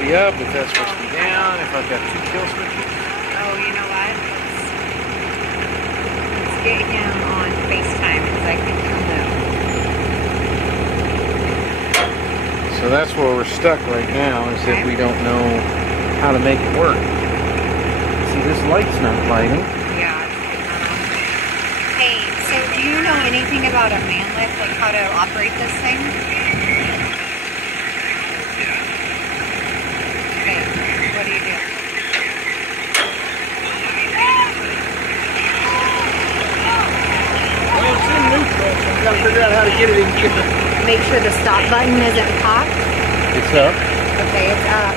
be up, if that's supposed to be down, if I've got 2 kill switches. Oh, you know what? Let's get him on FaceTime because I can tell him. So that's where we're stuck right now, is that we don't know how to make it work. See, this light's not lighting. Yeah, it's not on. Hey, so do you know anything about a man lift, like how to operate this thing? Okay, what do you do? Well, it's in neutral, so we gotta figure out how to get it in gear. Make sure the stop button isn't cocked. It's up. Okay, it's up.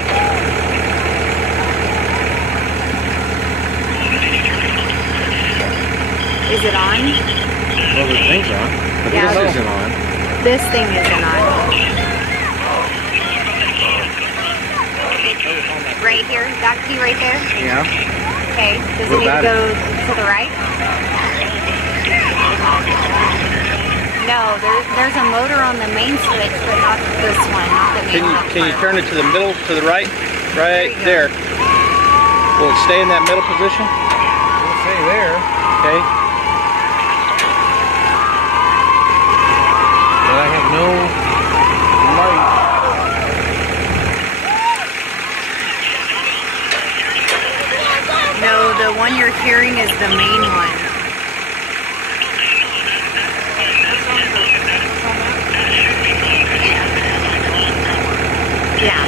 Is it on? Well, the thing's on. But Yeah, this isn't on. This thing isn't on. Right here? That key right there? Yeah. Okay. Does What it need to about go to the right? No, there's a motor on the main switch, but not this one, not the main one. Can you turn it to the middle, to the right? Right there. Will it stay in that middle position? We'll say there. Okay. But I have no light. No, the one you're hearing is the main one. Yeah.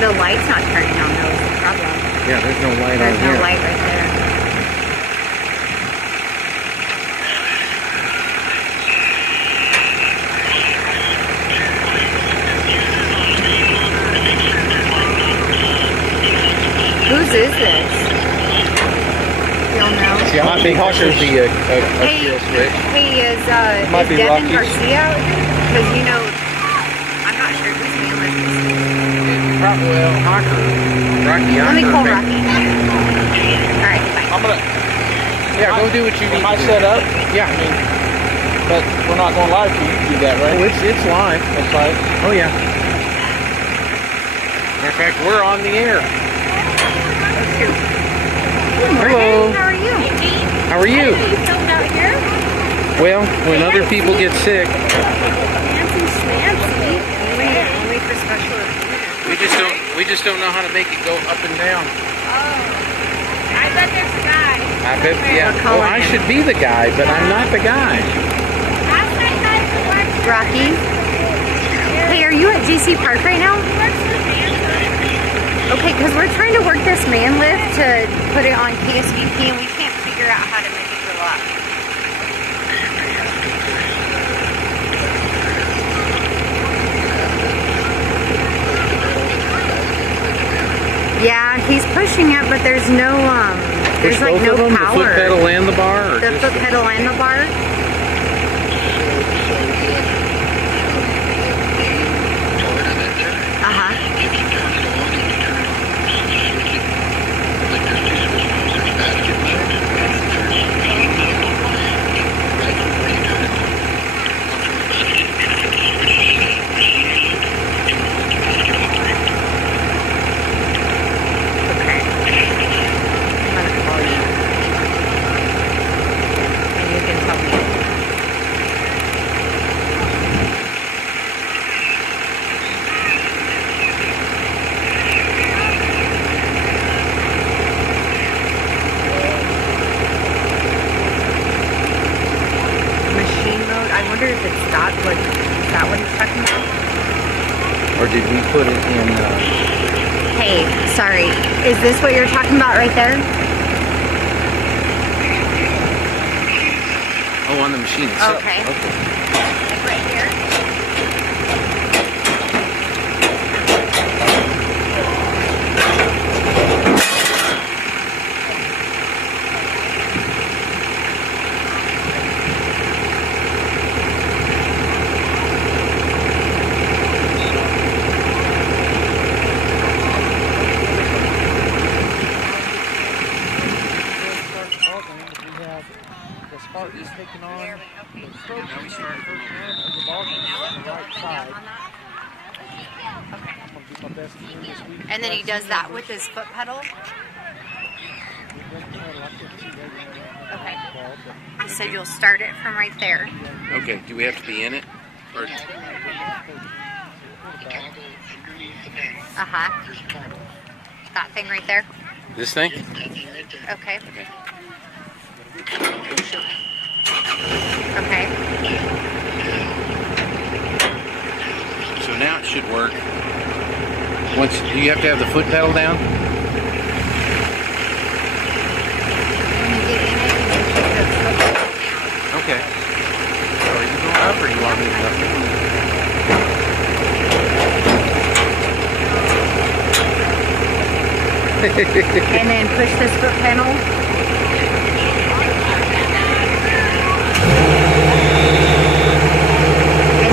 The light's not turning on, though, is the problem. Yeah, there's no light There's on no here. light right there. Whose is this? You don't know? See, I Might don't be think this Hawker's. should be a Hey, kill switch. hey, Might is be Devin Rocky's. Garcia out here? Because, you know, I'm not sure who's man lift is. Well, Hawker. Rocky. Let me Hawker, call maybe. Rocky. Alright, bye. I'm gonna. Yeah, go do what you need Am I to do. set up? Yeah. I mean, but we're not going live for you to do that, right? Oh, it's live. That's right. Oh, yeah. Matter of fact, we're on the air. Hello. How are you? How are you? You filmed out here? Well, when other people get sick, Fancy schmancy. Only for special events. we just don't know how to make it go up and down. I bet there's a guy. I bet, yeah. We're calling Well, I him. should be the guy, but I'm not the guy. That's that guy who works. Rocky? Hey, are you at GC Park right now? Okay, because we're trying to work this man lift to put it on KSVP and we can't figure out how to make it go up. Yeah, he's pushing it, but there's no, there's Push like both no of them, power. the foot pedal and the bar? Or The just foot pedal and the bar? Uh-huh. Okay. I'm gonna call you. And you can tell me. Machine mode. I wonder if it's that. Like, is that what he's talking about? or did we put it in? Hey, sorry. Is this what you're talking about right there? Oh, on the machine itself. Okay. Okay. Like right here? Spartans taking on Okay. the Trojans in the first round of the ball game on the right side. Okay. I'm going to do my best to win this week. And then he does that with his foot pedal. Okay. You said you'll start it from right there. Okay, do we have to be in it? Or Uh-huh. That thing right there. this thing? Okay. Okay. Okay. So now it should work. Once, do you have to have the foot pedal down? When you get in it, you can put the foot pedal down. Okay. So are you going up or you want me to go? And then push this foot pedal. And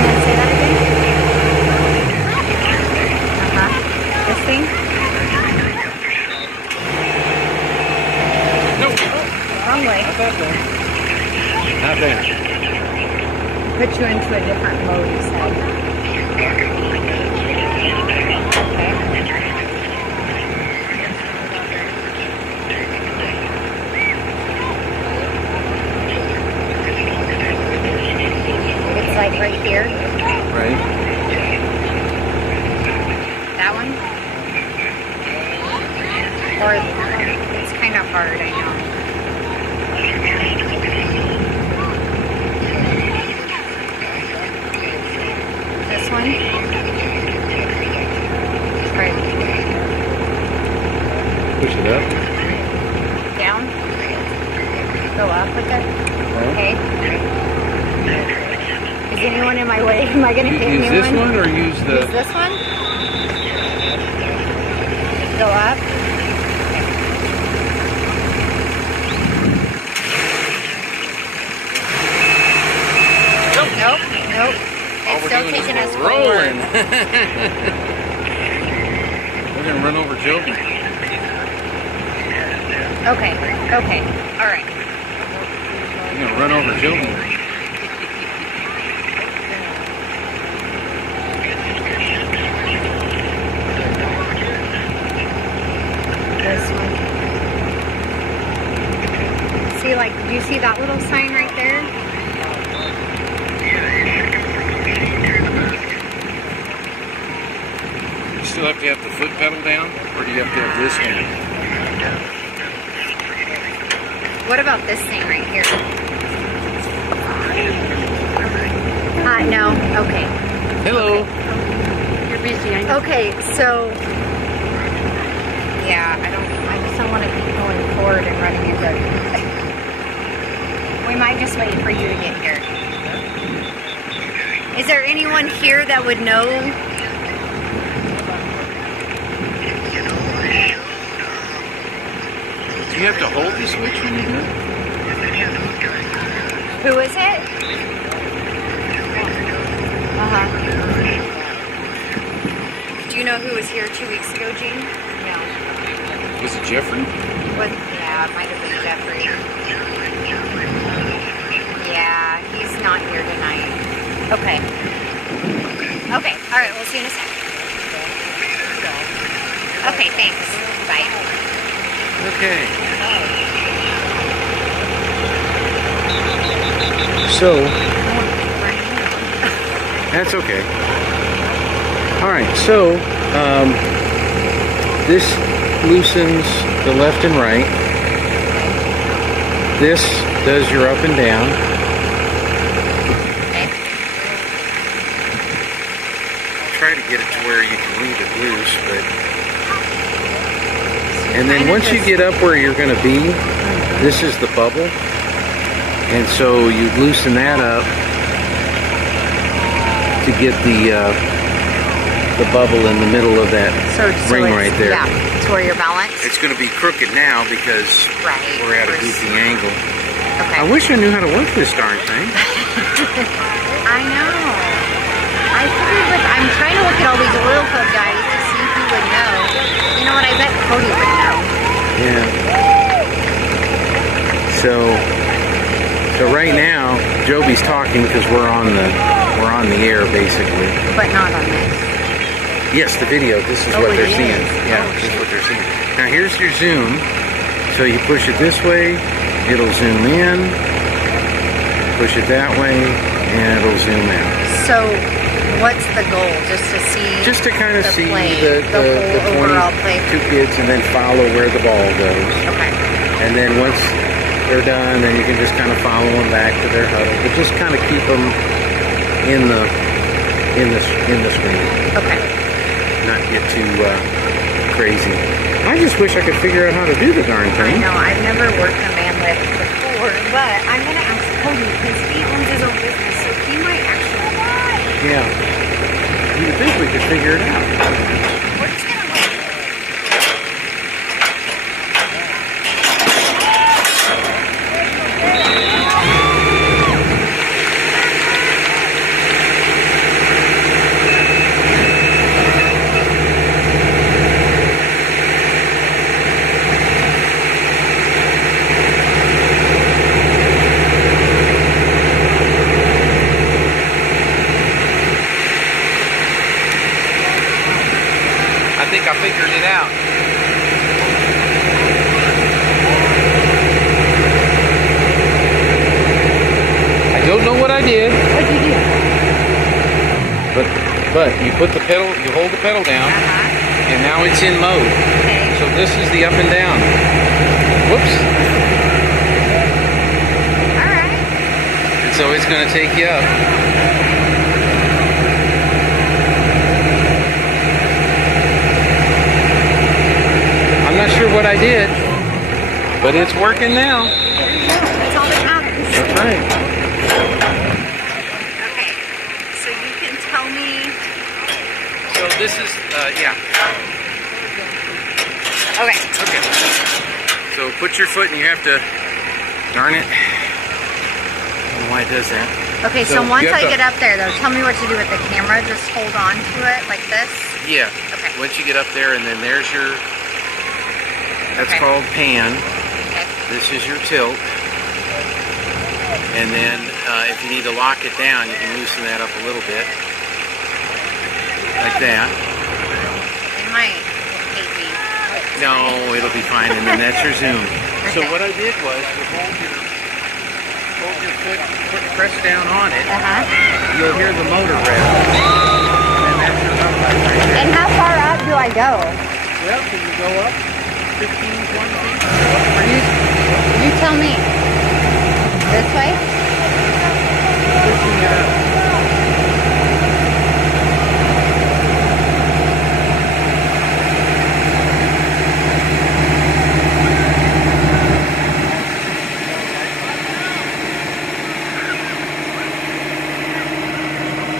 then say that again. This thing. Nope. Wrong way. Not that thing. Not there. Put you into a different mode, you said. Okay. It's like right here. Right. That one? Or it's kind of hard, I know. This one? Right. Push it up. Down? Go up with it? Okay. Is anyone in my way? Am I going to hit Use anyone? this one or use Use the... this one? Go up. Nope. Nope. It's still taking us rolling. forward. We're gonna run over Joby. Okay. Okay. All right. We're gonna run over Joby. This one. See, like, do you see that little sign right there? You still have to have the foot pedal down, or do you have to have this one? What about this thing right here? No. Okay. Hello. You're busy, I know. Okay, so yeah, I just don't want to keep going forward and running into we might just wait for you to get here. Is there anyone here that would know? Do you have to hold the switch when you do it? Who is it? Do you know who was here 2 weeks ago, Gene? No. Was it Jeffrey? Yeah, it might have been Jeffrey. Yeah, he's not here tonight. Okay. Okay, alright, we'll see you in a sec. Okay, thanks. Bye. Okay. So, that's okay. Alright, so, this loosens the left and right. This does your up and down. Okay. I'll try to get it to where you can leave it loose, but... And then once you get up where you're going to be, this is the bubble. And so you loosen that up to get the bubble in the middle of that ring right there. Yeah, it's where you're balanced. It's going to be crooked now because we're at a goofy angle. Okay. I wish I knew how to work this darn thing. I know. I figured with, I'm trying to look at all these oil field guys to see who would know. You know what, I bet Cody would know. Yeah. So, So right now, Joby's talking because we're on the air basically. But not on this. Yes, the video. This is Oh, what it they're is. seeing. Yeah, Oh, this is shit. what they're seeing. Now here's your zoom. So you push it this way, it'll zoom in. Push it that way, and it'll zoom out. So, what's the goal? Just to see Just to kind of the see play, the whole overall play? 22 kids, and then follow where the ball goes. Okay. And then once they're done, then you can just kind of follow them back to their huddle. But just kind of keep them in the screen. Okay. Not get too crazy. I just wish I could figure out how to do the darn I thing. know, I've never worked in band lift before, but I'm going to ask Cody because he owns his own business, so he might actually. Yeah. You would think we could figure it out. We're just going to wait. I think I figured it out. I don't know what I did. What'd you do? But you put the pedal, you hold the pedal down, and now it's in mode. Okay. So this is the up and down. Whoops. Alright. And so it's going to take you up. I'm not sure what I did, but it's working now. There you go. That's all that matters. That's right. Okay. So you can tell me. So this is, yeah. Okay. Okay. So put your foot and you have to, darn it. I don't know why it does that. Okay, so So once you have I to- get up there, though, tell me what to do with the camera. Just hold on to it like this. Yeah. Okay. Once you get up there and then there's your, that's Okay. called pan. Okay. This is your tilt. And then if you need to lock it down, you can loosen that up a little bit. Like that. It might hate me. No, it'll be fine. And then that's your zoom. So Okay. what I did was you hold your foot press down on it. You'll hear the motor rev. And that's your upright right there. And how far up do I go? Well, can you go up 15, 20 feet? You tell me. This way? Pushing it up.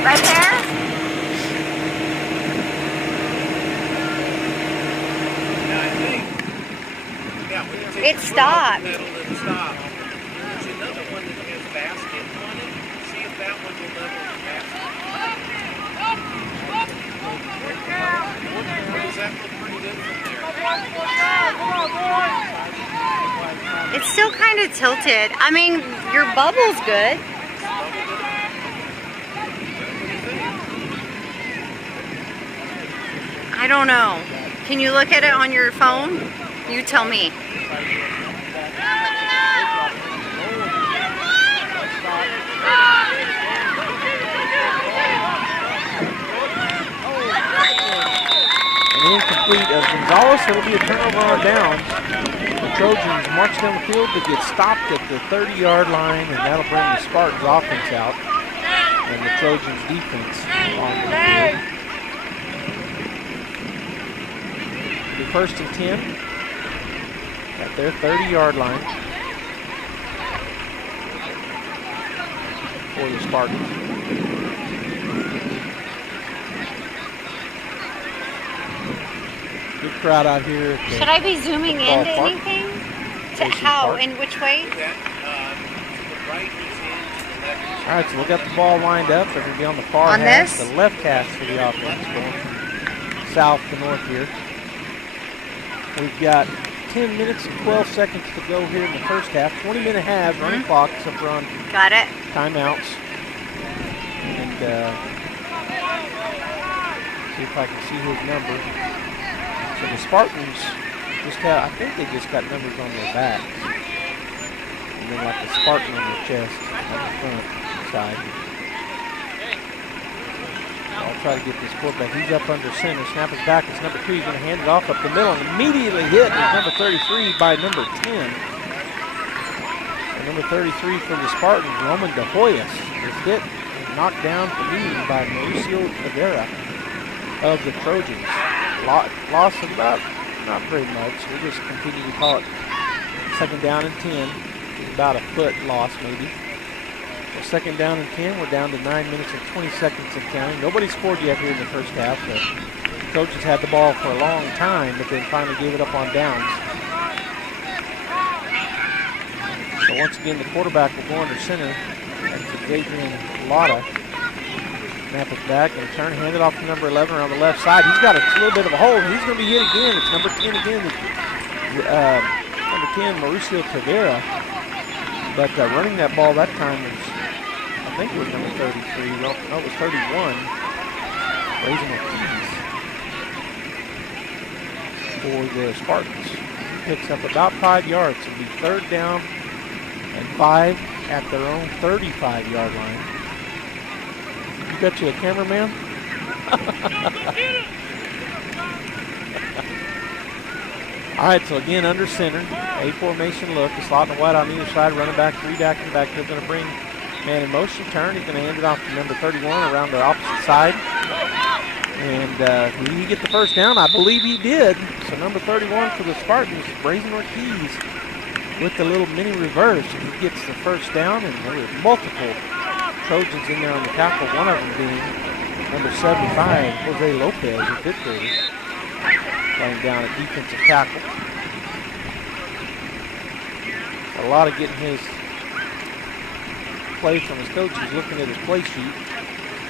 Right there? Yeah, I think. Yeah, when you take It your foot off the stopped. pedal, it'll stop. There's another one that has basket on it. See if that one will level the basket. Does that look pretty good from there? It's still kind of tilted. I mean, your bubble's good. I don't know. Can you look at it on your phone? You tell me. An incomplete of Gonzalez. It'll be a turnover on downs. The Trojans march down the field to get stopped at the 30-yard line, and that'll bring the Spartans offense out and the Trojans defense on the field. The first and 10 at their 30-yard line for the Spartans. Good crowd out here. At the Should I be zooming into Ballpark. anything? To Jason how? Park. In which way? The right is in, the left is All right, so we got the ball lined up. They're going to be on the far On half, this? the left half for the offense, going from south to north here. We've got 10 minutes and 12 seconds to go here in the first half. 20-minute halves, running clock, except for on Got it. timeouts. And see if I can see his number. So the Spartans just got, I think they just got numbers on their backs. And then like a Spartan on their chest on the front side. I'll try to get this quarterback. He's up under center. Snap is back. It's number 2. He's going to hand it off up the middle and immediately hit with number 33 by number 10. And number 33 for the Spartans, Roman De Hoyos, is hit and knocked down for me by Mauricio Rivera of the Trojans. Loss of about, not very much. We'll just continue to call it second down and 10. About a foot loss maybe. So second down and 10. We're down to 9 minutes and 20 seconds and counting. Nobody scored yet here in the first half. The Trojans had the ball for a long time, but then finally gave it up on downs. So once again, the quarterback will go under center. That's Adrian Lotta. Snap it back and turn, hand it off to number 11 around the left side. He's got a little bit of a hole. He's going to be hit again. It's number 10 again. Number 10, Mauricio Tavera. But running that ball that time was, I think it was number 33. No, it was 31. Raising the keys for the Spartans. He picks up about 5 yards. It'll be third down and 5 at their own 35-yard line. You got you a cameraman? All right, so again, under center, A formation look. The slot and the wide on either side, running back, 3 back and back. They're going to bring man in motion, turn. He's going to hand it off to number 31 around the opposite side. And did he get the first down? I believe he did. So number 31 for the Spartans, raising their keys with the little mini reverse. And he gets the first down, and there were multiple Trojans in there on the tackle, one of them being number 75, Jose Lopez, a fifth grader, playing down at defensive tackle. A lot of getting his play from his coach. He's looking at his play sheet,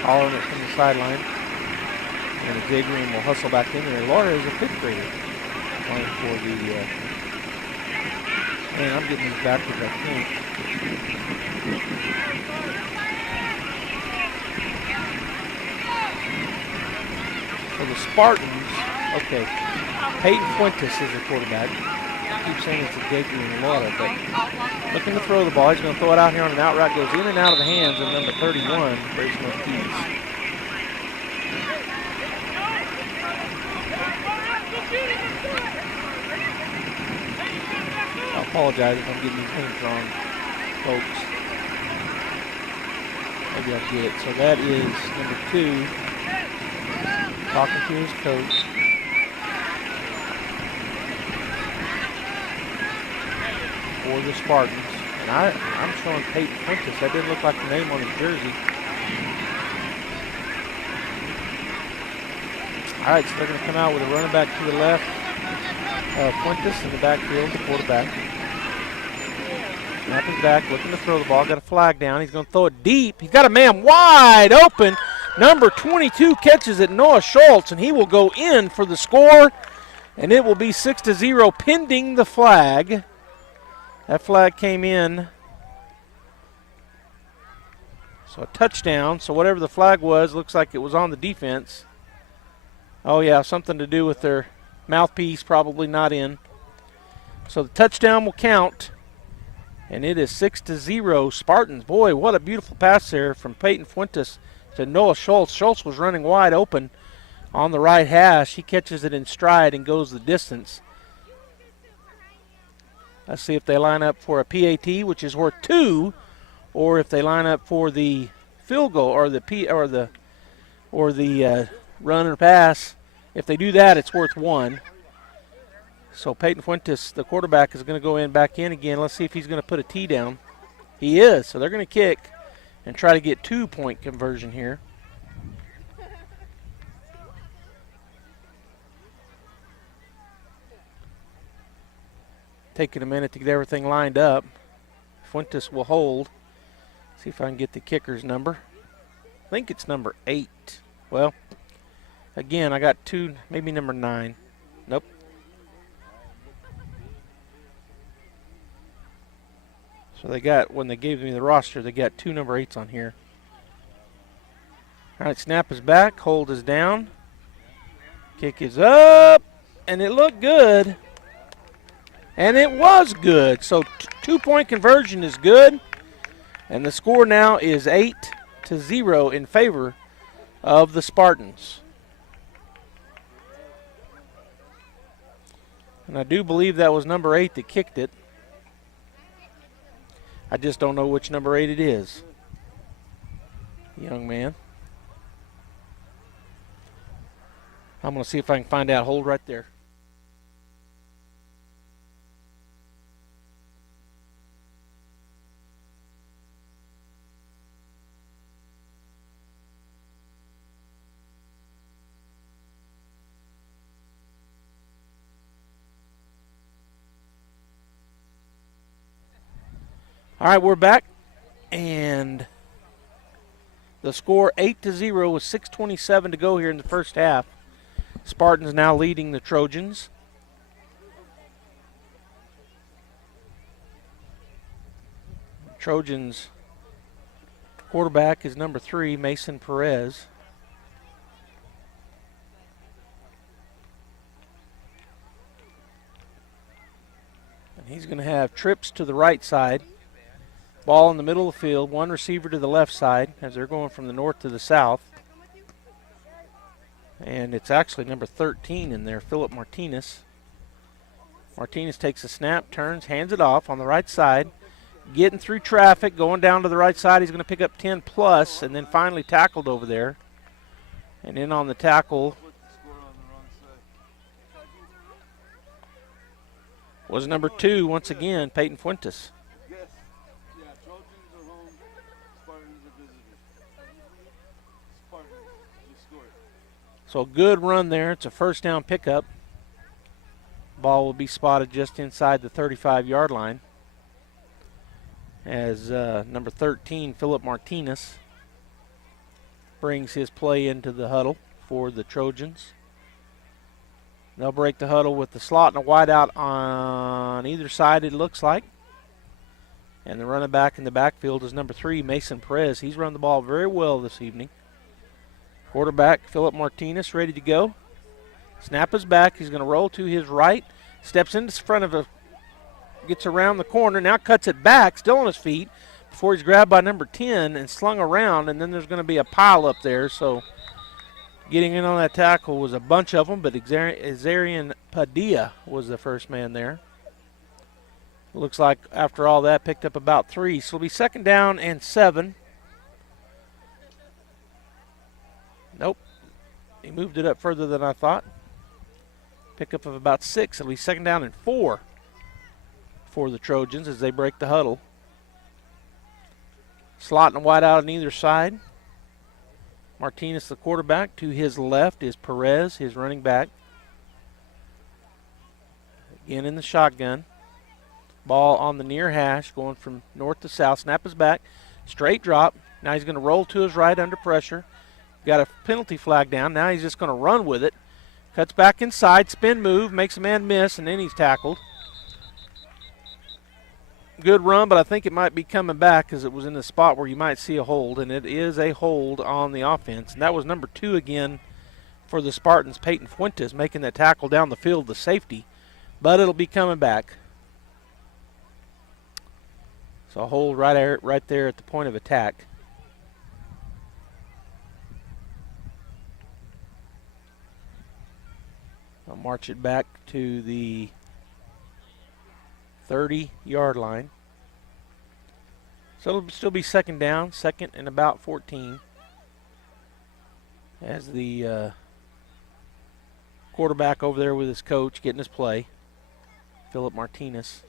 following it from the sideline. And Xavier will hustle back in there. Laura is a fifth grader playing for the, man, I'm getting these backwards, I think. For the Spartans, okay, Peyton Fuentes is the quarterback. I keep saying it's a Xavier and Laura, but looking to throw the ball. He's going to throw it out here on an out route. Goes in and out of the hands of number 31, Grayson Keys. I apologize if I'm getting these names wrong, folks. Maybe I'll get it. So that is number 2, talking to his coach. For the Spartans. And I'm showing Peyton Fuentes. That didn't look like the name on his jersey. All right, so they're going to come out with a running back to the left. Fuentes in the backfield, the quarterback. Snap his back, looking to throw the ball. Got a flag down. He's going to throw it deep. He's got a man wide open. Number 22 catches it, Noah Schultz, and he will go in for the score. And it will be 6-0 pending the flag. That flag came in. So a touchdown. So whatever the flag was, looks like it was on the defense. Oh, yeah, something to do with their mouthpiece, probably not in. So the touchdown will count. And it is 6-0 Spartans. Boy, what a beautiful pass there from Peyton Fuentes to Noah Schultz. Schultz was running wide open on the right hash. He catches it in stride and goes the distance. Let's see if they line up for a PAT, which is worth 2, or if they line up for the field goal or the run or pass. If they do that, it's worth 1. So Peyton Fuentes, the quarterback, is going to go back in again. Let's see if he's going to put a T down. He is. So they're going to kick and try to get 2-point conversion here. Taking a minute to get everything lined up. Fuentes will hold. See if I can get the kicker's number. I think it's number 8. Well, again, I got 2, maybe number 9. Nope. So they got, when they gave me the roster, they got 2 number 8s on here. All right, snap is back, hold is down. Kick is up, and it looked good. And it was good. So 2-point conversion is good. And the score now is 8-0 in favor of the Spartans. And I do believe that was number 8 that kicked it. I just don't know which number 8 it is. Young man. I'm going to see if I can find out. Hold right there. All right, we're back, and the score 8-0 with 6:27 to go here in the first half. Spartans now leading the Trojans. Trojans quarterback is number 3, Mason Perez. And he's going to have trips to the right side. Ball in the middle of the field, 1 receiver to the left side as they're going from the north to the south. And it's actually number 13 in there, Philip Martinez. Martinez takes a snap, turns, hands it off on the right side. Getting through traffic, going down to the right side. He's going to pick up 10 plus, and then finally tackled over there. And in on the tackle was number 2, once again, Peyton Fuentes. So good run there. It's a first down pickup. Ball will be spotted just inside the 35-yard line as number 13, Philip Martinez, brings his play into the huddle for the Trojans. They'll break the huddle with the slot and a wide out on either side, it looks like. And the running back in the backfield is number 3, Mason Perez. He's run the ball very well this evening. Quarterback, Philip Martinez, ready to go. Snap is back. He's going to roll to his right. Steps into front of gets around the corner. Now cuts it back, still on his feet, before he's grabbed by number 10 and slung around. And then there's going to be a pile up there. So getting in on that tackle was a bunch of them, but Azarian Padilla was the first man there. Looks like after all that, picked up about 3. So it'll be 2nd down and 7. Nope. He moved it up further than I thought. Pickup of about 6. It'll be 2nd down and 4 for the Trojans as they break the huddle. Slot and wide out on either side. Martinez, the quarterback. To his left is Perez, his running back. Again in the shotgun. Ball on the near hash, going from north to south. Snap is back. Straight drop. Now he's going to roll to his right under pressure. Got a penalty flag down. Now he's just going to run with it. Cuts back inside, spin move, makes a man miss, and then he's tackled. Good run, but I think it might be coming back because it was in the spot where you might see a hold, and it is a hold on the offense. And that was number 2 again for the Spartans, Peyton Fuentes, making that tackle down the field, the safety. But it'll be coming back. So a hold right there at the point of attack. I'll march it back to the 30-yard line. So it'll still be 2nd down, 2nd and about 14. As the quarterback over there with his coach getting his play, Philip Martinez.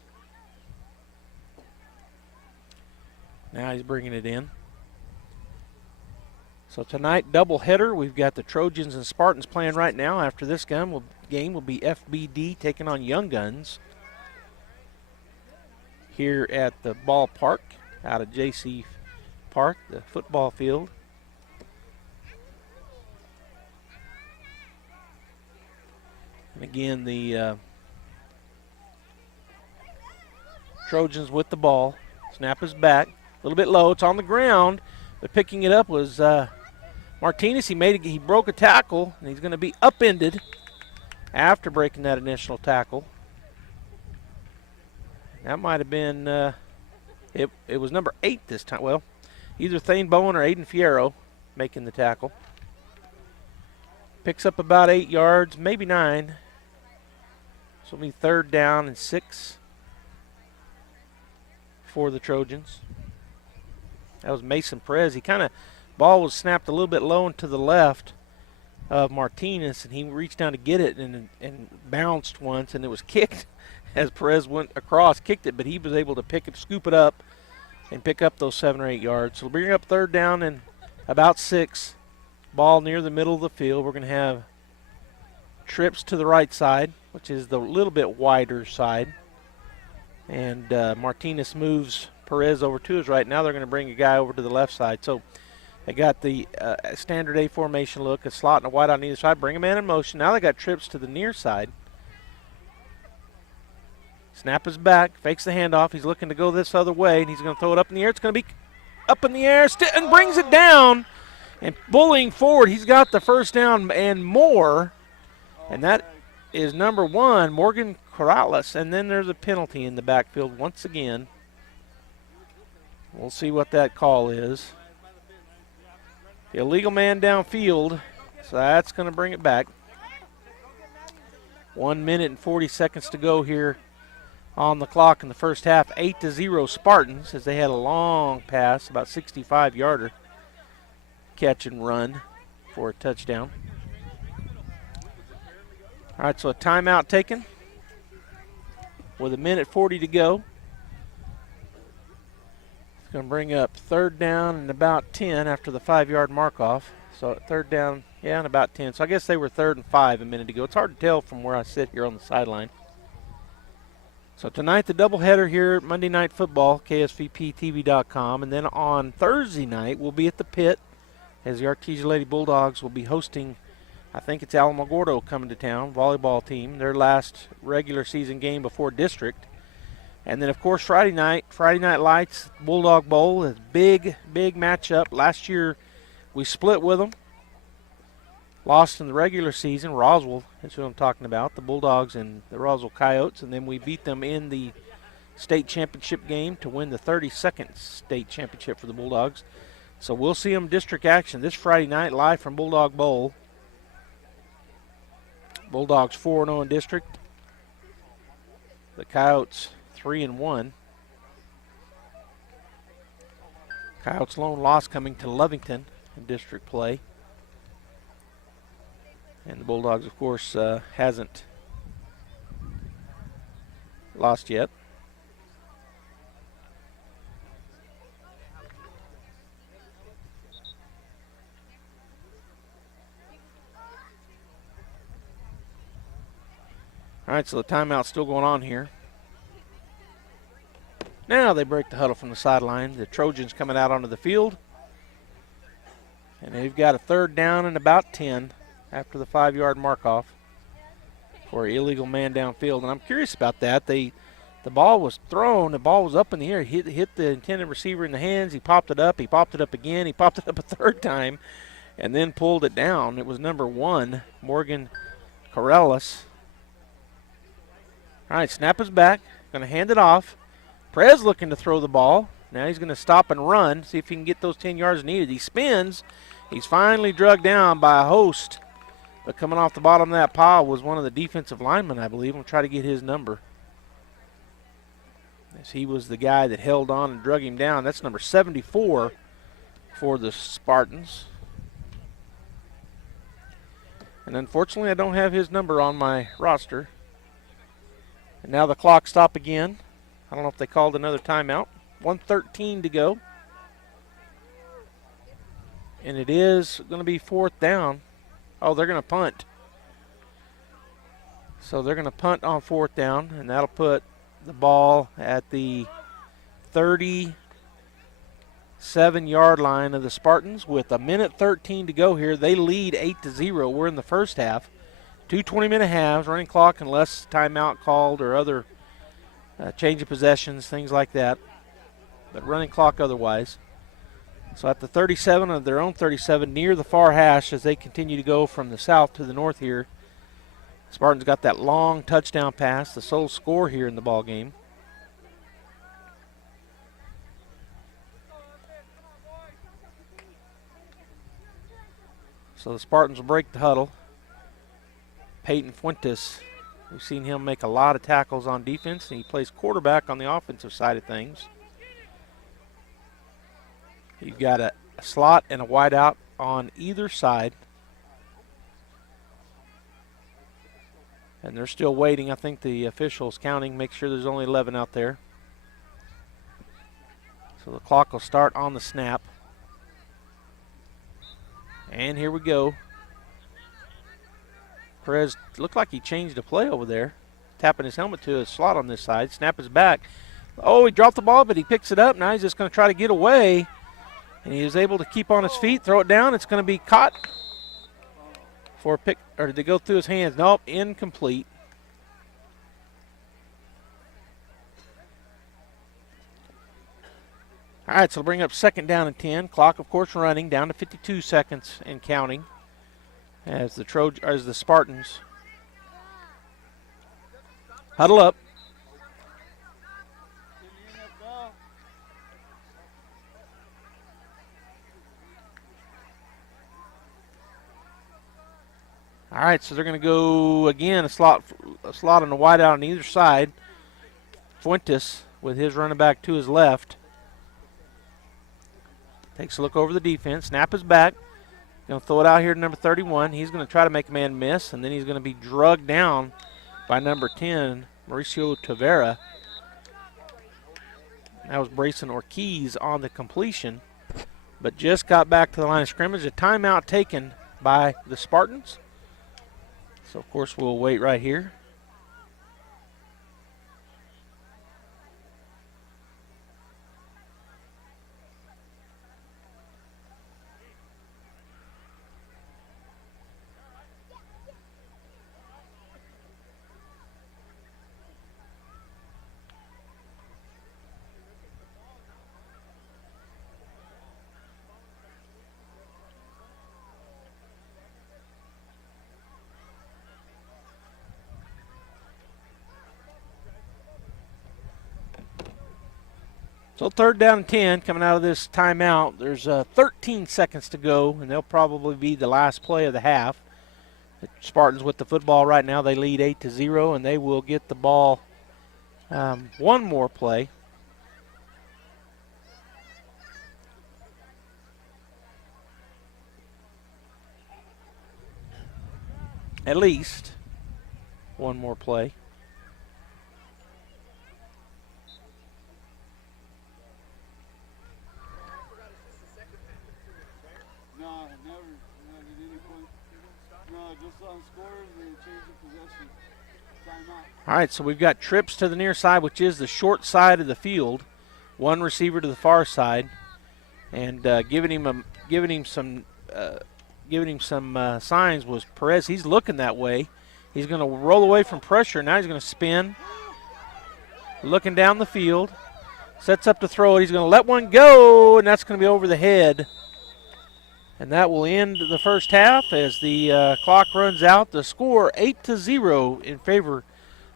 Now he's bringing it in. So tonight, doubleheader. We've got the Trojans and Spartans playing right now. After this game will be FBD taking on Young Guns here at the ballpark out of JC Park, the football field. And again, the Trojans with the ball. Snap is back. A little bit low. It's on the ground. But picking it up was Martinez. He broke a tackle, and he's going to be upended after breaking that initial tackle. That might have been, it was number 8 this time. Well, either Thane Bowen or Aiden Fierro making the tackle. Picks up about 8 yards, maybe 9. So it'll be 3rd down and 6 for the Trojans. That was Mason Perez. Ball was snapped a little bit low and to the left of Martinez, and he reached down to get it and bounced once, and it was kicked as Perez went across, kicked it, but he was able to scoop it up and pick up those 7 or 8 yards. So we'll bring up 3rd down and about 6. Ball near the middle of the field. We're going to have trips to the right side, which is the little bit wider side. And Martinez moves Perez over to his right. Now they're going to bring a guy over to the left side. So they got the standard A formation look, a slot and a wide on either side. Bring a man in motion. Now they got trips to the near side. Snap is back, fakes the handoff. He's looking to go this other way, and he's going to throw it up in the air. It's going to be up in the air and brings it down. And bullying forward, he's got the 1st down and more. And that is number 1, Morgan Corrales. And then there's a penalty in the backfield once again. We'll see what that call is. The illegal man downfield, so that's going to bring it back. 1 minute and 40 seconds to go here on the clock in the first half. 8-0 Spartans, as they had a long pass, about 65-yarder catch and run for a touchdown. All right, so a timeout taken with 1:40 to go. It's going to bring up 3rd down and about 10 after the 5-yard mark off. So 3rd down, and about 10. So I guess they were 3rd and 5 a minute ago. It's hard to tell from where I sit here on the sideline. So tonight the doubleheader here at Monday Night Football, KSVPTV.com. And then on Thursday night we'll be at the Pit as the Artesia Lady Bulldogs will be hosting, I think it's Alamogordo coming to town, volleyball team, their last regular season game before district. And then, of course, Friday night lights, Bulldog Bowl is big matchup. Last year we split with them, lost in the regular season. Roswell, that's what I'm talking about, the Bulldogs and the Roswell Coyotes. And then we beat them in the state championship game to win the 32nd state championship for the Bulldogs. So we'll see them district action this Friday night live from Bulldog Bowl. Bulldogs 4-0 in district. The Coyotes 3-1. Coyotes' lone loss coming to Lovington in district play. And the Bulldogs, of course, hasn't lost yet. All right, so the timeout's still going on here. Now they break the huddle from the sideline. The Trojans coming out onto the field. And they've got a 3rd down and about 10 after the 5-yard mark off for an illegal man downfield. And I'm curious about that. The ball was thrown. The ball was up in the air. Hit the intended receiver in the hands. He popped it up. He popped it up again. He popped it up a 3rd time and then pulled it down. It was number 1, Morgan Corrales. All right, snap is back. Going to hand it off. Perez looking to throw the ball. Now he's going to stop and run, see if he can get those 10 yards needed. He spins. He's finally drugged down by a host. But coming off the bottom of that pile was one of the defensive linemen, I believe. We'll try to get his number, as he was the guy that held on and drug him down. That's number 74 for the Spartans. And unfortunately, I don't have his number on my roster. And now the clock stop again. I don't know if they called another timeout. 1:13 to go. And it is going to be 4th down. Oh, they're going to punt. So they're going to punt on 4th down, and that'll put the ball at the 37-yard line of the Spartans with 1:13 to go here. They lead 8-0. We're in the first half. 2 20-minute halves, running clock unless timeout called or other change of possessions, things like that. but running clock otherwise. So at the 37 of their own 37, near the far hash as they continue to go from the south to the north here. Spartans got that long touchdown pass, the sole score here in the ball game. So the Spartans will break the huddle. Peyton Fuentes, we've seen him make a lot of tackles on defense, and he plays quarterback on the offensive side of things. You've got a slot and a wideout on either side. And they're still waiting. I think the official's counting, make sure there's only 11 out there. So the clock will start on the snap. And here we go. Perez looked like he changed the play over there, tapping his helmet to a slot on this side. Snap is back. Oh, he dropped the ball, but he picks it up. Now he's just going to try to get away. And he is able to keep on his feet, throw it down. It's going to be caught for a pick, or did they go through his hands? Nope, incomplete. All right, so we'll bring up 2nd down and 10. Clock, of course, running down to 52 seconds and counting as the Spartans huddle up. All right, so they're going to go again, a slot on the wideout on either side. Fuentes with his running back to his left. Takes a look over the defense. Snap is back. Going to throw it out here to number 31. He's going to try to make a man miss, and then he's going to be drugged down by number 10, Mauricio Tavera. That was Brayson Ortiz on the completion, but just got back to the line of scrimmage. A timeout taken by the Spartans. So, of course, we'll wait right here. So 3rd down and 10 coming out of this timeout. There's 13 seconds to go, and they'll probably be the last play of the half. The Spartans with the football right now, they lead 8-0, and they will get the ball one more play. At least one more play. All right, so we've got trips to the near side, which is the short side of the field. One receiver to the far side, and giving him some signs was Perez. He's looking that way. He's going to roll away from pressure. Now he's going to spin, looking down the field, sets up to throw it. He's going to let one go, and that's going to be over the head. And that will end the first half as the clock runs out. The score 8-0 in favor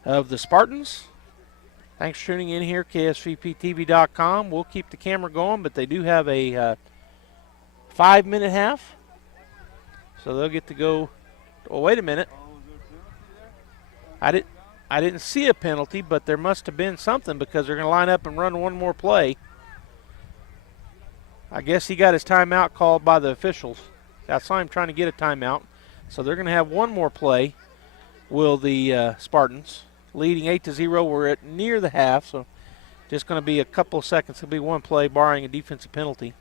of the Spartans. Thanks for tuning in here, KSVPTV.com. We'll keep the camera going, but they do have a 5-minute half. So they'll get to go. Oh, wait a minute. I didn't see a penalty, but there must have been something because they're going to line up and run one more play. I guess he got his timeout called by the officials. I saw him trying to get a timeout. So they're going to have one more play. Will the Spartans, leading 8-0. We're at near the half, so just going to be a couple of seconds. It'll be one play, barring a defensive penalty.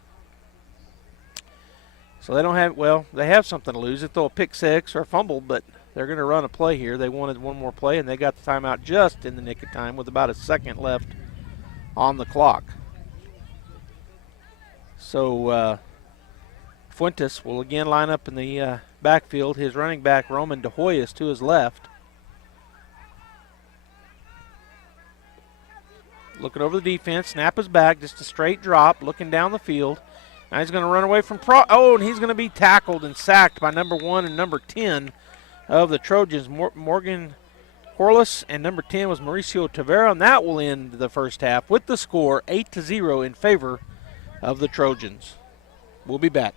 So they don't have, well, they have something to lose. They throw a pick six or a fumble, but they're going to run a play here. They wanted one more play, and they got the timeout just in the nick of time with about a second left on the clock. So Fuentes will again line up in the backfield. His running back, Roman De Hoy, is to his left. looking over the defense. Snap is back, just a straight drop, looking down the field. Now he's going to run away from and he's going to be tackled and sacked by number 1 and number 10 of the Trojans, Morgan Corliss, and number 10 was Mauricio Tavera, and that will end the first half with the score 8-0 in favor of the Trojans. We'll be back.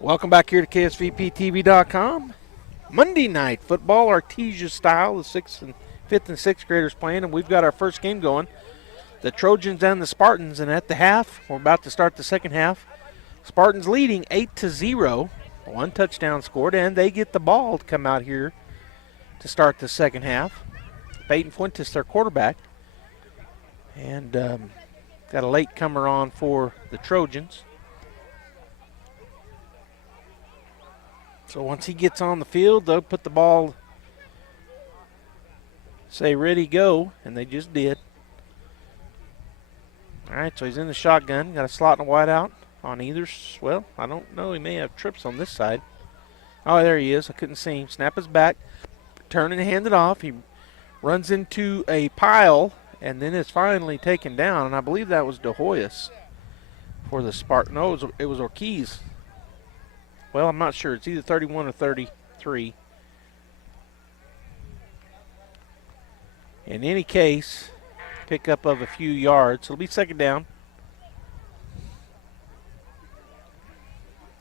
Welcome back here to KSVPTV.com. Monday night football, Artesia style. The 5th and 6th graders playing, and we've got our first game going. The Trojans and the Spartans, and at the half, we're about to start the second half. Spartans leading 8-0, 1 touchdown scored, and they get the ball to come out here to start the second half. Peyton Fuentes, their quarterback, and got a late comer on for the Trojans. So once he gets on the field, they'll put the ball, say ready, go, and they just did. All right, so he's in the shotgun. Got a slot and a wide out on either. Well, I don't know. He may have trips on this side. Oh, there he is. I couldn't see him. Snap his back, turn and hand it off. He runs into a pile and then is finally taken down. And I believe that was De Hoyos for the Spartan. No, it was Ortiz. Well, I'm not sure. It's either 31 or 33. In any case, pickup of a few yards. It'll be second down.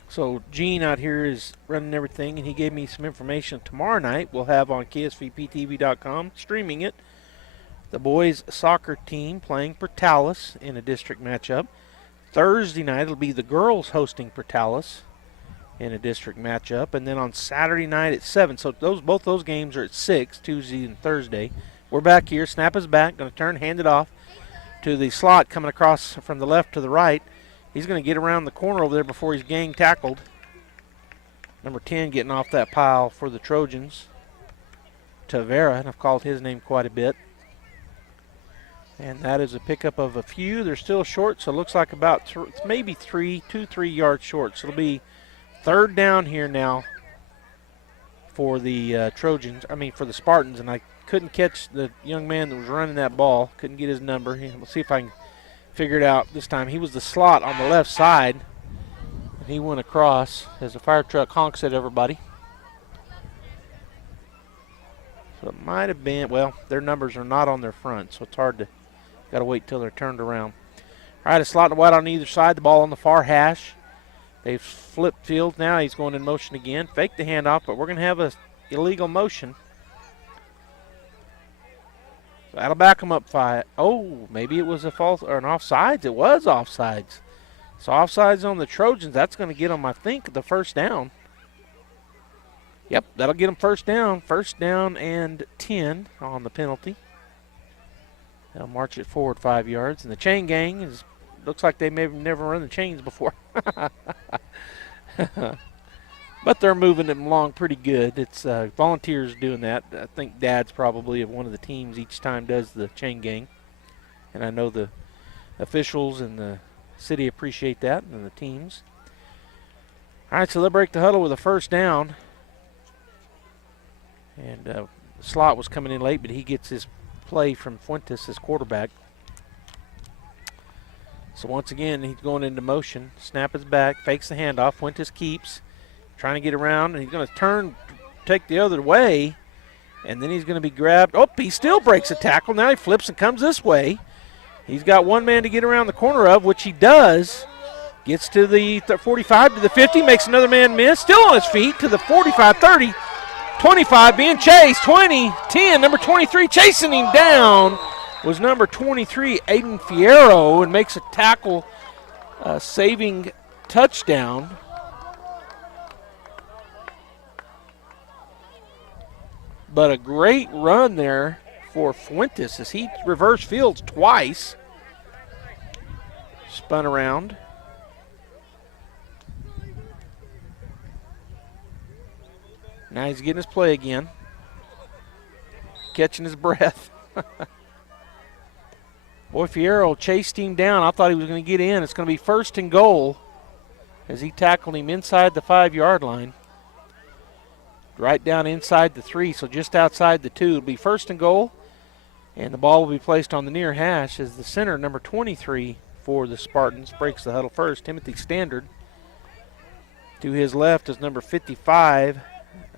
So Gene out here is running everything, and he gave me some information tomorrow night we'll have on KSVPTV.com, streaming it. The boys' soccer team playing Portales in a district matchup. Thursday night it'll be the girls hosting Portales in a district matchup, and then on Saturday night at 7. So both those games are at 6, Tuesday and Thursday. We're back here. Snap is back. Going to turn, hand it off to the slot coming across from the left to the right. He's going to get around the corner over there before he's gang tackled. Number 10 getting off that pile for the Trojans. Tavera, and I've called his name quite a bit. And that is a pickup of a few. They're still short, so it looks like about maybe 3 yards short. So it'll be third down here now for the for the Spartans, and I couldn't catch the young man that was running that ball. Couldn't get his number. We'll see if I can figure it out this time. He was the slot on the left side, and he went across as the fire truck honks at everybody. So it might have been, well, their numbers are not on their front, so it's hard to, got to wait till they're turned around. All right, a slot and wide on either side, the ball on the far hash. They've flipped field now. He's going in motion again. Fake the handoff, but we're going to have an illegal motion. So that'll back him up 5. Oh, maybe it was a false or an offsides. It was offsides. So offsides on the Trojans. That's going to get them, I think, the first down. Yep, that'll get them first down. First down and 10 on the penalty. They'll march it forward 5 yards. And the chain gang looks like they may have never run the chains before. But they're moving them along pretty good. It's volunteers doing that. I think Dad's probably of one of the teams each time does the chain gang. And I know the officials and the city appreciate that, and the teams. All right, so they'll break the huddle with a first down. And Slot was coming in late, but he gets his play from Fuentes, his quarterback. So once again, he's going into motion. Snap is back, fakes the handoff. Fuentes keeps trying to get around, and he's going to turn, take the other way, and then he's going to be grabbed. Oh, he still breaks a tackle. Now he flips and comes this way. He's got one man to get around the corner of, which he does. Gets to the 45, to the 50, makes another man miss. Still on his feet to the 45, 30, 25, being chased. 20, 10, number 23 chasing him down was number 23, Aiden Fierro, and makes a tackle, saving touchdown. But a great run there for Fuentes as he reversed fields twice. Spun around. Now he's getting his play again. Catching his breath. Boy, Fierro chased him down. I thought he was going to get in. It's going to be first and goal as he tackled him inside the 5-yard line. Right down inside the 3, so just outside the 2. It'll be first and goal, and the ball will be placed on the near hash as the center, number 23 for the Spartans, breaks the huddle first. Timothy Standard. To his left is number 55,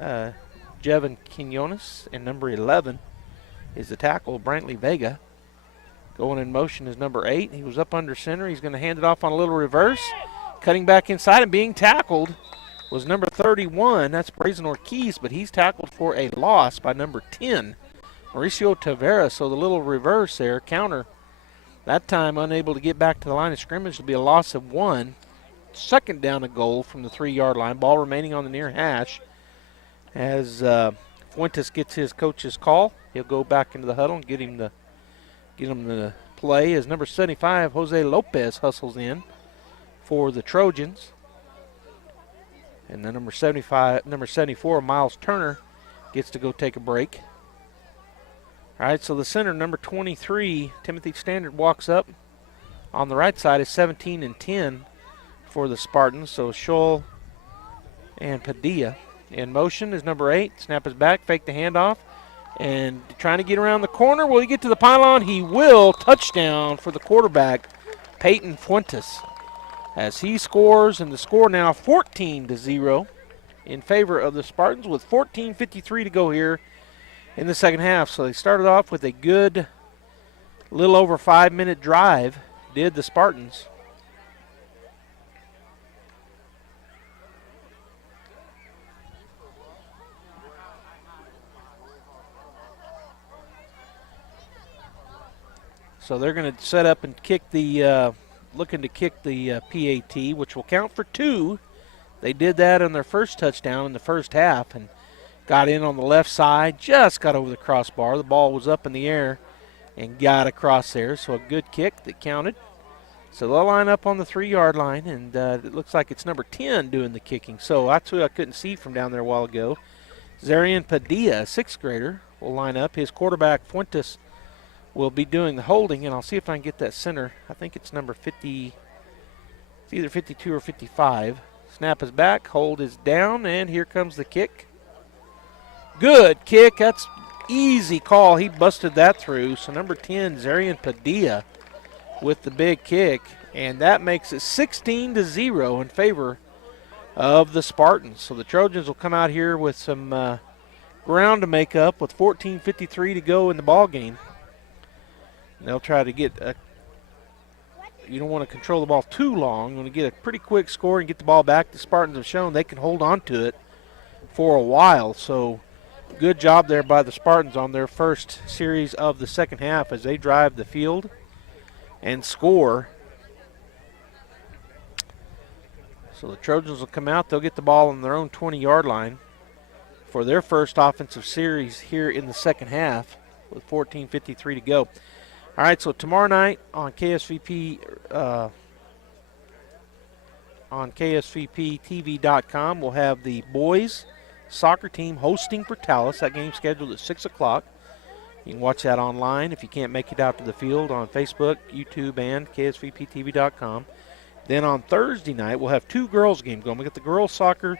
Jevon Quinones, and number 11 is the tackle, Brantley Vega. Going in motion is number 8. He was up under center. He's going to hand it off on a little reverse, cutting back inside and being tackled was number 31. That's Brazen Ortiz, but he's tackled for a loss by number 10, Mauricio Tavera. So the little reverse there, counter. That time unable to get back to the line of scrimmage. Will be a loss of 1. Second down and goal from the 3-yard line. Ball remaining on the near hash as Fuentes gets his coach's call. He'll go back into the huddle and get him the play as number 75, Jose Lopez, hustles in for the Trojans. And then number 74, Miles Turner, gets to go take a break. All right, so the center, number 23, Timothy Standard, walks up. On the right side is 17 and 10 for the Spartans. So Scholl and Padilla. In motion is number 8. Snap is back, fake the handoff, and trying to get around the corner. Will he get to the pylon? He will. Touchdown for the quarterback, Peyton Fuentes, as he scores, and the score now 14-0 in favor of the Spartans with 14:53 to go here in the second half. So they started off with a good little over 5-minute drive, did the Spartans. So they're going to set up and kick the, looking to kick the PAT, which will count for 2. They did that on their first touchdown in the first half and got in on the left side, just got over the crossbar. The ball was up in the air and got across there, so a good kick that counted. So they'll line up on the 3-yard line, and it looks like it's number 10 doing the kicking. So that's who I couldn't see from down there a while ago. Zarian Padilla, a 6th grader, will line up. His quarterback, Fuentes, will be doing the holding, and I'll see if I can get that center. I think it's number 50. It's either 52 or 55. Snap is back, hold is down, and here comes the kick. Good kick. That's easy call. He busted that through. So number 10, Zarian Padilla, with the big kick, and that makes it 16-0 in favor of the Spartans. So the Trojans will come out here with some ground to make up with 14:53 to go in the ball game. And they'll try to get you don't want to control the ball too long. You want to get a pretty quick score and get the ball back. The Spartans have shown they can hold on to it for a while. So good job there by the Spartans on their first series of the second half as they drive the field and score. So the Trojans will come out. They'll get the ball on their own 20-yard line for their first offensive series here in the second half with 14:53 to go. All right, so tomorrow night on KSVPTV.com, we'll have the boys soccer team hosting Portales. That game's scheduled at 6 o'clock. You can watch that online if you can't make it out to the field on Facebook, YouTube, and KSVPTV.com. Then on Thursday night, we'll have 2 girls games going. We'll get the girls soccer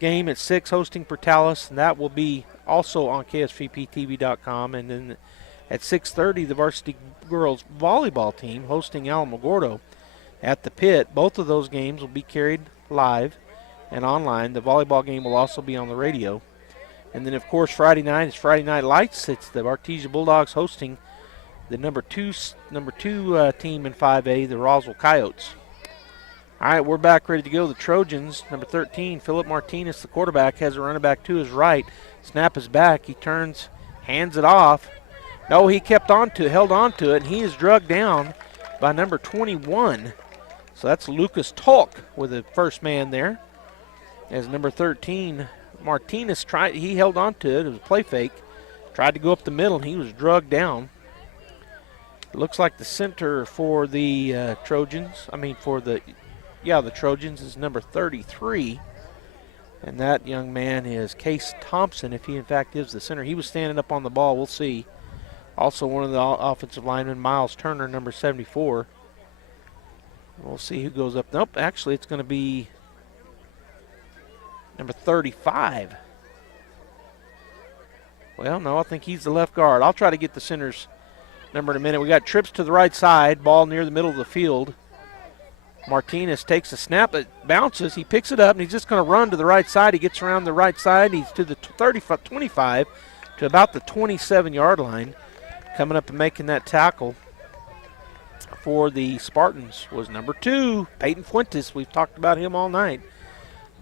game at 6 hosting Portales, and that will be also on KSVPTV.com. And then at 6:30, the varsity girls volleyball team hosting Alamogordo at the pit. Both of those games will be carried live and online. The volleyball game will also be on the radio. And then, of course, Friday night is Friday Night Lights. It's the Artesia Bulldogs hosting the number two team in 5A, the Roswell Coyotes. All right, we're back ready to go. The Trojans, number 13, Philip Martinez, the quarterback, has a running back to his right. Snap is back. He turns, hands it off. No, he held on to it, and he is drugged down by number 21. So that's Lucas Tolk with the first man there. As number 13, Martinez he held on to it. It was a play fake. Tried to go up the middle, and he was drugged down. It looks like the center for the Trojans, the Trojans is number 33. And that young man is Case Thompson, if he in fact is the center. He was standing up on the ball. We'll see. Also one of the offensive linemen, Miles Turner, number 74. We'll see who goes up. Nope, actually it's going to be number 35. Well, no, I think he's the left guard. I'll try to get the center's number in a minute. We got trips to the right side, ball near the middle of the field. Martinez takes a snap, it bounces, he picks it up, and he's just going to run to the right side. He gets around the right side. He's to the 25 to about the 27-yard line. Coming up and making that tackle for the Spartans was number 2, Peyton Fuentes. We've talked about him all night.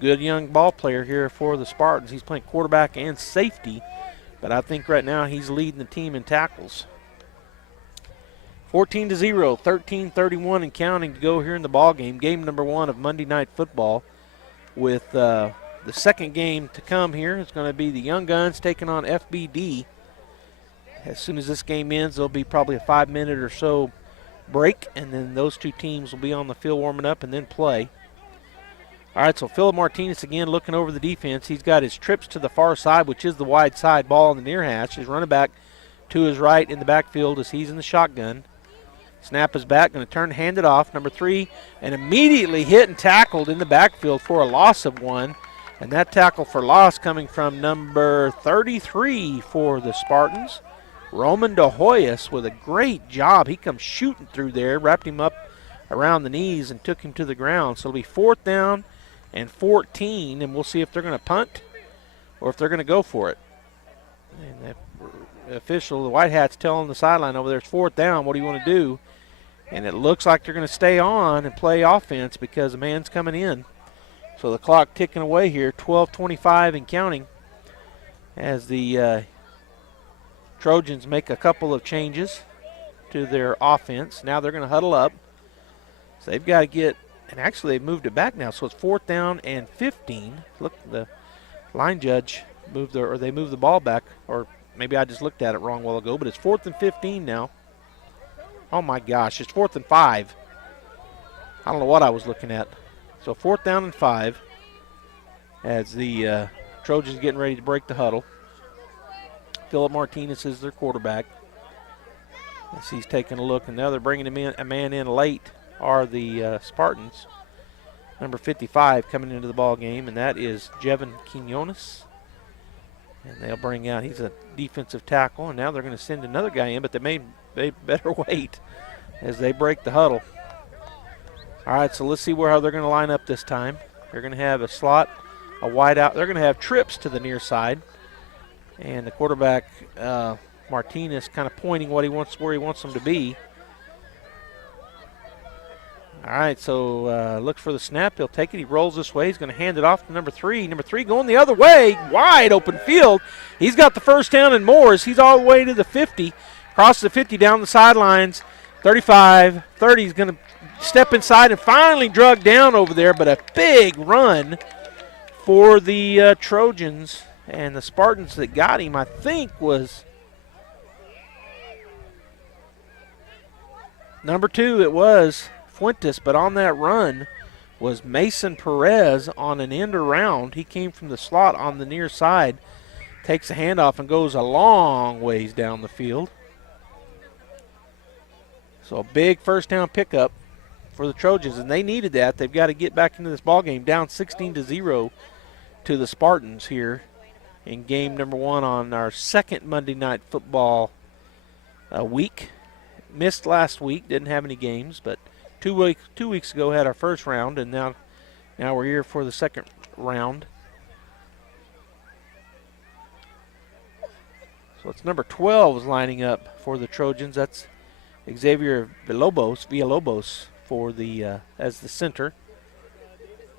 good young ball player here for the Spartans. He's playing quarterback and safety, but I think right now he's leading the team in tackles. 14-0, 13-31 and counting to go here in the ball game. Game number 1 of Monday Night Football, with the second game to come here. It's going to be the Young Guns taking on FBD. As soon as this game ends, there'll be probably a 5-minute or so break, and then those two teams will be on the field warming up and then play. All right, so Philip Martinez again looking over the defense. He's got his trips to the far side, which is the wide side ball in the near hash. His running back to his right in the backfield as he's in the shotgun. Snap is back, going to turn, hand it off. Number 3, and immediately hit and tackled in the backfield for a loss of 1. And that tackle for loss coming from number 33 for the Spartans, Roman De Hoyos, with a great job. He comes shooting through there, wrapped him up around the knees and took him to the ground. So it'll be 4th down and 14, and we'll see if they're going to punt or if they're going to go for it. And the official, the White Hat's telling the sideline over there, it's 4th down, what do you want to do? And it looks like they're going to stay on and play offense because the man's coming in. So the clock ticking away here, 12:25 and counting, as the Trojans make a couple of changes to their offense. Now they're going to huddle up. So they've got to get, and actually they've moved it back now, so it's 4th down and 15. Look, the line judge moved they moved the ball back, or maybe I just looked at it wrong a while ago, but it's 4th and 15 now. Oh my gosh, it's 4th and 5. I don't know what I was looking at. So 4th down and 5 as the Trojans getting ready to break the huddle. Philip Martinez is their quarterback. As he's taking a look, and now they're bringing him in, a man in late are the Spartans. Number 55 coming into the ball game, and that is Jevin Quinones. And they'll bring out, he's a defensive tackle, and now they're going to send another guy in, but they better wait as they break the huddle. All right, so let's see how they're going to line up this time. They're going to have a slot, a wide out. They're going to have trips to the near side, and the quarterback Martinez kind of pointing where he wants them to be. All right, so looks for the snap. He'll take it. He rolls this way. He's going to hand it off to number 3. Number 3 going the other way, wide open field. He's got the first down and more as he's all the way to the 50, across the 50, down the sidelines, 35, 30. He's going to step inside and finally drug down over there, but a big run for the Trojans. And the Spartans that got him, I think, was number 2. It was Fuentes, but on that run was Mason Perez on an end around. He came from the slot on the near side, takes a handoff and goes a long ways down the field. So a big first down pickup for the Trojans, and they needed that. They've got to get back into this ball game, down 16-0 to the Spartans here in game number 1 on our second Monday Night Football week. Missed last week, didn't have any games, but 2 weeks ago had our first round, and now we're here for the second round. So it's number 12 is lining up for the Trojans. That's Xavier Villalobos for the as the center.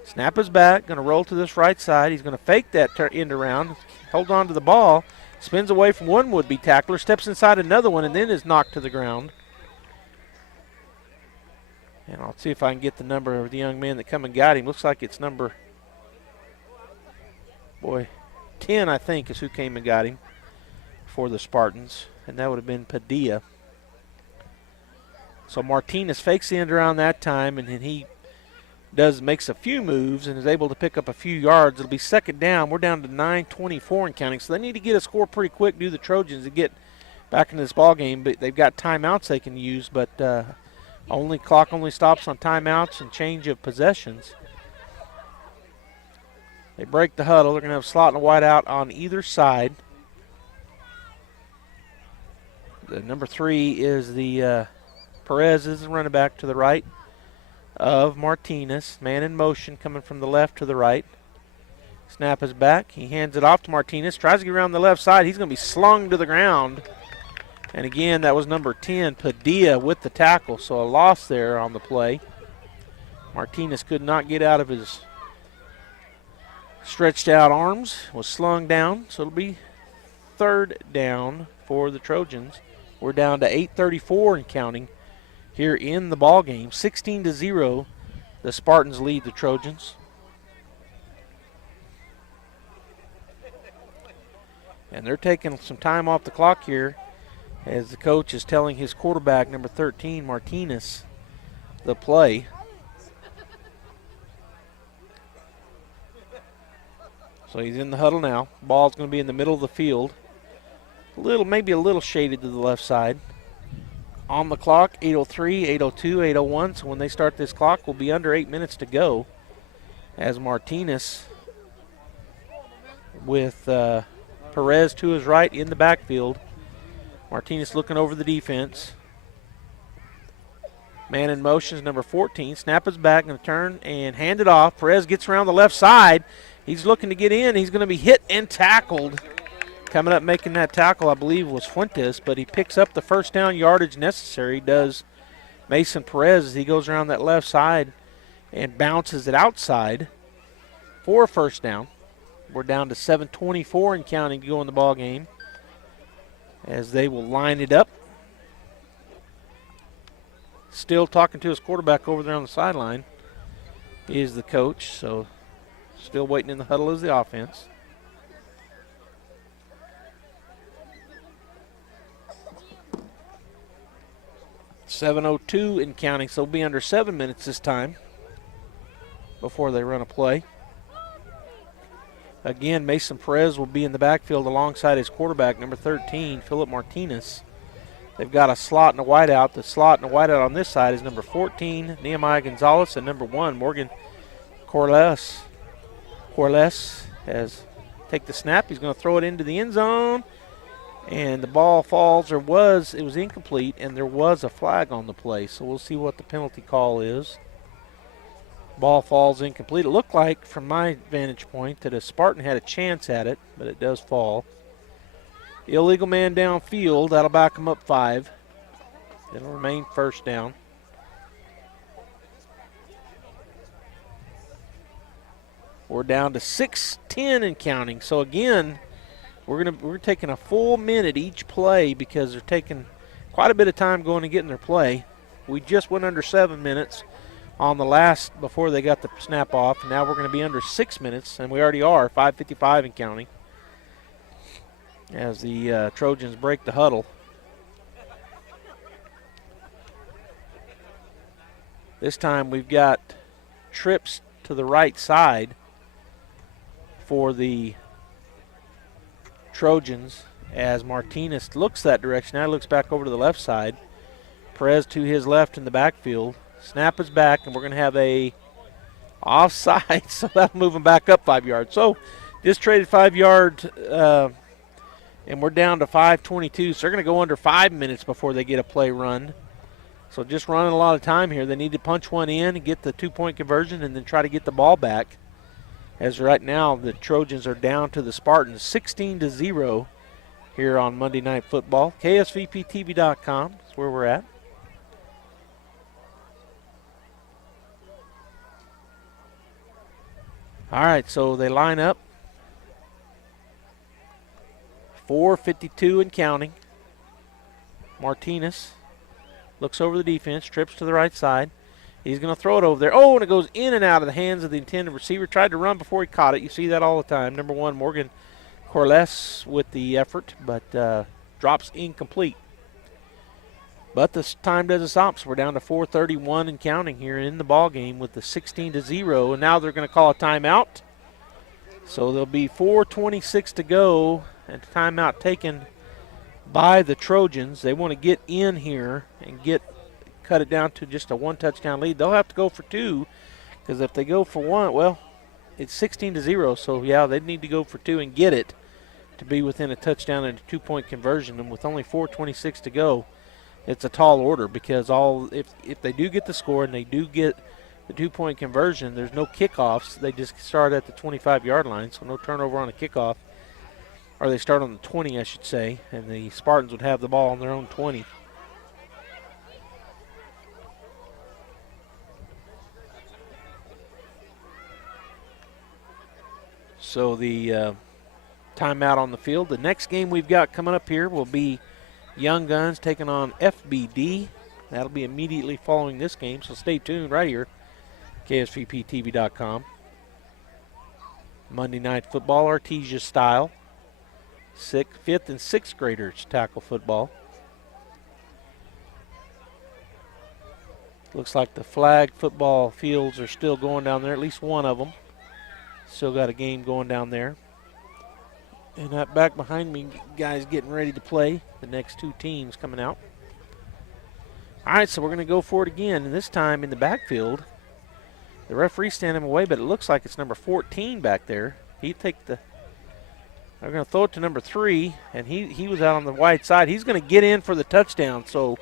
Snap is back, going to roll to this right side. He's going to fake that end around, hold on to the ball, spins away from one would-be tackler, steps inside another one, and then is knocked to the ground. And I'll see if I can get the number of the young men that come and got him. Looks like it's number, 10, I think, is who came and got him for the Spartans. And that would have been Padilla. So Martinez fakes the end around that time, and then he makes a few moves and is able to pick up a few yards. It'll be second down. We're down to 9:24 and counting. So they need to get a score pretty quick, do the Trojans, to get back into this ball game. But they've got timeouts they can use, but clock only stops on timeouts and change of possessions. They break the huddle. They're going to have a slot and a wide out on either side. The number 3 is the Perez is the running back to the right of Martinez. Man in motion coming from the left to the right. Snap is back. He hands it off to Martinez. Tries to get around the left side. He's going to be slung to the ground. And again, that was number 10, Padilla, with the tackle. So a loss there on the play. Martinez could not get out of his Stretched out arms was slung down, so it'll be 3rd down for the Trojans. We're down to 8:34 and counting here in the ball game. 16-0, the Spartans lead the Trojans. And they're taking some time off the clock here as the coach is telling his quarterback, number 13, Martinez, the play. So he's in the huddle now. Ball's going to be in the middle of the field. Maybe a little shaded to the left side. On the clock, 8:03, 8:02, 8:01. So when they start this clock, we'll be under 8 minutes to go. As Martinez with Perez to his right in the backfield. Martinez looking over the defense. Man in motion is number 14. Snap is back, going to turn and hand it off. Perez gets around the left side. He's looking to get in. He's going to be hit and tackled. Coming up making that tackle, I believe, was Fuentes, but he picks up the first down yardage necessary, does Mason Perez, as he goes around that left side and bounces it outside for a first down. We're down to 7:24 and counting to go in the ball game as they will line it up. Still talking to his quarterback over there on the sideline is the coach, so still waiting in the huddle is the offense. .702 in counting, so it'll be under 7 minutes this time before they run a play. Again, Mason Perez will be in the backfield alongside his quarterback, number 13, Philip Martinez. They've got a slot and a wideout. The slot and a wideout on this side is number 14, Nehemiah Gonzalez, and number 1, Morgan Corles. Corles has take the snap. He's going to throw it into the end zone. And the ball falls, it was incomplete, and there was a flag on the play. So we'll see what the penalty call is. Ball falls incomplete. It looked like, from my vantage point, that a Spartan had a chance at it, but it does fall. Illegal man downfield. That'll back him up 5. It'll remain first down. We're down to 6:10 and counting. So again, we're taking a full minute each play because they're taking quite a bit of time going and getting their play. We just went under 7 minutes on the last before they got the snap off, and now we're going to be under 6 minutes, and we already are 5:55 and counting as the Trojans break the huddle. This time we've got trips to the right side for the Trojans as Martinez looks that direction. Now he looks back over to the left side. Perez to his left in the backfield. Snap is back, and we're going to have a offside, so that'll move him back up 5 yards. So just traded 5 yards, and we're down to 5:22. So they're going to go under 5 minutes before they get a play run. So just running a lot of time here. They need to punch one in and get the 2-point conversion and then try to get the ball back. As right now, the Trojans are down to the Spartans 16-0 here on Monday Night Football. KSVPTV.com is where we're at. All right, so they line up. 4:52 and counting. Martinez looks over the defense, trips to the right side. He's going to throw it over there. Oh, and it goes in and out of the hands of the intended receiver. Tried to run before he caught it. You see that all the time. Number 1, Morgan Corles with the effort, but drops incomplete. But this time doesn't stop, so we're down to 4:31 and counting here in the ball game with the 16-0. And now they're going to call a timeout. So there'll be 4:26 to go, and timeout taken by the Trojans. They want to get in here and cut it down to just a 1-touchdown lead. They'll have to go for 2, because if they go for 1, well, it's 16-0. So yeah, they need to go for 2 and get it to be within a touchdown and a 2-point conversion. And with only 4:26 to go, it's a tall order, because if they do get the score and they do get the 2-point conversion, there's no kickoffs. They just start at the 25-yard line, so no turnover on a kickoff. Or they start on the 20, I should say, and the Spartans would have the ball on their own 20. So the timeout on the field. The next game we've got coming up here will be Young Guns taking on FBD. That'll be immediately following this game, so stay tuned right here, KSVPTV.com. Monday Night Football, Artesia style. 5th and 6th graders tackle football. Looks like the flag football fields are still going down there, at least one of them. Still got a game going down there. And that back behind me, guys getting ready to play. The next two teams coming out. All right, so we're going to go for it again, and this time in the backfield. The referee's standing away, but it looks like it's number 14 back there. They're going to throw it to number 3, and he was out on the wide side. He's going to get in for the touchdown. So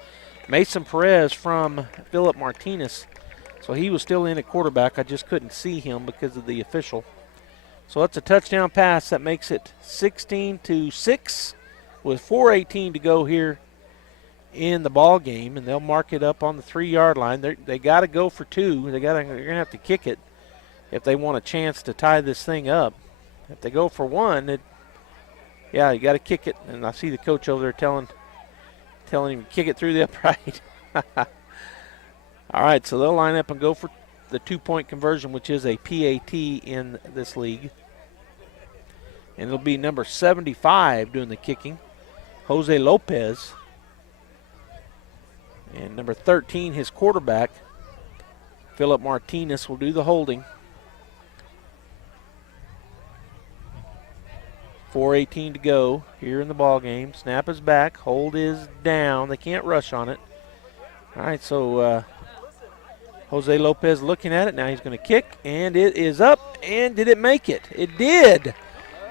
Mason Perez from Philip Martinez. So he was still in at quarterback. I just couldn't see him because of the official. So that's a touchdown pass. That makes it 16-6 with 4:18 to go here in the ball game, and they'll mark it up on the 3-yard line. They got to go for 2. They're going to have to kick it if they want a chance to tie this thing up. If they go for 1, you got to kick it. And I see the coach over there telling him to kick it through the upright. All right, so they'll line up and go for the 2-point conversion, which is a PAT in this league. And it'll be number 75 doing the kicking, Jose Lopez. And number 13, his quarterback, Philip Martinez, will do the holding. 4:18 to go here in the ball game. Snap is back. Hold is down. They can't rush on it. All right, so Jose Lopez looking at it. Now he's going to kick, and it is up. And did it make it? It did.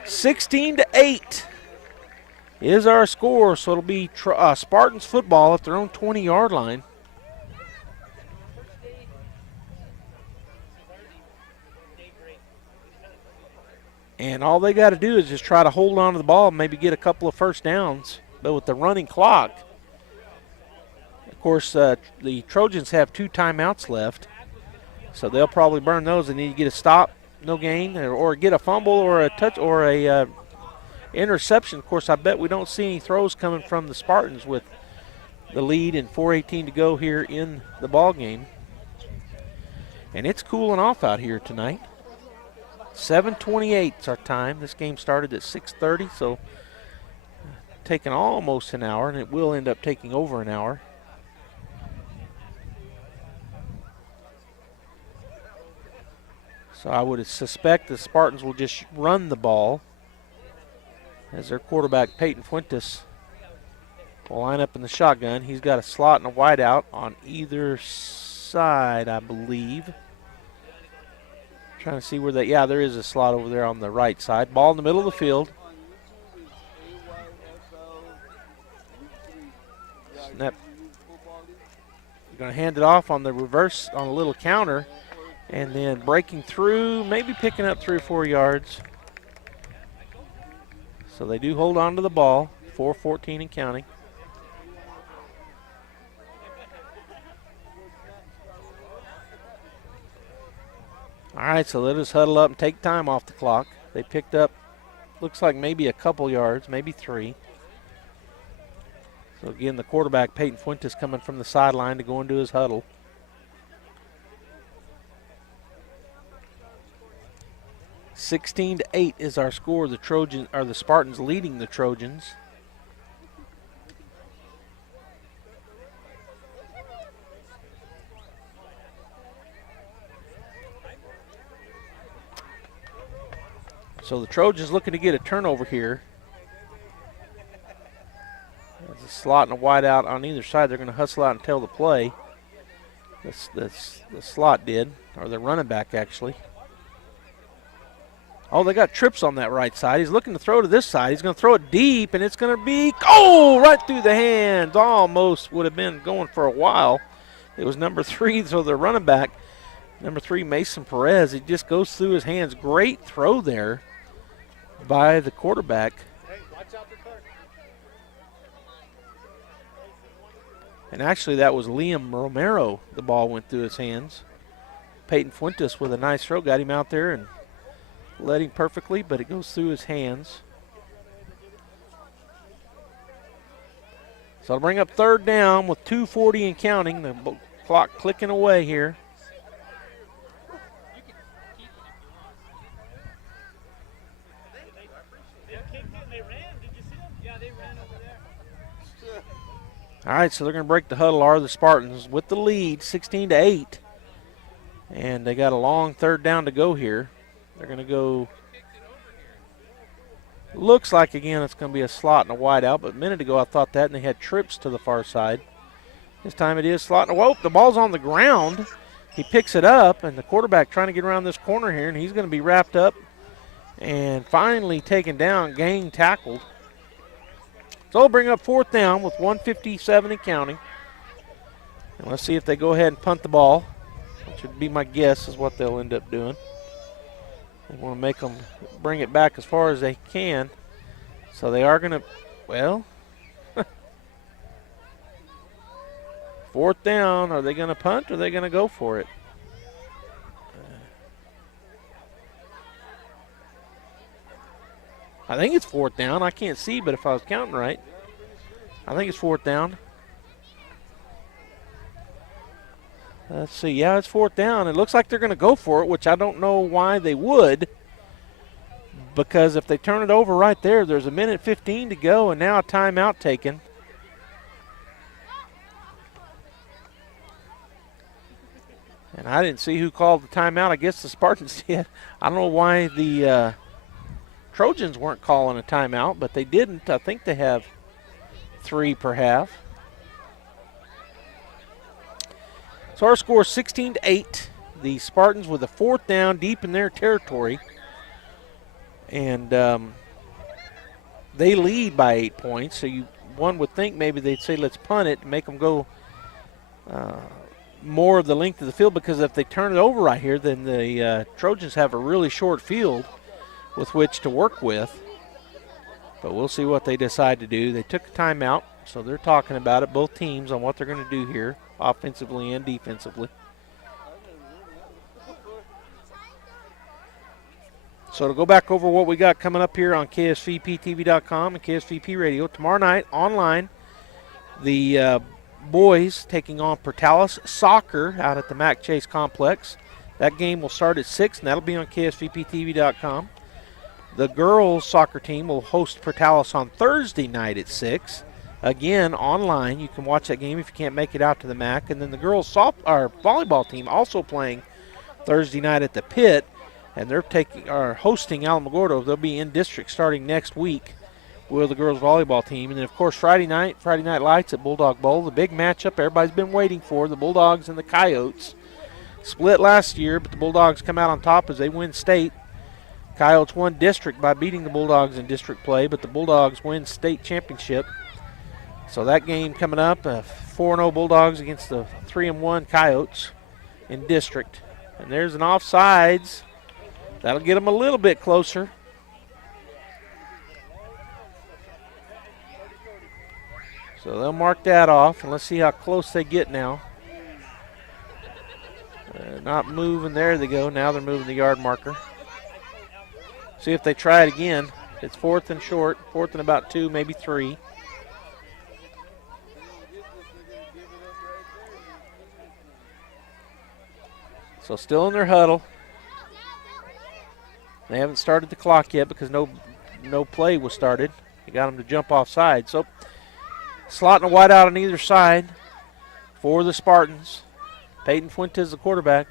16-8 is our score. So it'll be Spartans football at their own 20-yard line. And all they got to do is just try to hold on to the ball and maybe get a couple of first downs. But with the running clock, of course, the Trojans have 2 timeouts left. So they'll probably burn those. They need to get a stop, no gain, or get a fumble or a touch or a interception. Of course, I bet we don't see any throws coming from the Spartans with the lead and 4:18 to go here in the ball game. And it's cooling off out here tonight. 7:28 is our time. This game started at 6:30, so taking almost an hour, and it will end up taking over an hour. So I would suspect the Spartans will just run the ball as their quarterback, Peyton Fuentes, will line up in the shotgun. He's got a slot and a wide out on either side, I believe. Trying to see where there is a slot over there on the right side. Ball in the middle of the field. Snap. You're going to hand it off on the reverse on a little counter, and then breaking through, maybe picking up 3 or 4 yards. So they do hold on to the ball. 4:14 and counting. All right, so let us huddle up and take time off the clock. They picked up, looks like maybe a couple yards, maybe 3. So again, the quarterback, Peyton Fuentes, coming from the sideline to go into his huddle. (16-8) is our score. The Spartans leading the Trojans. So the Trojans looking to get a turnover here. There's a slot and a wide out on either side. They're going to hustle out and tell the play. The slot did, or the running back actually. Oh, they got trips on that right side. He's looking to throw to this side. He's going to throw it deep, and it's going to be, right through the hands. Almost would have been going for a while. It was number 3, so the running back, number 3, Mason Perez. It just goes through his hands. Great throw there by the quarterback. And actually, that was Liam Romero. The ball went through his hands. Peyton Fuentes with a nice throw got him out there and led him perfectly, but it goes through his hands. So it'll bring up third down with 2:40 and counting. The clock clicking away here. All right, so they're going to break the huddle, are the Spartans, with the lead, 16-8. And they got a long third down to go here. They're going to go, looks like, again, it's going to be a slot and a wide out. But a minute ago I thought that, and they had trips to the far side. This time it is slot and, whoa, the ball's on the ground. He picks it up, and the quarterback trying to get around this corner here, and he's going to be wrapped up and finally taken down, gang tackled. So they'll bring up fourth down with 1:57 and counting. And let's see if they go ahead and punt the ball, which would be my guess is what they'll end up doing. They want to make them bring it back as far as they can. So they are going to, well, fourth down. Are they going to punt or are they going to go for it? I think it's fourth down. I can't see, but if I was counting right, I think it's fourth down. Let's see. Yeah, it's fourth down. It looks like they're going to go for it, which I don't know why they would, because if they turn it over right there, there's 1:15 to go, and now a timeout taken. And I didn't see who called the timeout. I guess the Spartans did. I don't know why the Trojans weren't calling a timeout, but they didn't. I think they have 3 per half. So our score is 16-8. The Spartans with a fourth down deep in their territory. And they lead by 8 points. So one would think maybe they'd say let's punt it and make them go more of the length of the field, because if they turn it over right here, then the Trojans have a really short field with which to work with. But we'll see what they decide to do. They took a timeout, so they're talking about it, both teams, on what they're going to do here, offensively and defensively. So to go back over what we got coming up here on KSVPTV.com and KSVP Radio, tomorrow night online, the boys taking on Portales Soccer out at the Mac Chase Complex. That game will start at 6, and that'll be on KSVPTV.com. The girls' soccer team will host Portales on Thursday night at 6. Again, online. You can watch that game if you can't make it out to the MAC. And then the girls' volleyball team also playing Thursday night at the Pit, and they're hosting Alamogordo. They'll be in district starting next week with the girls' volleyball team. And then, of course, Friday night lights at Bulldog Bowl, the big matchup everybody's been waiting for, the Bulldogs and the Coyotes. Split last year, but the Bulldogs come out on top as they win state. Coyotes won district by beating the Bulldogs in district play, but the Bulldogs win state championship. So that game coming up, 4-0 Bulldogs against the 3-1 Coyotes in district. And there's an offsides. That'll get them a little bit closer. So they'll mark that off, and let's see how close they get now. Not moving. There they go. Now they're moving the yard marker. See if they try it again. It's fourth and short, fourth and about 2, maybe 3. So still in their huddle. They haven't started the clock yet because no play was started. They got them to jump offside. So slot and a wide out on either side for the Spartans. Peyton Fuentes, the quarterback.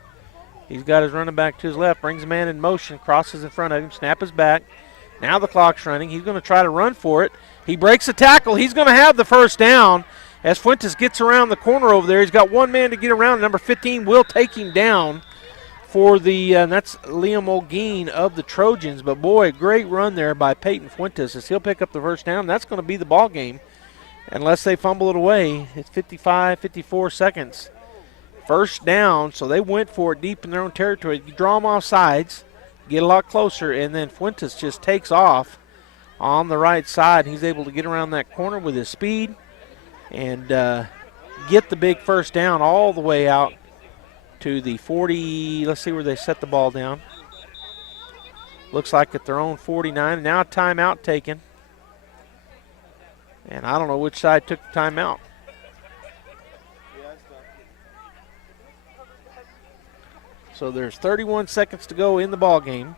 He's got his running back to his left, brings a man in motion, crosses in front of him, snap is back. Now the clock's running. He's going to try to run for it. He breaks the tackle. He's going to have the first down as Fuentes gets around the corner over there. He's got one man to get around. Number 15 will take him down for that's Liam Olguin of the Trojans. But, boy, great run there by Peyton Fuentes as he'll pick up the first down. That's going to be the ball game unless they fumble it away. It's 54 seconds. First down, so they went for it deep in their own territory. You draw them off sides, get a lot closer, and then Fuentes just takes off on the right side. He's able to get around that corner with his speed and get the big first down all the way out to the 40. Let's see where they set the ball down. Looks like at their own 49. Now a timeout taken. And I don't know which side took the timeout. So there's 31 seconds to go in the ball game.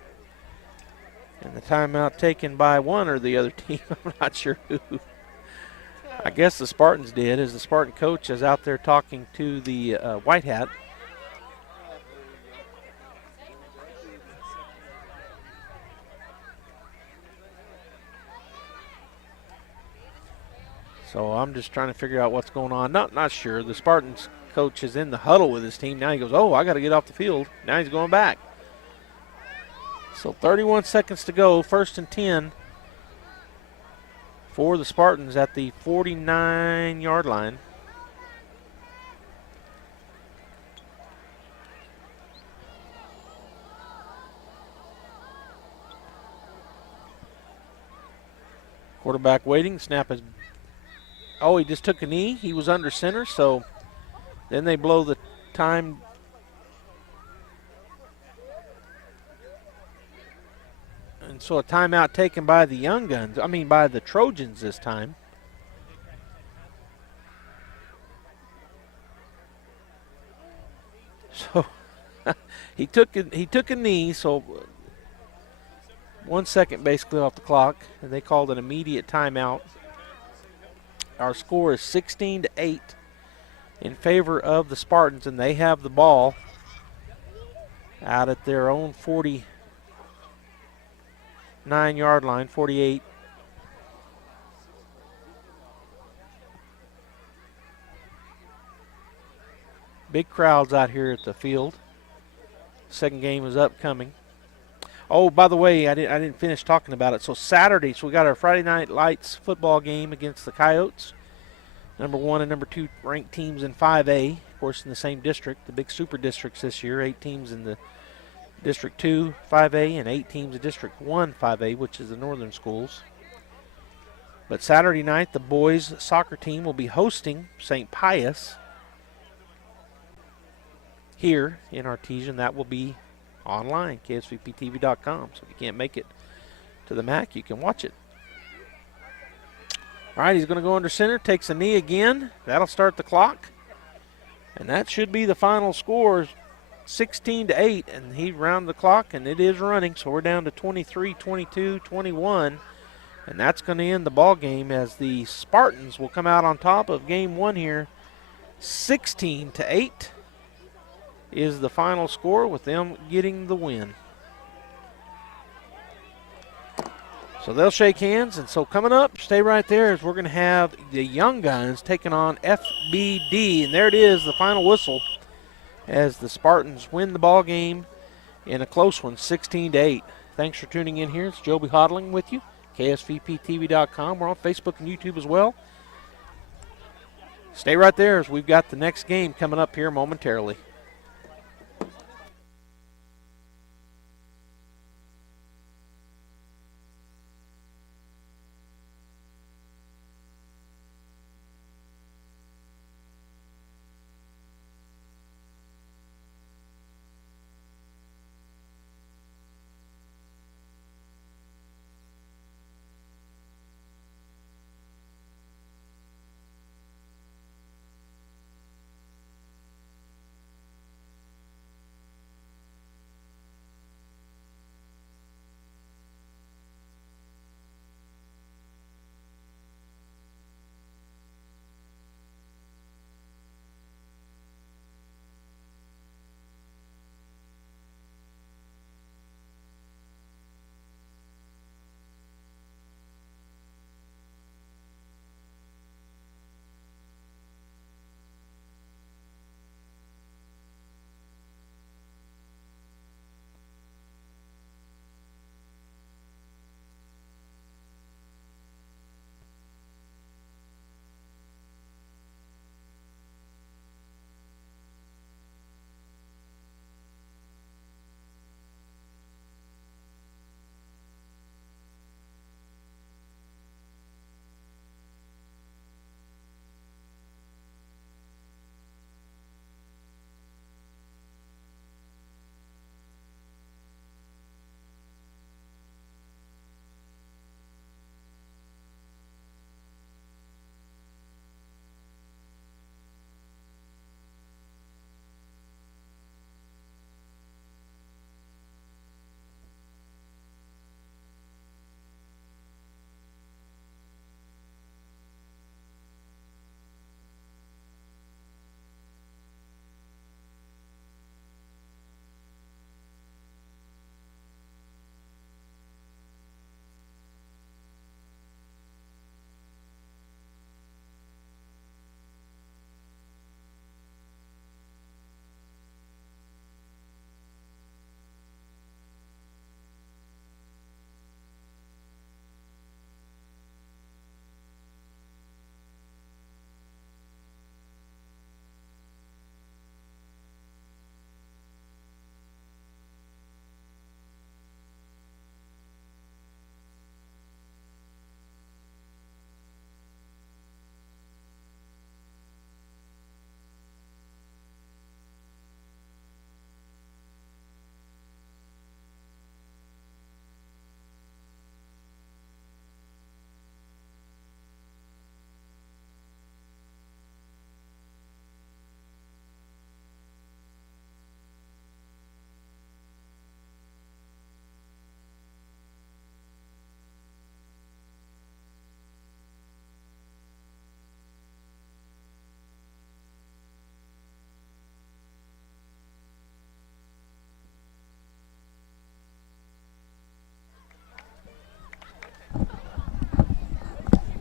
And the timeout taken by one or the other team. I'm not sure who. I guess the Spartans did, as the Spartan coach is out there talking to the White Hat. So I'm just trying to figure out what's going on. Not sure. The Spartans coach is in the huddle with his team. Now he goes, oh, I got to get off the field. Now he's going back. So 31 seconds to go, 1st and 10 for the Spartans at the 49-yard line. Quarterback waiting. Snap is. Oh, he just took a knee. He was under center, so then they blow the time. And so a timeout taken by the Young Guns. By the Trojans this time. So he took a knee, so 1 second basically off the clock, and they called an immediate timeout. Our score is 16-8 in favor of the Spartans, and they have the ball out at their own 49-yard line, 48. Big crowds out here at the field. Second game is upcoming. Oh, by the way, I didn't finish talking about it. So Saturday, we got our Friday Night Lights football game against the Coyotes. Number 1 and number 2 ranked teams in 5A, of course, in the same district, the big super districts this year. 8 teams in the District 2 5A and 8 teams in District 1 5A, which is the northern schools. But Saturday night, the boys soccer team will be hosting St. Pius here in Artesia. That will be online, ksvptv.com. So if you can't make it to the MAC, you can watch it. All right, he's going to go under center, takes a knee again. That'll start the clock. And that should be the final score, 16-8. And he rounded the clock, and it is running. So we're down to 23, 22, 21. And that's going to end the ball game as the Spartans will come out on top of game 1 here. 16-8 is the final score, with them getting the win. So they'll shake hands. And so coming up, stay right there, as we're going to have the Young Guns taking on FBD. And there it is, the final whistle, as the Spartans win the ball game in a close one, 16-8. Thanks for tuning in here. It's Joby Hodling with you, ksvptv.com. We're on Facebook and YouTube as well. Stay right there, as we've got the next game coming up here momentarily.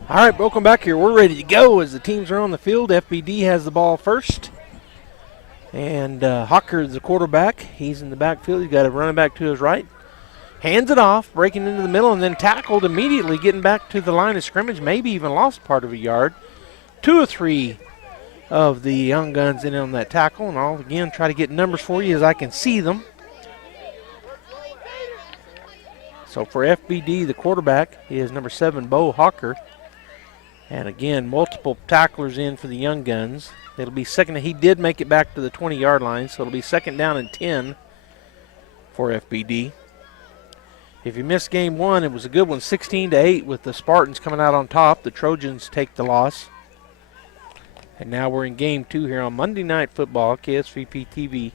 All right, welcome back here. We're ready to go as the teams are on the field. FBD has the ball first. And Hawker is the quarterback. He's in the backfield. He's got a running back to his right. Hands it off, breaking into the middle, and then tackled immediately, getting back to the line of scrimmage, maybe even lost part of a yard. 2 or 3 of the Young Guns in on that tackle, and I'll again try to get numbers for you as I can see them. So for FBD, the quarterback is number 7, Bo Hawker. And again, multiple tacklers in for the Young Guns. It'll be second. He did make it back to the 20-yard line, so it'll be 2nd down and 10 for FBD. If you missed game 1, it was a good one, 16-8 with the Spartans coming out on top. The Trojans take the loss. And now we're in game 2 here on Monday Night Football, KSVPTV.com.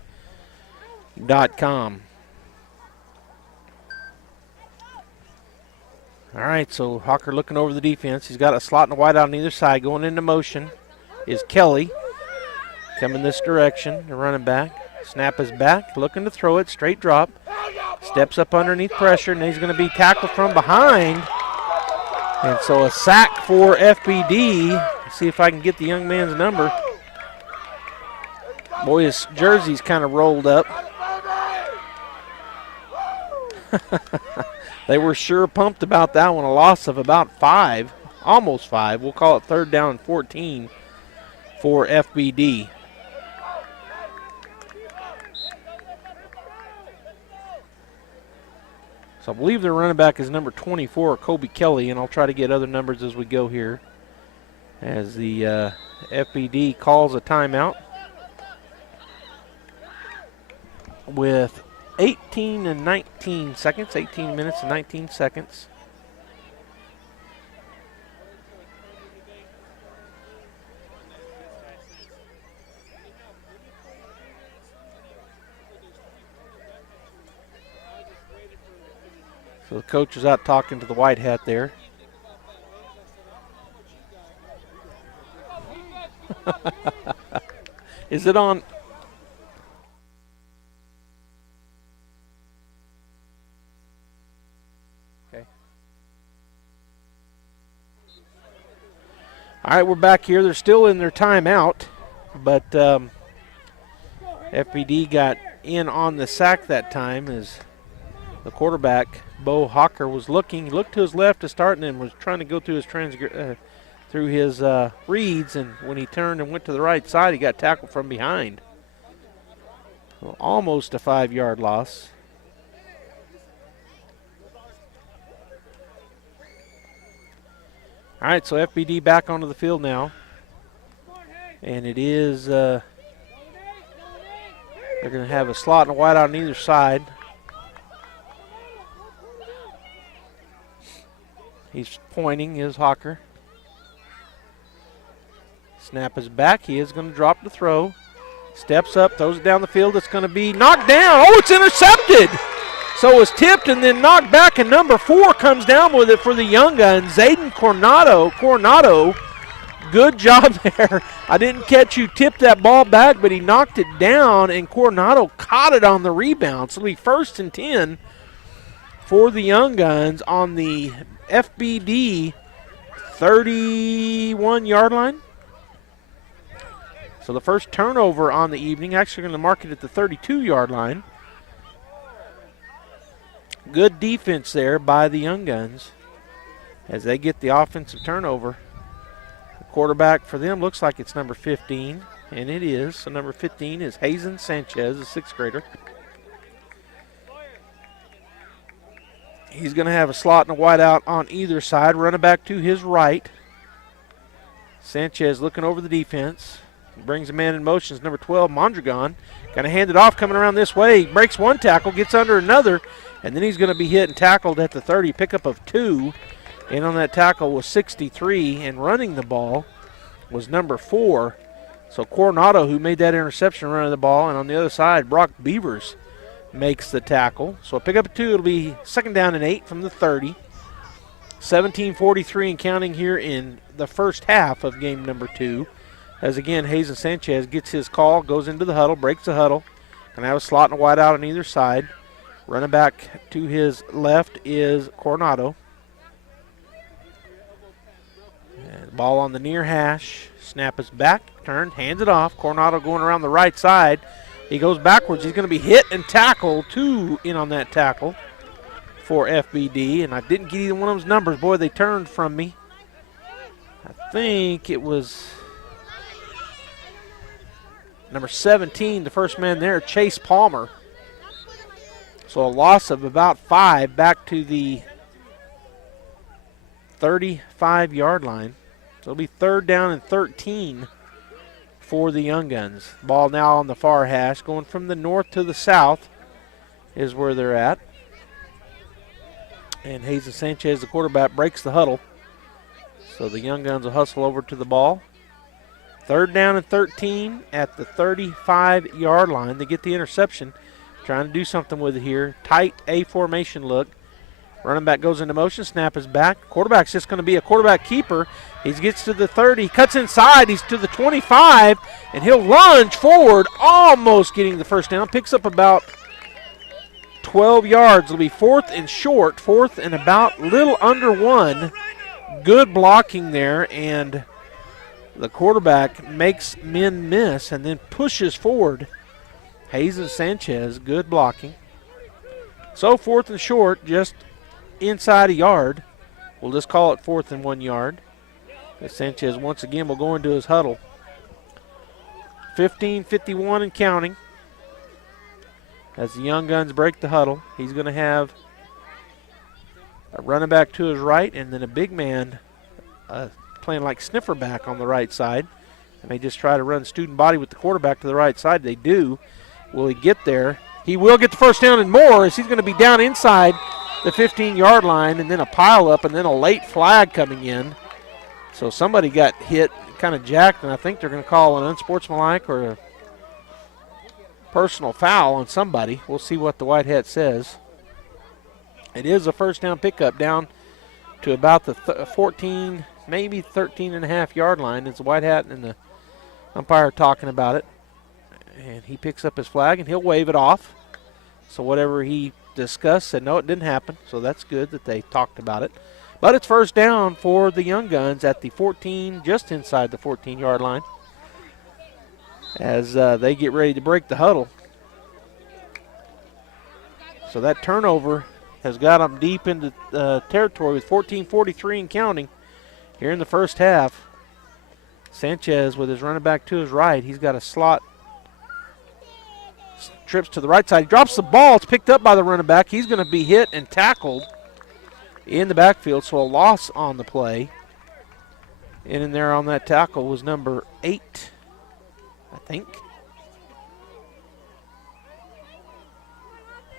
All right, so Hawker looking over the defense. He's got a slot and a wide out on either side. Going into motion is Kelly. Coming this direction, the running back. Snap is back, looking to throw it, straight drop. Steps up underneath pressure, and he's going to be tackled from behind. And so a sack for FBD. Let's see if I can get the young man's number. Boy, his jersey's kind of rolled up. They were sure pumped about that one. A loss of about 5, almost 5. We'll call it 3rd down and 14 for FBD. So I believe their running back is number 24, Kobe Kelly, and I'll try to get other numbers as we go here. As the FBD calls a timeout with 18 and 19 seconds, 18 minutes and 19 seconds. So the coach is out talking to the white hat there. Is it on? Okay. All right, we're back here. They're still in their timeout, but FBD got in on the sack that time as the quarterback, Bo Hawker, was looking. He looked to his left to start and then was trying to go through his reads, and when he turned and went to the right side, he got tackled from behind. So almost a 5-yard loss. All right, so FBD back onto the field now. And it is, they're going to have a slot and a wide out on either side. He's pointing, is Hawker. Snap is back. He is going to drop the throw. Steps up, throws it down the field. It's going to be knocked down. Oh, it's intercepted. So it's tipped and then knocked back, and number 4 comes down with it for the Young Guns, Zayden Coronado. Good job there. I didn't catch you tip that ball back, but he knocked it down, and Coronado caught it on the rebound. So it'll be 1st and 10 for the Young Guns on the FBD 31-yard line. So the first turnover on the evening, actually going to mark it at the 32-yard line. Good defense there by the Young Guns as they get the offensive turnover. The quarterback for them looks like it's number 15, and it is. So number 15 is Hazen Sanchez, a 6th grader. He's going to have a slot and a wide out on either side. Running back to his right. Sanchez looking over the defense. Brings a man in motion. It's number 12, Mondragon. Going to hand it off coming around this way. Breaks one tackle, gets under another, and then he's going to be hit and tackled at the 30. Pickup of 2. And on that tackle was 63, and running the ball was number 4. So Coronado, who made that interception, running the ball, and on the other side, Brock Beavers makes the tackle. So a pickup of 2, it'll be 2nd down and 8 from the 30. 17:43 and counting here in the first half of game number 2. As again, Hazen Sanchez gets his call, goes into the huddle, breaks the huddle. Gonna have a slot and a wide out on either side. Running back to his left is Coronado. Ball on the near hash. Snap is back, turned, hands it off. Coronado going around the right side. He goes backwards. He's going to be hit and tackled. 2 in on that tackle for FBD, and I didn't get either one of those numbers. Boy, they turned from me. I think it was number 17, the first man there, Chase Palmer. So a loss of about 5 back to the 35-yard line. So it'll be 3rd down and 13 for the Young Guns. Ball now on the far hash, going from the north to the south is where they're at. And Jesus Sanchez, the quarterback, breaks the huddle. So the Young Guns will hustle over to the ball. 3rd down and 13 at the 35-yard line. They get the interception. Trying to do something with it here. Tight A formation look. Running back goes into motion. Snap is back. Quarterback's just going to be a quarterback keeper. He gets to the 30. Cuts inside. He's to the 25. And he'll lunge forward, almost getting the first down. Picks up about 12 yards. It'll be 4th and short. 4th and about little under 1. Good blocking there. And the quarterback makes men miss and then pushes forward. Jesus Sanchez, good blocking. So 4th and short, just inside a yard. We'll just call it 4th and 1 yard. Sanchez once again will go into his huddle. 15:51 and counting. As the Young Guns break the huddle, he's going to have a running back to his right and then a big man playing like sniffer back on the right side. And they just try to run student body with the quarterback to the right side. They do. Will he get there? He will get the first down and more, as he's going to be down inside the 15-yard line, and then a pile up and then a late flag coming in. So somebody got hit, kind of jacked, and I think they're going to call an unsportsmanlike or a personal foul on somebody. We'll see what the white hat says. It is a first down pickup down to about the 14, maybe 13.5-yard line. It's the white hat and the umpire talking about it. And he picks up his flag, and he'll wave it off. So whatever he discussed said, no, it didn't happen. So that's good that they talked about it. But it's first down for the Young Guns at the 14, just inside the 14-yard line, as they get ready to break the huddle. So that turnover has got them deep into territory with 14:43 and counting here in the first half. Sanchez with his running back to his right. He's got a slot. Trips to the right side. He drops the ball. It's picked up by the running back. He's going to be hit and tackled in the backfield, so a loss on the play. And in there on that tackle was number 8, I think.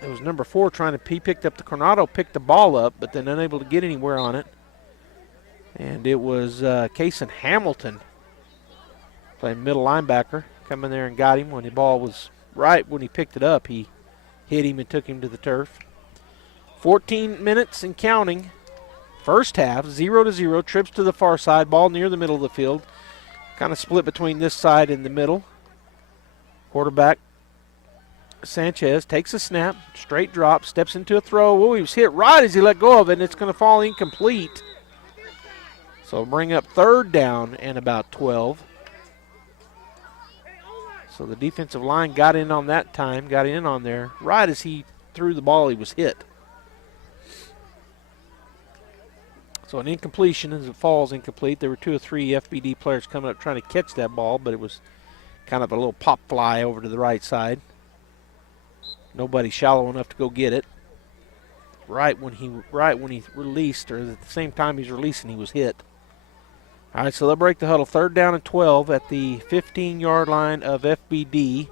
It was number 4 he picked up the Coronado, picked the ball up, but then unable to get anywhere on it. And it was Kason Hamilton, playing middle linebacker, come in there and got him when the ball was right when he picked it up. He hit him and took him to the turf. 14 minutes and counting. First half, 0-0. Trips to the far side. Ball near the middle of the field. Kind of split between this side and the middle. Quarterback Sanchez takes a snap. Straight drop. Steps into a throw. Oh, he was hit right as he let go of it, and it's going to fall incomplete. So bring up 3rd down and about 12. So the defensive line got in on that time, got in on there. Right as he threw the ball, he was hit. So an incompletion as it falls incomplete. There were 2 or 3 FBD players coming up trying to catch that ball, but it was kind of a little pop fly over to the right side. Nobody shallow enough to go get it. Right when he released, or at the same time he's releasing, he was hit. All right, so they'll break the huddle. 3rd down and 12 at the 15-yard line of FBD.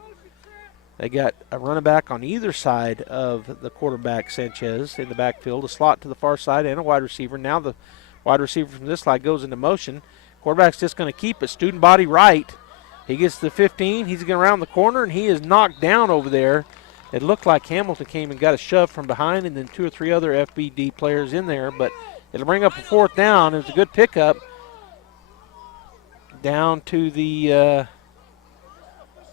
They got a running back on either side of the quarterback, Sanchez, in the backfield, a slot to the far side, and a wide receiver. Now the wide receiver from this side goes into motion. Quarterback's just going to keep it. Student body right. He gets to the 15. He's going around the corner, and he is knocked down over there. It looked like Hamilton came and got a shove from behind, and then 2 or 3 other FBD players in there, but it'll bring up a 4th down. It was a good pickup. Down to the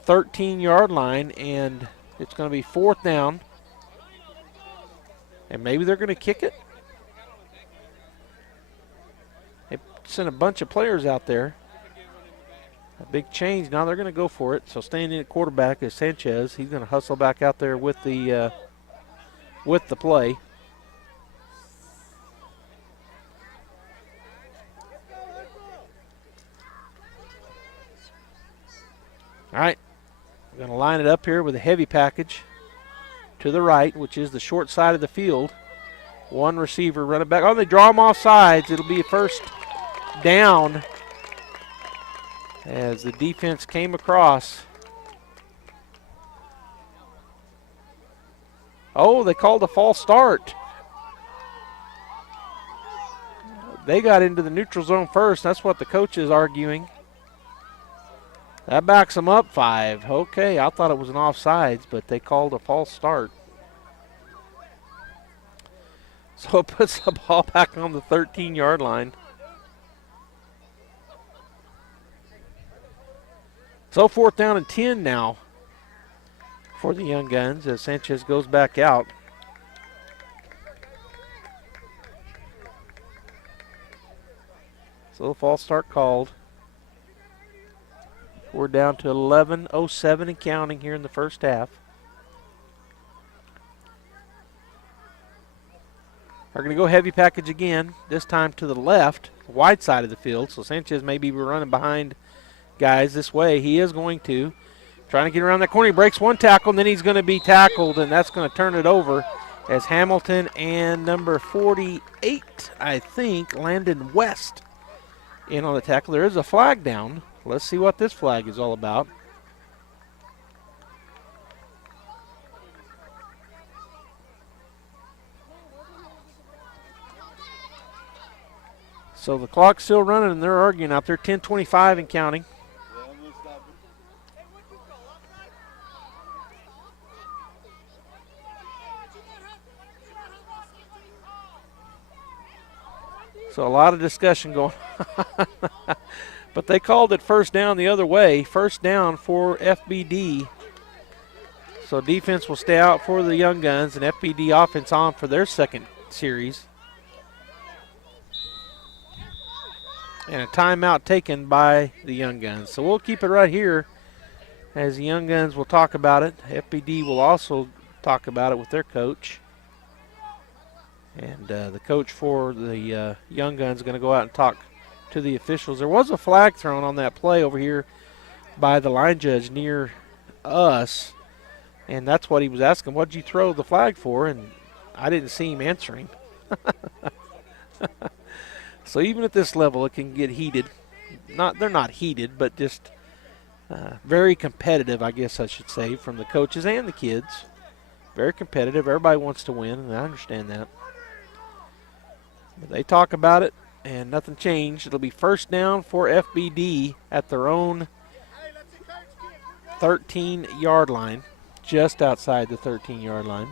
13-yard line, and it's going to be 4th down. And maybe they're going to kick it. They sent a bunch of players out there. A big change. Now they're going to go for it. So staying in at quarterback is Sanchez. He's going to hustle back out there with the play. All right, we're going to line it up here with a heavy package to the right, which is the short side of the field. One receiver running back. Oh, they draw him off sides. It'll be a first down as the defense came across. Oh, they called a false start. They got into the neutral zone first. That's what the coach is arguing. That backs them up 5. Okay, I thought it was an offsides, but they called a false start. So it puts the ball back on the 13-yard line. So 4th down and 10 now for the Young Guns as Sanchez goes back out. So the false start called. We're down to 11:07 and counting here in the first half. We're going to go heavy package again, this time to the left, wide side of the field. So Sanchez may be running behind guys this way. He is going to. Trying to get around that corner. He breaks one tackle, and then he's going to be tackled, and that's going to turn it over as Hamilton and number 48, I think, Landon West in on the tackle. There is a flag down. Let's see what this flag is all about. So the clock's still running, and they're arguing out there. 10:25 and counting. So a lot of discussion going on. But they called it first down the other way. First down for FBD. So defense will stay out for the Young Guns, and FBD offense on for their second series. And a timeout taken by the Young Guns. So we'll keep it right here as the Young Guns will talk about it. FBD will also talk about it with their coach. And the coach for the Young Guns is going to go out and talk to the officials. There was a flag thrown on that play over here by the line judge near us, and that's what he was asking. What did you throw the flag for? And I didn't see him answering. So even at this level, it can get heated. They're not heated, but just very competitive, I guess I should say, from the coaches and the kids. Very competitive. Everybody wants to win, and I understand that. But they talk about it, and nothing changed. It'll be first down for FBD at their own 13-yard line, just outside the 13-yard line.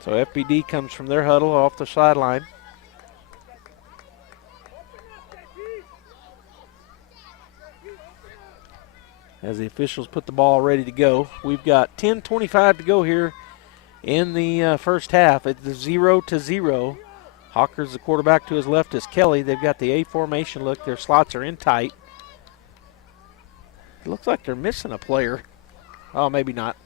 So FBD comes from their huddle off the sideline. As the officials put the ball ready to go. We've got 10:25 to go here in the first half. It's 0-0. Hawker's the quarterback. To his left is Kelly. They've got the A formation look. Their slots are in tight. It looks like they're missing a player. Oh, maybe not.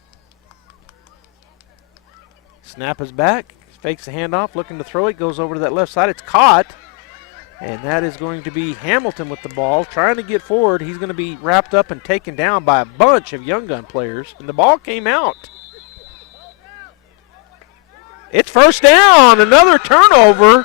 Snap is back. Fakes the handoff, looking to throw it. Goes over to that left side. It's caught. And that is going to be Hamilton with the ball, trying to get forward. He's going to be wrapped up and taken down by a bunch of Young Gun players. And the ball came out. It's first down. Another turnover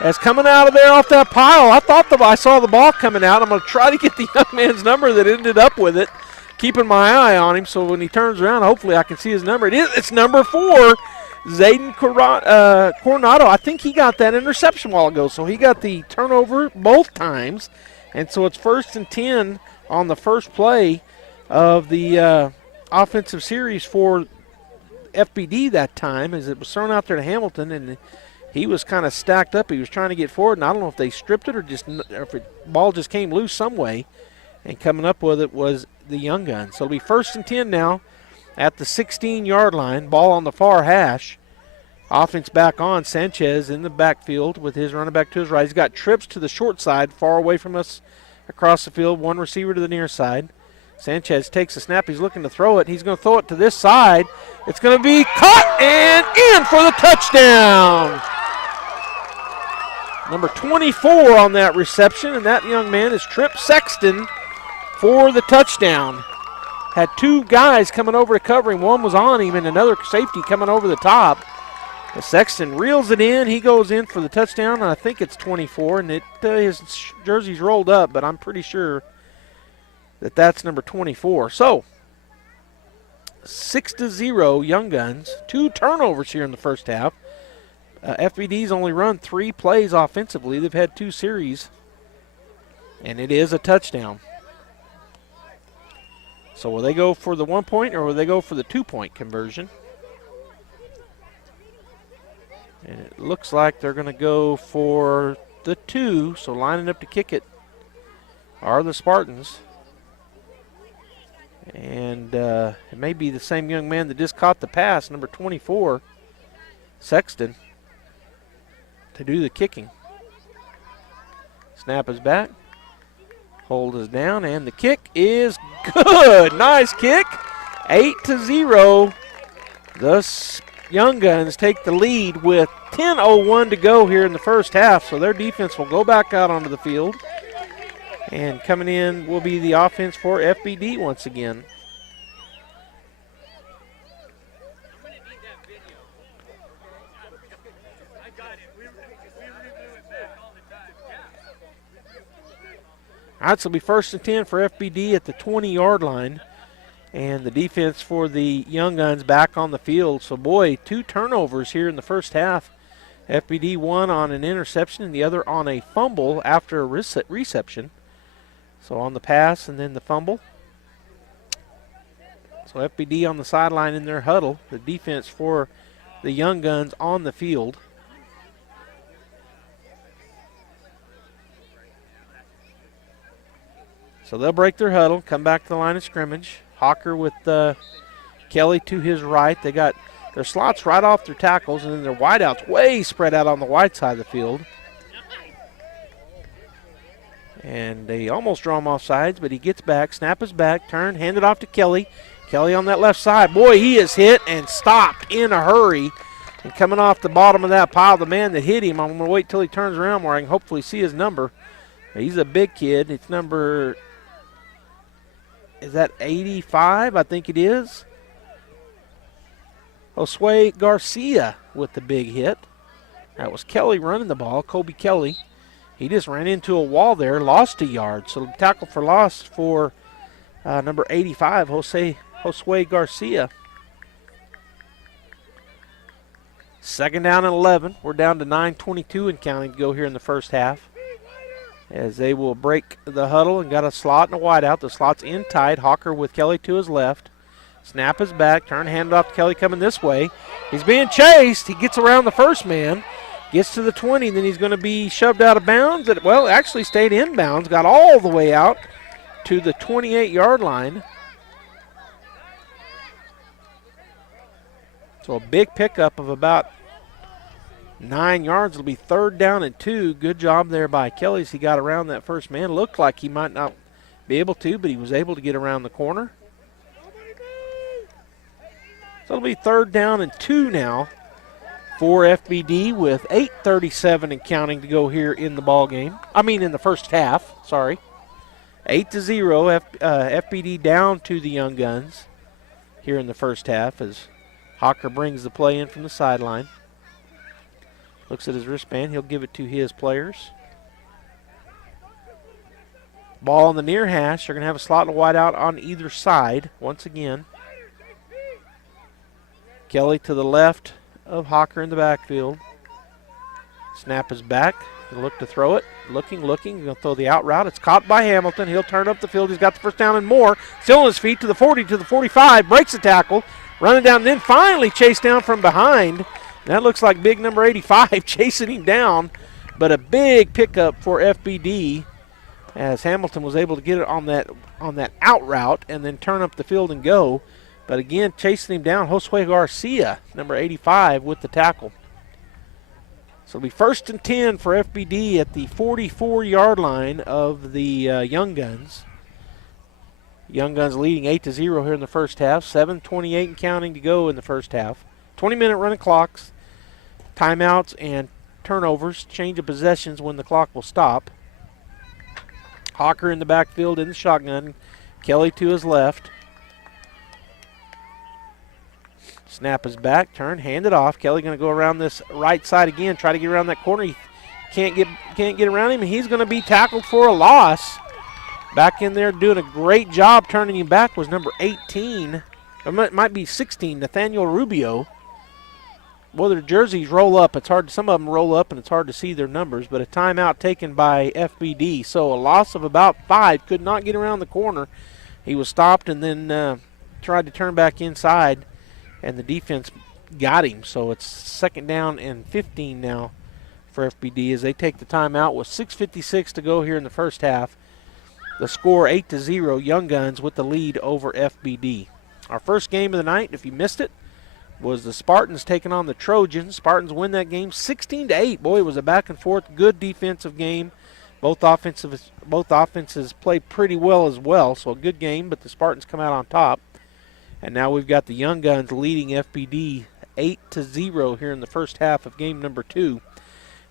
as coming out of there off that pile. I saw the ball coming out. I'm going to try to get the young man's number that ended up with it, keeping my eye on him. So when he turns around, hopefully I can see his number. It's number 4. Zayden Coronado, I think he got that interception a while ago. So he got the turnover both times. And so it's 1st and 10 on the first play of the offensive series for FBD that time, as it was thrown out there to Hamilton, and he was kind of stacked up. He was trying to get forward, and I don't know if they stripped it or if the ball just came loose some way. And coming up with it was the Young Guns. So it'll be 1st and 10 now at the 16-yard line. Ball on the far hash. Offense back on. Sanchez in the backfield with his running back to his right. He's got trips to the short side, far away from us across the field. One receiver to the near side. Sanchez takes the snap. He's looking to throw it. He's going to throw it to this side. It's going to be caught and in for the touchdown. Number 24 on that reception, and that young man is Trip Sexton for the touchdown. Had 2 guys coming over to cover him. One was on him and another safety coming over the top. But Sexton reels it in. He goes in for the touchdown, and I think it's 24, and his jersey's rolled up, but I'm pretty sure that that's number 24. So, 6-0 Young Guns. 2 turnovers here in the first half. FBD's only run 3 plays offensively. They've had 2 series, and it is a touchdown. So will they go for the 1-point or will they go for the 2-point conversion? And it looks like they're going to go for the 2, so lining up to kick it are the Spartans. And it may be the same young man that just caught the pass, number 24, Sexton, to do the kicking. Snap is back. Hold is down, and the kick is good. Nice kick. 8-0. The Young Guns take the lead with 10:01 to go here in the first half, so their defense will go back out onto the field. And coming in will be the offense for FBD once again. All right, so it'll be 1st and 10 for FBD at the 20-yard line. And the defense for the Young Guns back on the field. So, boy, 2 turnovers here in the first half. FBD, one on an interception and the other on a fumble after a reception. So on the pass and then the fumble. So FBD on the sideline in their huddle. The defense for the Young Guns on the field. So they'll break their huddle, come back to the line of scrimmage. Hawker with Kelly to his right. They got their slots right off their tackles, and then their wideouts way spread out on the wide side of the field. And they almost draw him off sides, but he gets back. Snap is back, turn, hand it off to Kelly. Kelly on that left side. Boy, he is hit and stopped in a hurry. And coming off the bottom of that pile, the man that hit him, I'm going to wait till he turns around where I can hopefully see his number. He's a big kid. It's number, is that 85? I think it is. Josue Garcia with the big hit. That was Kelly running the ball, Kobe Kelly. He just ran into a wall there, lost a yard. So tackle for loss for number 85, Josue Garcia. 2nd down and 11. We're down to 9:22 and counting to go here in the first half. As they will break the huddle and got a slot and a wide out. The slot's in tight. Hawker with Kelly to his left. Snap is back. Turn, hand off to Kelly coming this way. He's being chased. He gets around the first man. Gets to the 20. Then he's going to be shoved out of bounds. Well, actually stayed in bounds. Got all the way out to the 28-yard line. So a big pickup of about 9 yards. It'll be 3rd down and 2. Good job there by Kelly as he got around that first man. Looked like he might not be able to, but he was able to get around the corner. So it'll be 3rd down and 2 now for FBD with 8:37 and counting to go here in the ball game. I mean in the first half, sorry. 8-0, FBD down to the Young Guns here in the first half as Hawker brings the play in from the sideline. Looks at his wristband. He'll give it to his players. Ball on the near hash. They're going to have a slot and a wide out on either side once again. Kelly to the left of Hawker in the backfield. Snap is back. He'll look to throw it. Looking. He's going to throw the out route. It's caught by Hamilton. He'll turn up the field. He's got the first down and more. Still on his feet to the 40, to the 45. Breaks the tackle. Running down, then finally chased down from behind. That looks like big number 85 chasing him down. But a big pickup for FBD as Hamilton was able to get it on that out route and then turn up the field and go. But again, chasing him down, Josue Garcia, number 85, with the tackle. So it'll be 1st and 10 for FBD at the 44-yard line of the Young Guns. Young Guns leading 8-0 here in the first half. 7:28 and counting to go in the first half. 20-minute running clocks, timeouts, and turnovers. Change of possessions when the clock will stop. Hawker in the backfield in the shotgun. Kelly to his left. Snap is back, turn, hand it off. Kelly going to go around this right side again, try to get around that corner. He can't get around him, and he's going to be tackled for a loss. Back in there doing a great job turning him back was number 18. It might be 16, Nathaniel Rubio. Well, their jerseys roll up. It's hard. Some of them roll up, and it's hard to see their numbers. But a timeout taken by FBD. So a loss of about 5. Could not get around the corner. He was stopped and then tried to turn back inside, and the defense got him. So it's 2nd down and 15 now for FBD as they take the timeout with 6:56 to go here in the first half. The score 8-0. Young Guns with the lead over FBD. Our first game of the night, if you missed it, was the Spartans taking on the Trojans. Spartans win that game 16-8. Boy, it was a back and forth, good defensive game. Both offenses played pretty well as well, so a good game, but the Spartans come out on top. And now we've got the Young Guns leading FBD 8-0 here in the first half of game number 2.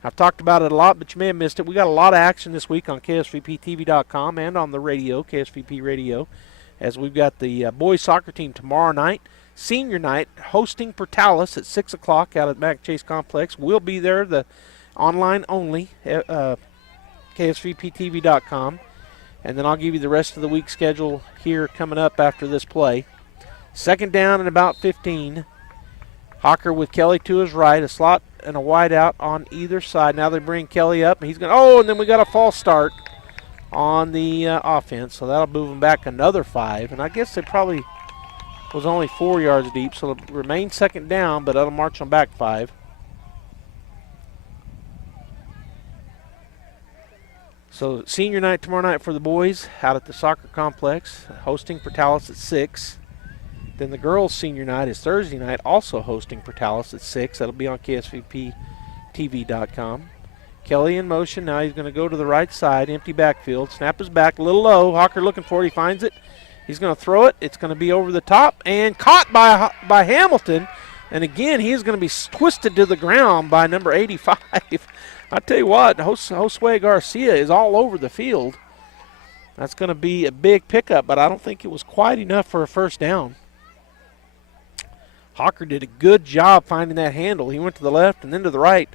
I've talked about it a lot, but you may have missed it. We got a lot of action this week on KSVPTV.com and on the radio, KSVP Radio, as we've got the boys soccer team tomorrow night. Senior night hosting Portales at 6 o'clock out at Mac Chase Complex. We'll be there, the online only, KSVPTV.com. And then I'll give you the rest of the week schedule here coming up after this play. 2nd down and about 15. Hawker with Kelly to his right, a slot and a wide out on either side. Now they bring Kelly up, and he's going to, and then we got a false start on the offense, so that'll move them back another 5. And I guess they probably was only 4 yards deep, so it'll remain 2nd down, but that'll march them back 5. So senior night tomorrow night for the boys out at the soccer complex, hosting Portales at 6. Then the girls' senior night is Thursday night, also hosting Portales at 6. That'll be on KSVPTV.com. Kelly in motion. Now he's going to go to the right side, empty backfield. Snap is back, a little low. Hawker looking for it. He finds it. He's going to throw it. It's going to be over the top and caught by Hamilton. And again, he is going to be twisted to the ground by number 85. I tell you what, Josue Garcia is all over the field. That's going to be a big pickup, but I don't think it was quite enough for a first down. Hawker did a good job finding that handle. He went to the left and then to the right,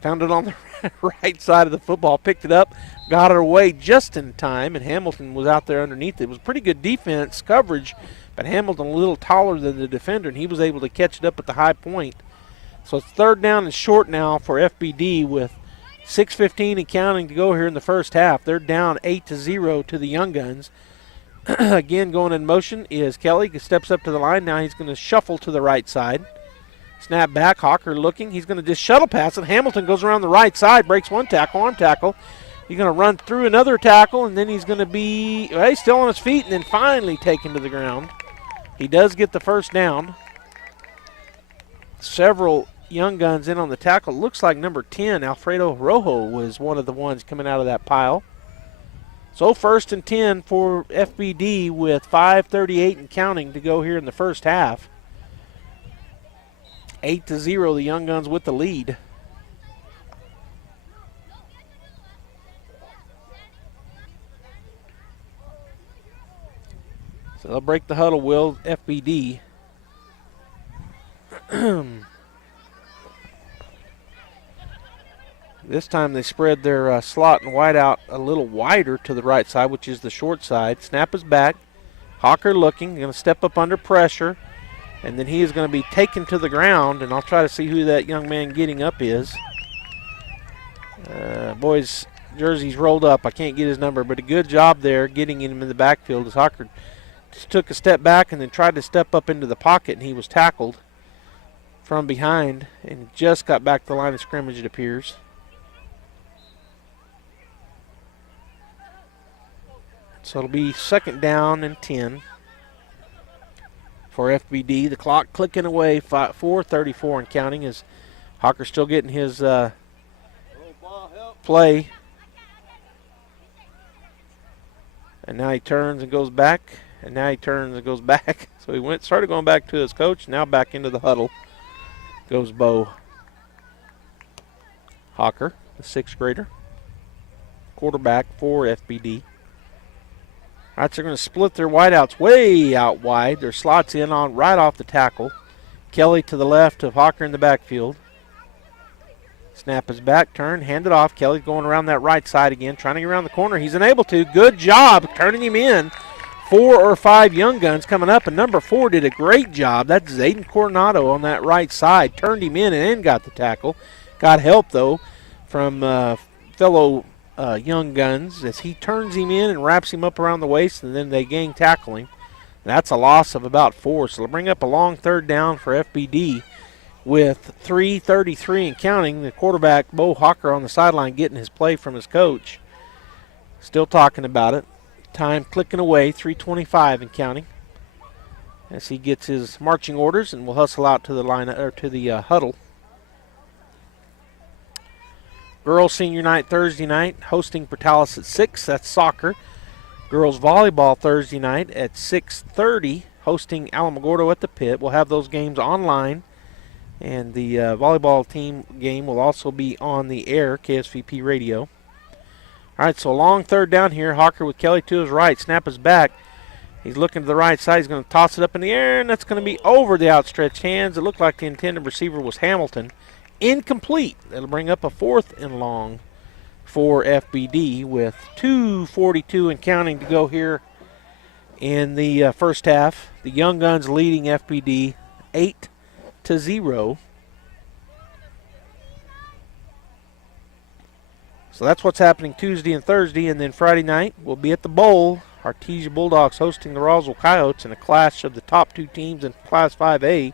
found it on the right side of the football, picked it up, got it away just in time, and Hamilton was out there underneath. It was pretty good defense coverage, but Hamilton a little taller than the defender, and he was able to catch it up at the high point. So it's 3rd down and short now for FBD with 6:15 and counting to go here in the first half. They're down 8-0 to the Young Guns. Again, going in motion is Kelly. He steps up to the line. Now he's going to shuffle to the right side. Snap back, Hawker looking. He's going to just shuttle pass it. Hamilton goes around the right side, breaks one tackle, arm tackle. He's going to run through another tackle, and then he's going to be he's still on his feet and then finally taken to the ground. He does get the first down. Several Young Guns in on the tackle. Looks like number 10, Alfredo Rojo, was one of the ones coming out of that pile. So 1st and 10 for FBD with 5:38 and counting to go here in the first half. 8-0, the Young Guns with the lead. So they'll break the huddle, will FBD. This time they spread their slot and wide out a little wider to the right side, which is the short side. Snap is back. Hawker looking, going to step up under pressure, and then he is going to be taken to the ground, and I'll try to see who that young man getting up is. Boys' jerseys rolled up. I can't get his number, but a good job there getting him in the backfield as Hawker just took a step back and then tried to step up into the pocket, and he was tackled from behind and just got back to the line of scrimmage, it appears. So it'll be 2nd down and 10 for FBD. The clock clicking away, 4:34 and counting as Hawker's still getting his play. And now he turns and goes back. And now he turns and goes back. So he started going back to his coach. Now back into the huddle goes Bo Hawker, the 6th grader. Quarterback for FBD. All right, so they're going to split their wideouts way out wide. Their slots in on right off the tackle. Kelly to the left of Hawker in the backfield. Snap is back, turn, hand it off. Kelly's going around that right side again, trying to get around the corner. He's unable to. Good job turning him in. 4 or 5 young guns coming up, and number 4 did a great job. That's Zayden Coronado on that right side. Turned him in and then got the tackle. Got help, though, from fellow young guns as he turns him in and wraps him up around the waist, and then they gang tackle him. That's a loss of about 4, so they'll bring up a long 3rd down for FBD. With 3:33 and counting, the quarterback, Bo Hawker, on the sideline getting his play from his coach. Still talking about it. Time clicking away, 3:25 and counting. As he gets his marching orders and will hustle out to the line or to the huddle. Girls senior night Thursday night, hosting Portales at 6. That's soccer. Girls volleyball Thursday night at 6:30, hosting Alamogordo at the Pit. We'll have those games online. And the volleyball team game will also be on the air, KSVP radio. All right, so a long 3rd down here. Hawker with Kelly to his right. Snap is back. He's looking to the right side. He's going to toss it up in the air, and that's going to be over the outstretched hands. It looked like the intended receiver was Hamilton. Incomplete. That'll bring up a 4th and long for FBD with 2:42 and counting to go here in the first half. The Young Guns leading FBD 8-0. So that's what's happening Tuesday and Thursday, and then Friday night we'll be at the Bowl. Artesia Bulldogs hosting the Roswell Coyotes in a clash of the top 2 teams in Class 5A,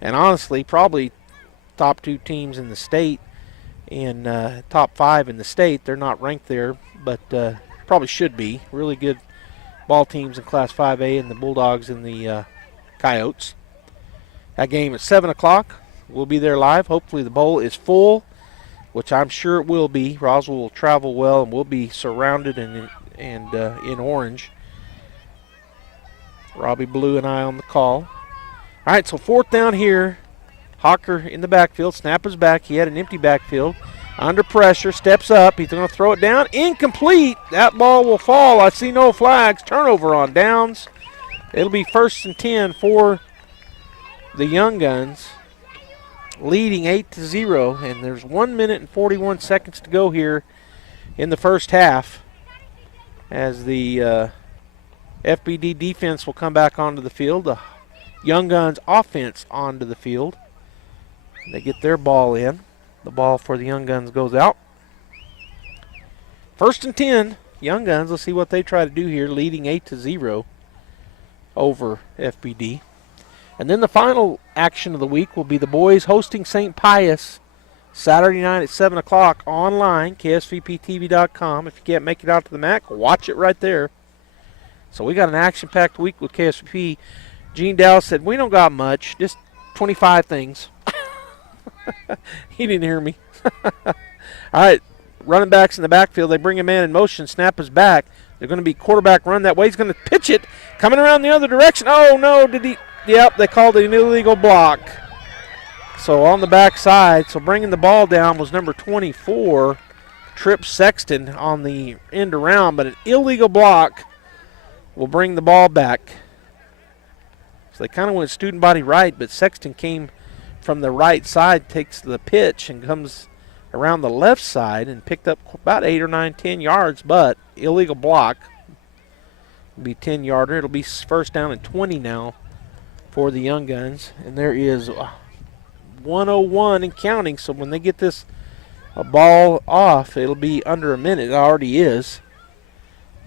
and honestly probably top 2 teams in the state, in top 5 in the state. They're not ranked there, but probably should be. Really good ball teams in Class 5A, and the Bulldogs and the Coyotes. That game at 7 o'clock. We'll be there live. Hopefully the bowl is full, which I'm sure it will be. Roswell will travel well, and we'll be surrounded and in orange. Robbie Blue and I on the call. All right, so 4th down here. Hawker in the backfield. Snap is back. He had an empty backfield. Under pressure, steps up. He's going to throw it down. Incomplete. That ball will fall. I see no flags. Turnover on downs. It'll be 1st and 10 for the Young Guns, leading 8-0, and there's 1 minute and 41 seconds to go here in the first half as the FBD defense will come back onto the field. The Young Guns offense onto the field. They get their ball in. The ball for the Young Guns goes out. 1st and 10, Young Guns. Let's see what they try to do here, leading 8-0 over FBD. And then the final action of the week will be the boys hosting St. Pius Saturday night at 7 o'clock online, KSVPTV.com. If you can't make it out to the MAC, watch it right there. So we got an action-packed week with KSVP. Gene Dow said, we don't got much, just 25 things. He didn't hear me. All right, running backs in the backfield. They bring a man in motion. Snap is back. They're going to be quarterback run that way. He's going to pitch it. Coming around the other direction. Oh, no, did he? Yep, they called it an illegal block. So on the backside, so bringing the ball down was number 24, Tripp Sexton, on the end around, but an illegal block will bring the ball back. So they kind of went student body right, but Sexton came from the right side, takes the pitch, and comes around the left side and picked up about 8 or 9, 10 yards, but illegal block. It'll be 10-yarder. It'll be 1st down and 20 now for the Young Guns, and there is 1:01 and counting. So when they get this ball off, it'll be under a minute. It already is.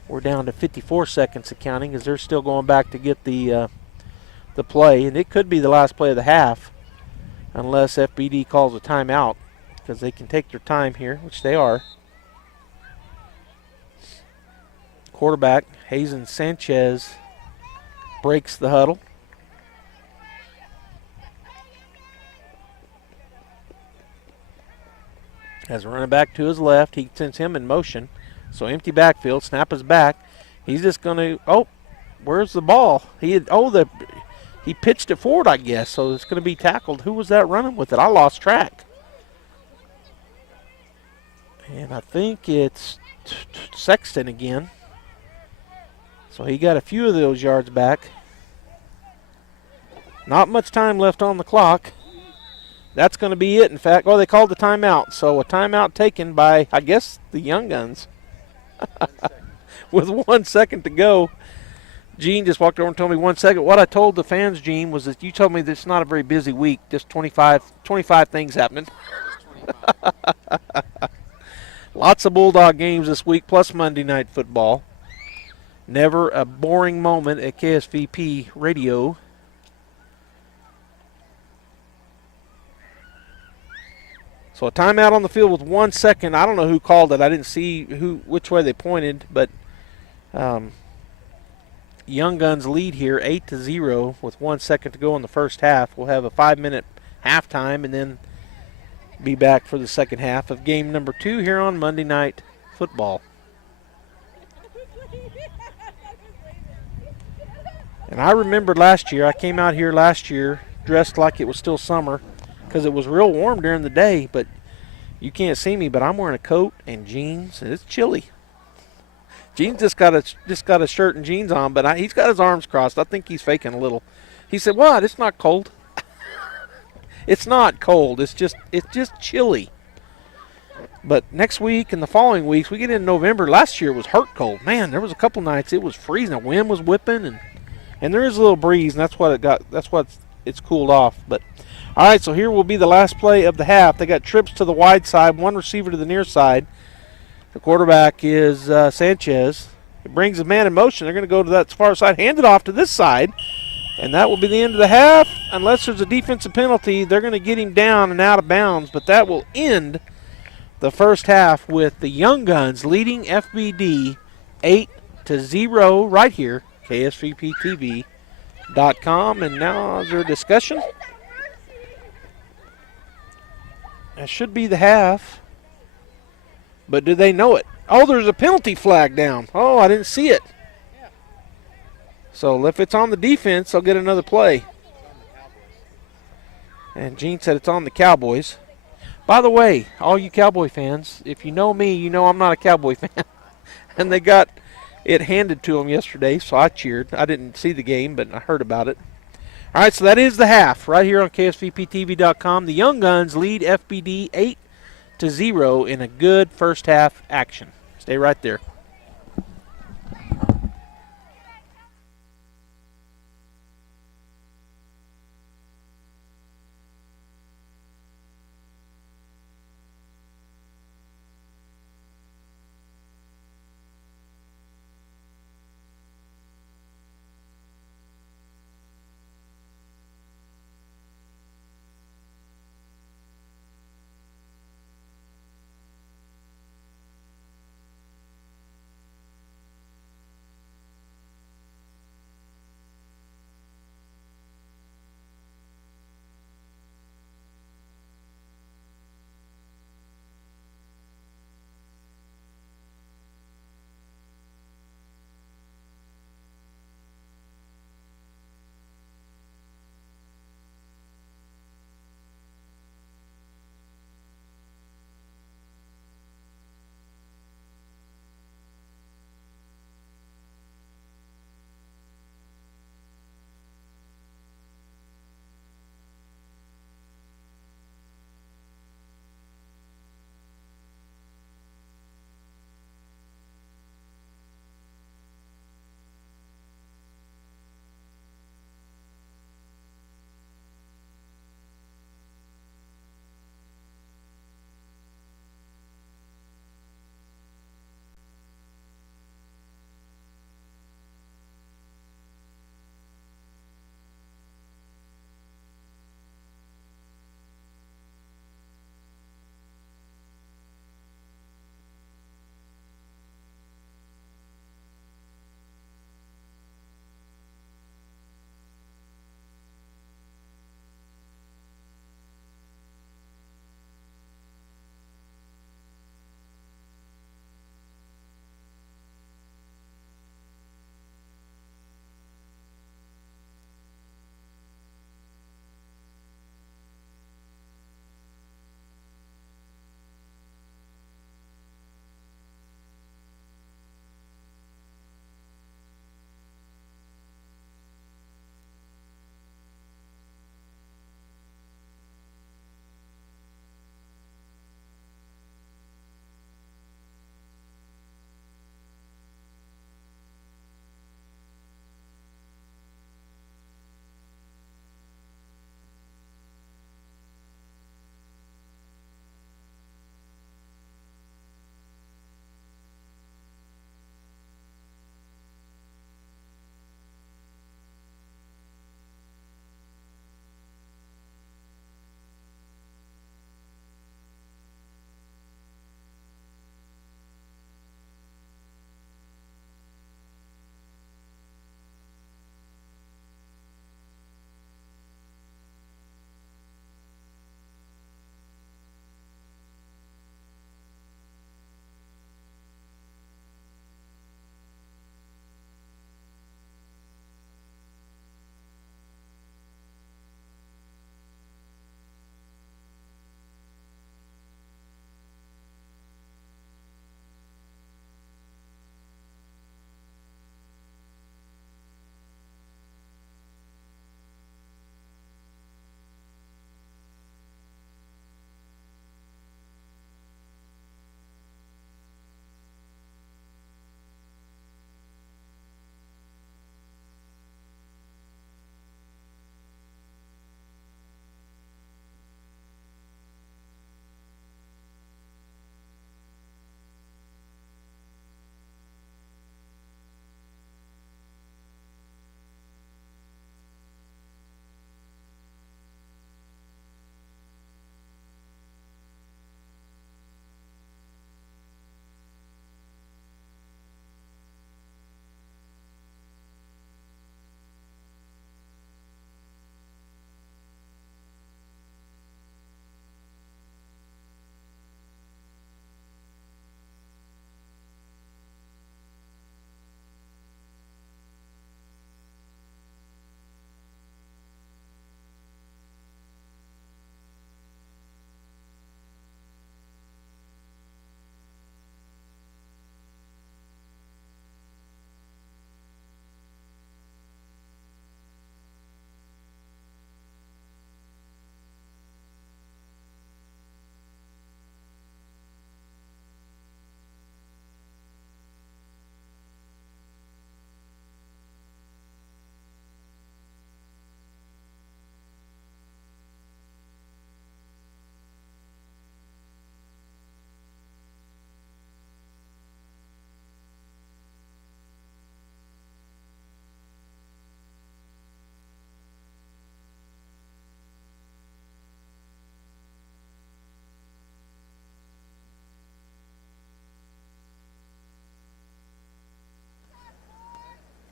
We're down to 54 seconds of counting as they're still going back to get the play, and it could be the last play of the half unless FBD calls a timeout, because they can take their time here, which they are. Quarterback, Hazen Sanchez, breaks the huddle. Has a running back to his left. He sends him in motion. So empty backfield. Snap is back. He's just going to, oh, where's the ball? He pitched it forward, I guess, so it's going to be tackled. Who was that running with it? I lost track. And I think it's Sexton again. So he got a few of those yards back. Not much time left on the clock. That's going to be it, in fact. Well, they called the timeout. So a timeout taken by, I guess, the Young Guns. With 1 second to go. Gene just walked over and told me 1 second. What I told the fans, Gene, was that you told me that it's not a very busy week. Just 25 things happening. Lots of Bulldog games this week, plus Monday Night Football. Never a boring moment at KSVP Radio. So a timeout on the field with 1 second. I don't know who called it. I didn't see which way they pointed, but Young Guns lead here 8-0 with 1 second to go in the first half. We'll have a 5-minute halftime and then be back for the second half of game number 2 here on Monday Night Football. And I remember last year, I came out here last year dressed like it was still summer because it was real warm during the day, but you can't see me, but I'm wearing a coat and jeans, and it's chilly. Gene's just got a shirt and jeans on, but he's got his arms crossed. I think he's faking a little. He said, "What? It's not cold." It's not cold. It's just chilly. But next week and the following weeks, we get in November. Last year it was hurt cold. Man, there was a couple nights it was freezing. The wind was whipping, and there is a little breeze, and that's what it's cooled off. But all right, so here will be the last play of the half. They got trips to the wide side, one receiver to the near side. The quarterback is Sanchez. It brings the man in motion. They're going to go to that far side, hand it off to this side, and that will be the end of the half. Unless there's a defensive penalty, they're going to get him down and out of bounds, but that will end the first half with the Young Guns leading FBD 8-0 right here, KSVPTV.com. And now is there a discussion? That should be the half. But do they know it? Oh, there's a penalty flag down. Oh, I didn't see it. So if it's on the defense, they'll get another play. And Gene said it's on the Cowboys. By the way, all you Cowboy fans, if you know me, you know I'm not a Cowboy fan. And they got it handed to them yesterday, so I cheered. I didn't see the game, but I heard about it. All right, so that is the half right here on KSVPTV.com. The Young Guns lead FBD 8-0 in a good first half action. Stay right there.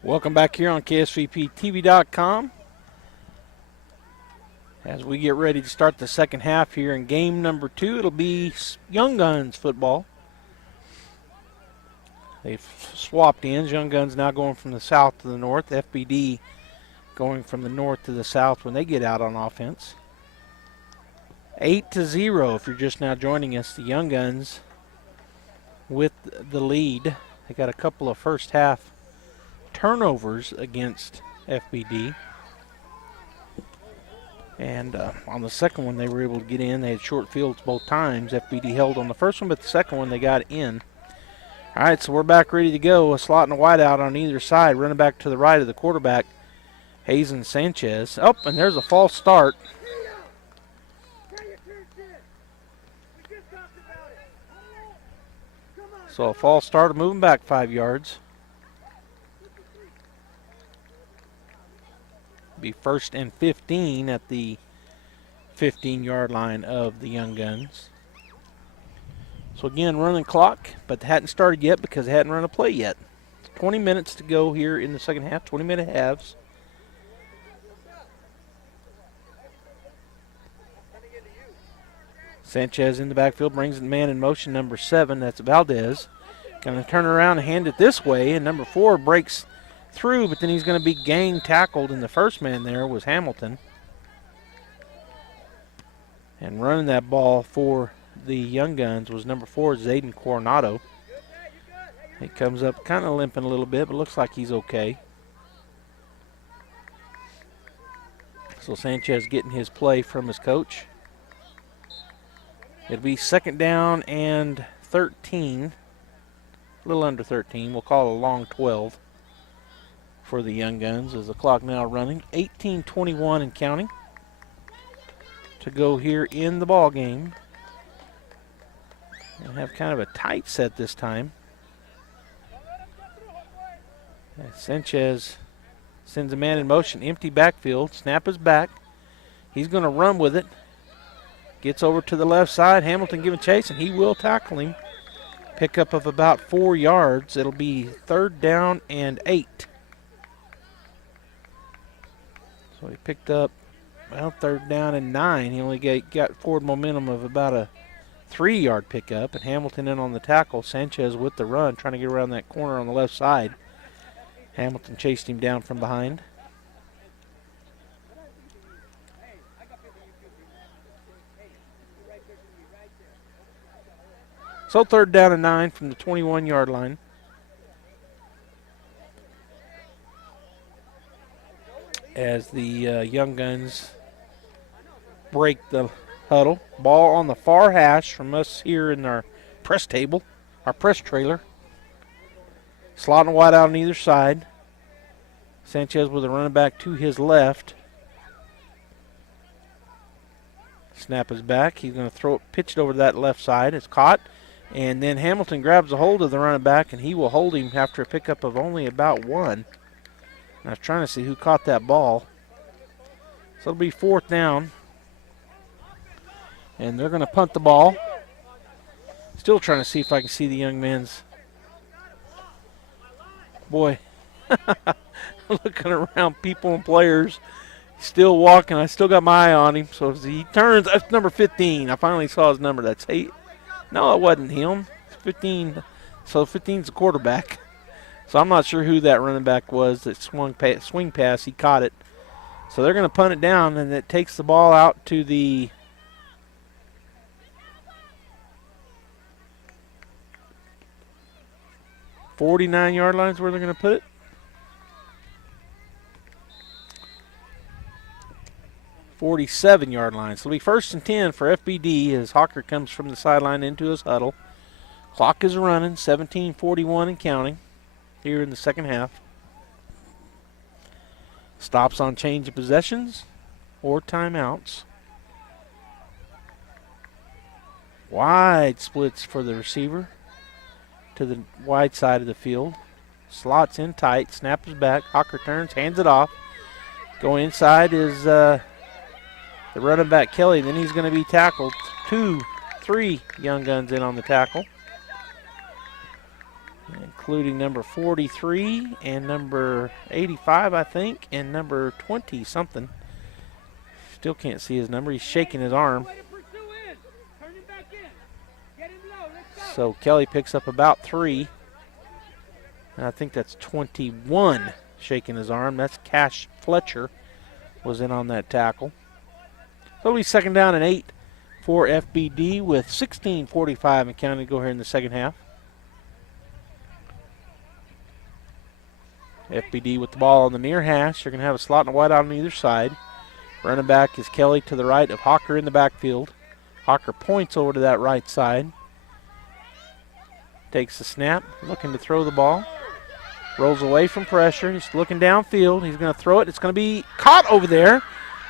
Welcome back here on KSVPTV.com as we get ready to start the second half here in game number 2. It'll be Young Guns football. They've swapped ends. Young Guns now going from the south to the north. FBD going from the north to the south when they get out on offense. 8-0 if you're just now joining us. The Young Guns with the lead. They got a couple of first half turnovers against FBD. And on the second one, they were able to get in. They had short fields both times. FBD held on the first one, but the second one they got in. All right, so we're back ready to go. A slot and a wide out on either side. Running back to the right of the quarterback, Hazen Sanchez. Oh, and there's a false start. So a false start, moving back 5 yards. Be 1st and 15 at the 15-yard line of the Young Guns. So again, running clock, but they hadn't started yet because they hadn't run a play yet. 20 minutes to go here in the second half, 20-minute halves. Sanchez in the backfield brings the man in motion, number 7. That's Valdez. Going to turn around and hand it this way, and number 4 breaks through, but then he's going to be gang tackled, and the first man there was Hamilton. And running that ball for the Young Guns was number 4, Zayden Coronado. He comes up kind of limping a little bit, but looks like he's okay. So Sanchez getting his play from his coach. It'll be 2nd down and 13, a little under 13. We'll call it a long 12 for the Young Guns as the clock now running. 18:21 and counting to go here in the ball game. And have kind of a tight set this time. Sanchez sends a man in motion, empty backfield. Snap is back. He's going to run with it. Gets over to the left side. Hamilton giving chase, and he will tackle him. Pickup of about 4 yards. It'll be 3rd down and 8. So he picked up, well, 3rd down and 9. He only got forward momentum of about a 3-yard pickup, and Hamilton in on the tackle. Sanchez with the run, trying to get around that corner on the left side. Hamilton chased him down from behind. So 3rd down and 9 from the 21-yard line. As the Young Guns break the huddle. Ball on the far hash from us here in our press table, our press trailer. Slot and wide out on either side. Sanchez with a running back to his left. Snap is back. He's going to throw it, pitch it over to that left side. It's caught. And then Hamilton grabs a hold of the running back, and he will hold him after a pickup of only about 1. I was trying to see who caught that ball. So it'll be 4th down. And they're going to punt the ball. Still trying to see if I can see the young man's. Boy, looking around people and players. He's still walking. I still got my eye on him. So as he turns, that's number 15. I finally saw his number. That's 8. No, it wasn't him. 15. So 15's the quarterback. So I'm not sure who that running back was that swing pass. He caught it. So they're going to punt it down, and it takes the ball out to the 49-yard line is where they're going to put it. .47-yard line. So it'll be 1st and 10 for FBD as Hawker comes from the sideline into his huddle. Clock is running, 17:41 and counting here in the second half. Stops on change of possessions or timeouts. Wide splits for the receiver to the wide side of the field. Slots in tight, snap is back, Hawker turns, hands it off. Going inside is the running back Kelly. Then he's going to be tackled. 2, 3 Young Guns in on the tackle. including number 43 and number 85, I think, and number 20-something. Still can't see his number. He's shaking his arm. So Kelly picks up about 3. And I think that's 21 shaking his arm. That's Cash Fletcher was in on that tackle. So it'll be 2nd down and 8 for FBD with 16:45 and counting to go here in the second half. FBD with the ball on the near hash. They're going to have a slot and a wide out on either side. Running back is Kelly to the right of Hawker in the backfield. Hawker points over to that right side. Takes the snap, looking to throw the ball. Rolls away from pressure. He's looking downfield. He's going to throw it. It's going to be caught over there.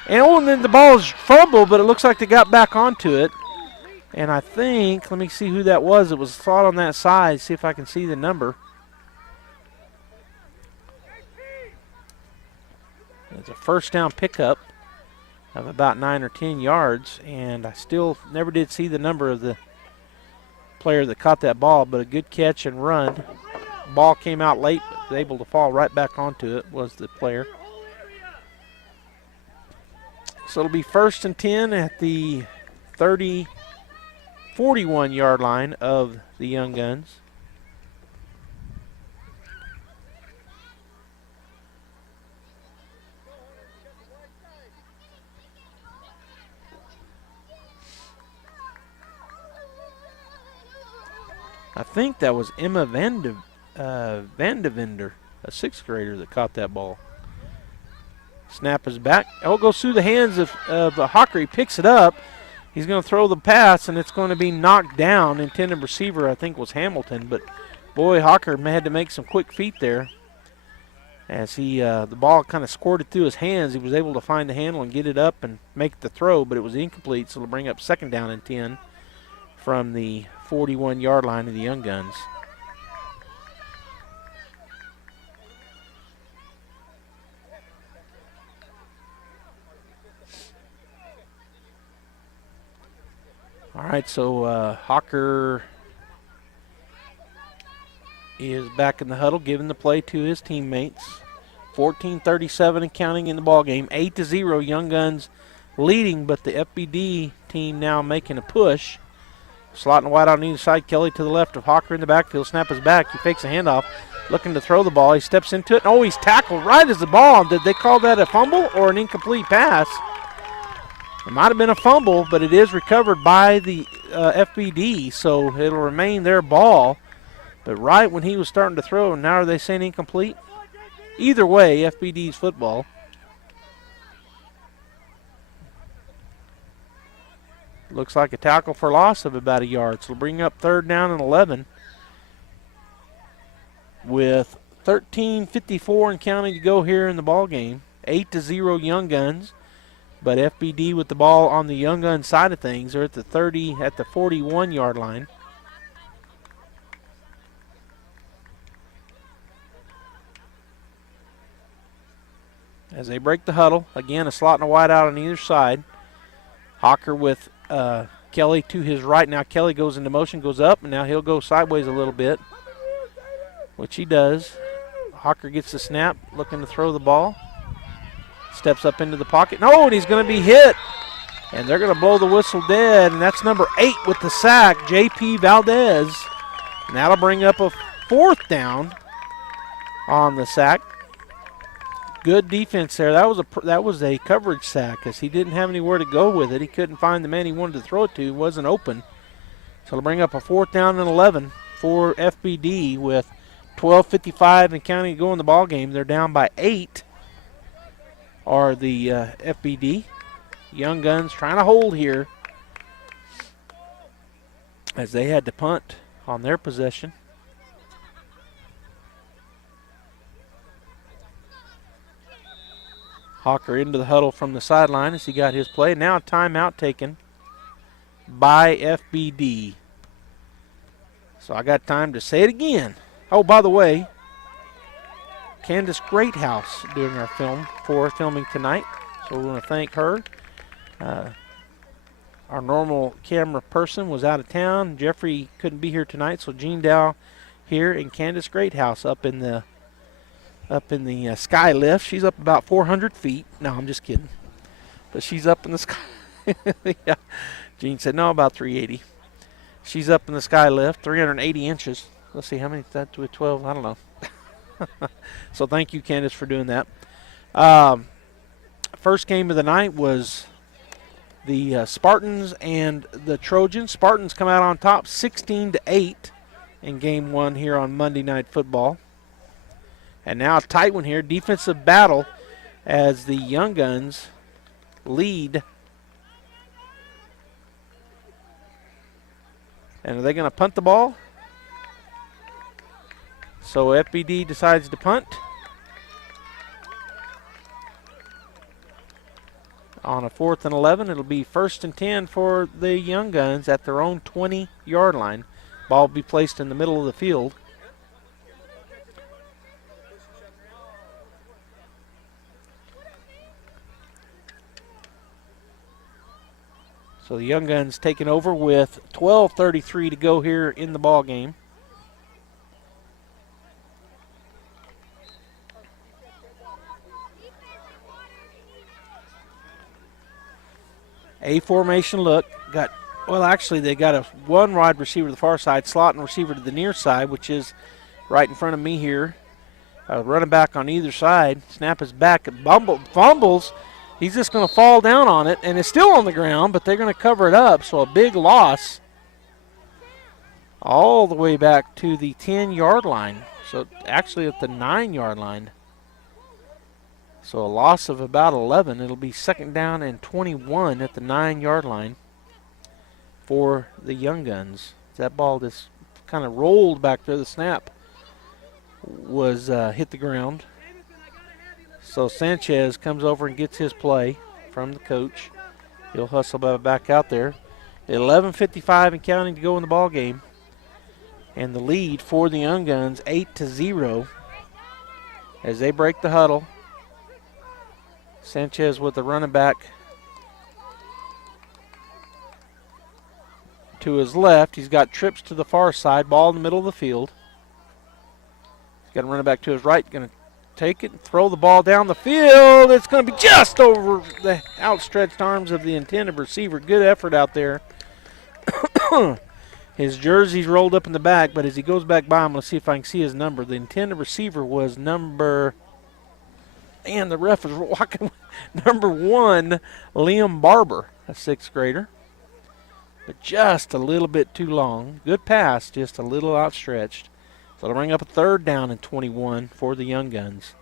And then the ball is fumbled, but it looks like they got back onto it. And I think, let me see who that was. It was thought on that side. See if I can see the number. It's a 1st down pickup of about 9 or 10 yards. And I still never did see the number of the player that caught that ball, but a good catch and run. Ball came out late, but was able to fall right back onto it was the player. So it'll be 1st and 10 at the 41-yard line of the Young Guns. I think that was Emma Vandevender, a 6th grader, that caught that ball. Snap is back. Oh, it goes through the hands of Hawker. He picks it up. He's going to throw the pass, and it's going to be knocked down. Intended receiver, I think, was Hamilton. But, boy, Hawker had to make some quick feet there. As the ball kind of squirted through his hands, he was able to find the handle and get it up and make the throw, but it was incomplete, so it'll bring up 2nd down and 10 from the 41-yard line of the Young Guns. All right, so Hawker is back in the huddle, giving the play to his teammates. 14:37 and counting in the ball game. 8-0, Young Guns leading, but the FBD team now making a push. Slotting wide out on either side. Kelly to the left of Hawker in the backfield. Snap is back. He fakes a handoff, looking to throw the ball. He steps into it. Oh, he's tackled right as the ball. Did they call that a fumble or an incomplete pass? It might have been a fumble, but it is recovered by the FBD, so it'll remain their ball. But right when he was starting to throw, now are they saying incomplete? Either way, FBD's football. Looks like a tackle for loss of about a yard. So it'll bring up 3rd down and 11 with 13:54 and counting to go here in the ball game. 8-0 Young Guns. But FBD with the ball on the Young Guns side of things. They're at the 41-yard line. As they break the huddle, again a slot and a wide out on either side. Hawker with Kelly to his right. Now Kelly goes into motion, goes up, and now he'll go sideways a little bit, which he does. Hawker gets the snap, looking to throw the ball. Steps up into the pocket. No, and he's going to be hit. And they're going to blow the whistle dead, and that's number 8 with the sack, J.P. Valdez. And that'll bring up a 4th down on the sack. Good defense there. That was a coverage sack, as he didn't have anywhere to go with it. He couldn't find the man he wanted to throw it to. He wasn't open. So it'll bring up a 4th down and 11 for FBD with 12:55 and counting to go in the ball game. They're down by 8. Are the FBD. Young Guns trying to hold here as they had to punt on their possession. Hawker into the huddle from the sideline as he got his play. Now a timeout taken by FBD. So I got time to say it again. Oh, by the way, Candace Greathouse doing our filming tonight. So we want to thank her. Our normal camera person was out of town. Jeffrey couldn't be here tonight, so Gene Dow here, and Candace Greathouse up in the sky lift. She's up about 400 feet. No, I'm just kidding. But she's up in the sky. Yeah. Gene said, no, about 380. She's up in the sky lift, 380 inches. Let's see, how many is that with 12? I don't know. So thank you, Candace, for doing that. First game of the night was the Spartans and the Trojans. Spartans come out on top 16-8 in game one here on Monday Night Football. And now a tight one here, defensive battle as the Young Guns lead. And are they going to punt the ball? So FBD decides to punt. On a 4th and 11, it'll be 1st and 10 for the Young Guns at their own 20-yard line. Ball will be placed in the middle of the field. So the Young Guns taking over with 12:33 to go here in the ball game. A formation look. They got a one wide receiver to the far side, slot and receiver to the near side, which is right in front of me here. Running back on either side. Snap is back. Fumbles. He's just going to fall down on it, and it's still on the ground, but they're going to cover it up, so a big loss all the way back to the 10-yard line. So actually at the 9-yard line. So a loss of about 11. It'll be 2nd down and 21 at the 9-yard line for the Young Guns. That ball just kind of rolled back there. The snap was hit the ground. So Sanchez comes over and gets his play from the coach. He'll hustle back out there. 11:55 and counting to go in the ball game. And the lead for the Young Guns, 8-0 as they break the huddle. Sanchez with the running back to his left. He's got trips to the far side, ball in the middle of the field. He's got a running back to his right, going to take it and throw the ball down the field. It's going to be just over the outstretched arms of the intended receiver. Good effort out there. His jersey's rolled up in the back, but as he goes back by, I'm going to see if I can see his number. The intended receiver was number, and the ref is walking, number 1, Liam Barber, a 6th grader. But just a little bit too long. Good pass, just a little outstretched. So they'll bring up a 3rd down and 21 for the Young Guns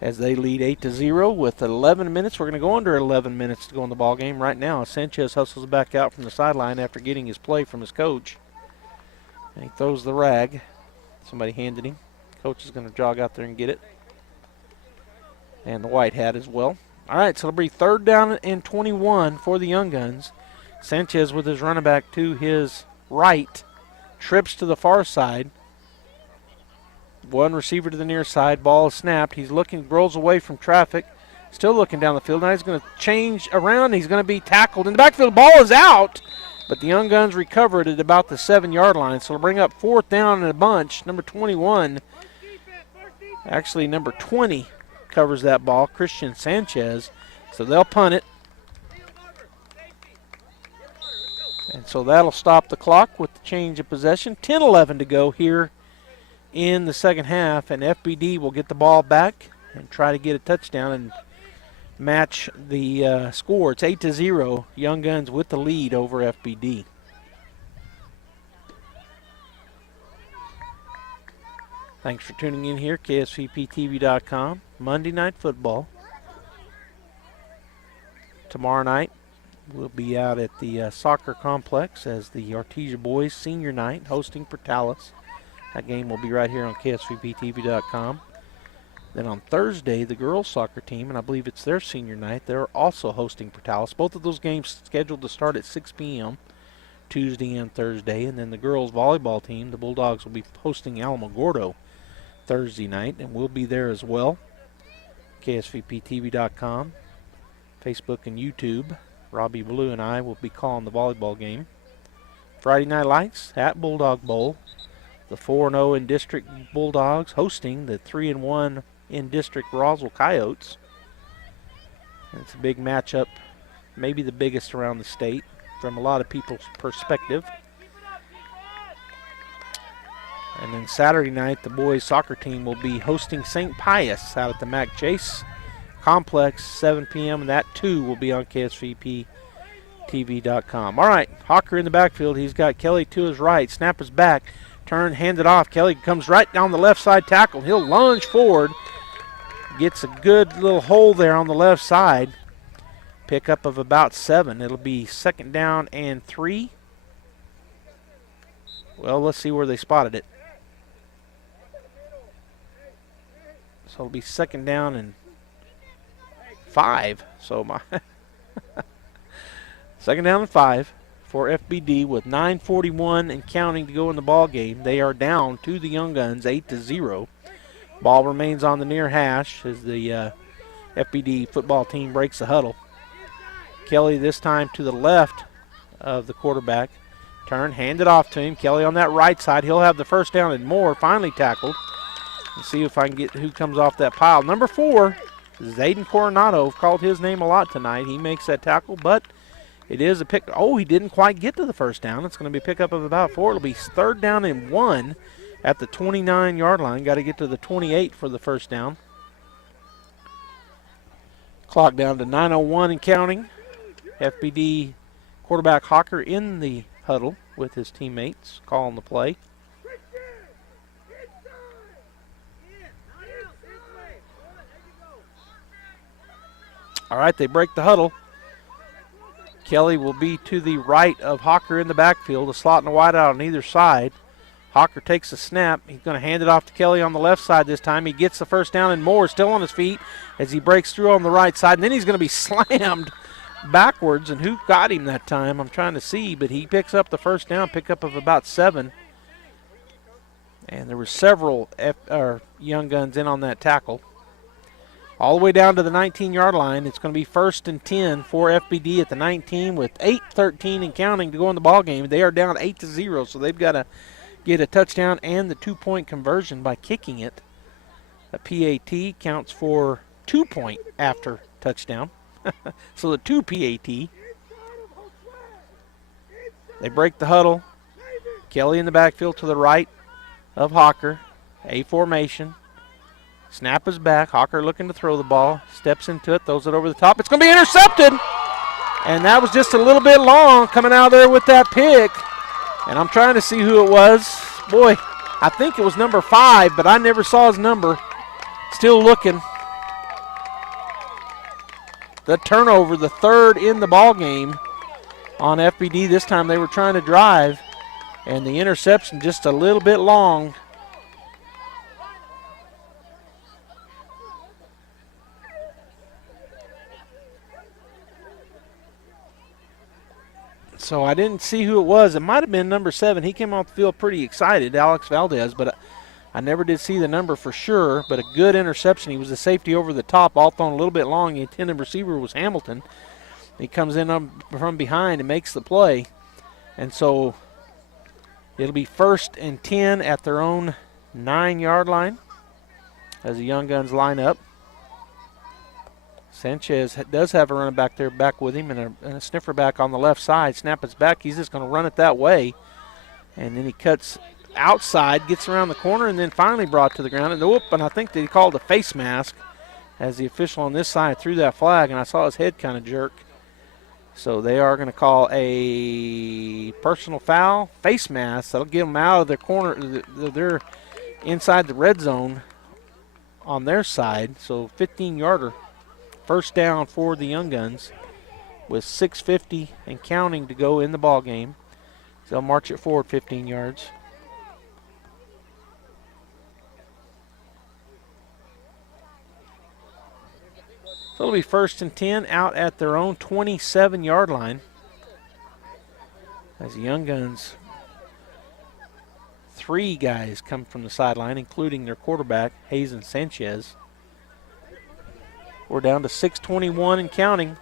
as they lead 8-0 with 11 minutes. We're going to go under 11 minutes to go in the ball game right now. Sanchez hustles back out from the sideline after getting his play from his coach. And he throws the rag. Somebody handed him. Coach is going to jog out there and get it. And the white hat as well. All right, so it'll be 3rd down and 21 for the Young Guns. Sanchez with his running back to his right. Trips to the far side. One receiver to the near side. Ball is snapped. He's looking, rolls away from traffic. Still looking down the field. Now he's going to change around. He's going to be tackled in the backfield. Ball is out, but the Young Guns recover it at about the 7-yard line. So they'll bring up 4th down in a bunch. Number 21, actually number 20, covers that ball. Christian Sanchez. So they'll punt it. And so that'll stop the clock with the change of possession. 10-11 to go here in the second half, and FBD will get the ball back and try to get a touchdown and match the score. It's 8-0, Young Guns with the lead over FBD. Thanks for tuning in here, KSVPTV.com. Monday Night Football. Tomorrow night, we'll be out at the soccer complex as the Artesia Boys Senior Night hosting Portales. That game will be right here on KSVPTV.com. Then on Thursday, the girls soccer team, and I believe it's their senior night, they're also hosting Portales. Both of those games scheduled to start at 6 p.m. Tuesday and Thursday. And then the girls volleyball team, the Bulldogs, will be hosting Alamogordo Thursday night, and we'll be there as well. KSVPTV.com, Facebook and YouTube. Robbie Blue and I will be calling the volleyball game. Friday Night Lights at Bulldog Bowl. The 4-0 in district Bulldogs hosting the 3-1 in district Roswell Coyotes. And it's a big matchup, maybe the biggest around the state from a lot of people's perspective. And then Saturday night, the boys soccer team will be hosting St. Pius out at the Mac Chase Complex, 7 p.m. And that, too, will be on KSVPTV.com. All right, Hawker in the backfield. He's got Kelly to his right. Snap is back. Turn, hand it off. Kelly comes right down the left side tackle. He'll lunge forward. Gets a good little hole there on the left side. Pickup of about 7. It'll be 2nd down and 3. Well, let's see where they spotted it. So it'll be 2nd down and 5. So my 2nd down and 5 for FBD with 9:41 and counting to go in the ball game. They are down to the Young Guns 8-0. Ball remains on the near hash as the FBD football team breaks the huddle. Kelly this time to the left of the quarterback. Turn, hand it off to him. Kelly on that right side. He'll have the 1st down and more. Finally tackled. Let's see if I can get who comes off that pile. Number 4, Zayden Coronado. Called his name a lot tonight. He makes that tackle, but it is a pick. Oh, he didn't quite get to the 1st down. It's going to be a pickup of about 4. It'll be 3rd down and 1 at the 29-yard line. Got to get to the 28 for the 1st down. Clock down to 9:01 and counting. FBD quarterback Hawker in the huddle with his teammates calling the play. All right, they break the huddle. Kelly will be to the right of Hawker in the backfield, a slot and a wide out on either side. Hawker takes the snap. He's going to hand it off to Kelly on the left side this time. He gets the 1st down and more, still on his feet as he breaks through on the right side. And then he's going to be slammed backwards, and who got him that time? I'm trying to see, but he picks up the 1st down, pickup of about 7. And there were several Young Guns in on that tackle. All the way down to the 19-yard line. It's going to be 1st and 10 for FBD at the 19 with 8:13 and counting to go in the ball game. They are down 8-0, so they've got to get a touchdown and the 2-point conversion by kicking it. A PAT counts for 2-point after touchdown. So the 2 PAT. They break the huddle. Kelly in the backfield to the right of Hawker. A formation. Snap is back. Hawker looking to throw the ball. Steps into it. Throws it over the top. It's going to be intercepted. And that was just a little bit long coming out there with that pick. And I'm trying to see who it was. Boy, I think it was number 5, but I never saw his number. Still looking. The turnover, the 3rd in the ball game on FBD. This time they were trying to drive, and the interception just a little bit long. So I didn't see who it was. It might have been number 7. He came off the field pretty excited, Alex Valdez, but I never did see the number for sure, but a good interception. He was the safety over the top, all thrown a little bit long. The intended receiver was Hamilton. He comes in from behind and makes the play. And so it'll be 1st and 10 at their own 9-yard line as the Young Guns line up. Sanchez does have a running back there back with him and a sniffer back on the left side. Snap is back. He's just going to run it that way. And then he cuts outside, gets around the corner, and then finally brought to the ground. And I think they called a face mask as the official on this side threw that flag, and I saw his head kind of jerk. So they are going to call a personal foul, face mask. That'll get them out of their corner. They're inside the red zone on their side. So 15-yarder. 1st down for the Young Guns with 6:50 and counting to go in the ball game. So they'll march it forward 15 yards. So it'll be 1st and 10 out at their own 27-yard line. As the Young Guns, 3 guys come from the sideline, including their quarterback, Hazen Sanchez. We're down to 6:21 and counting.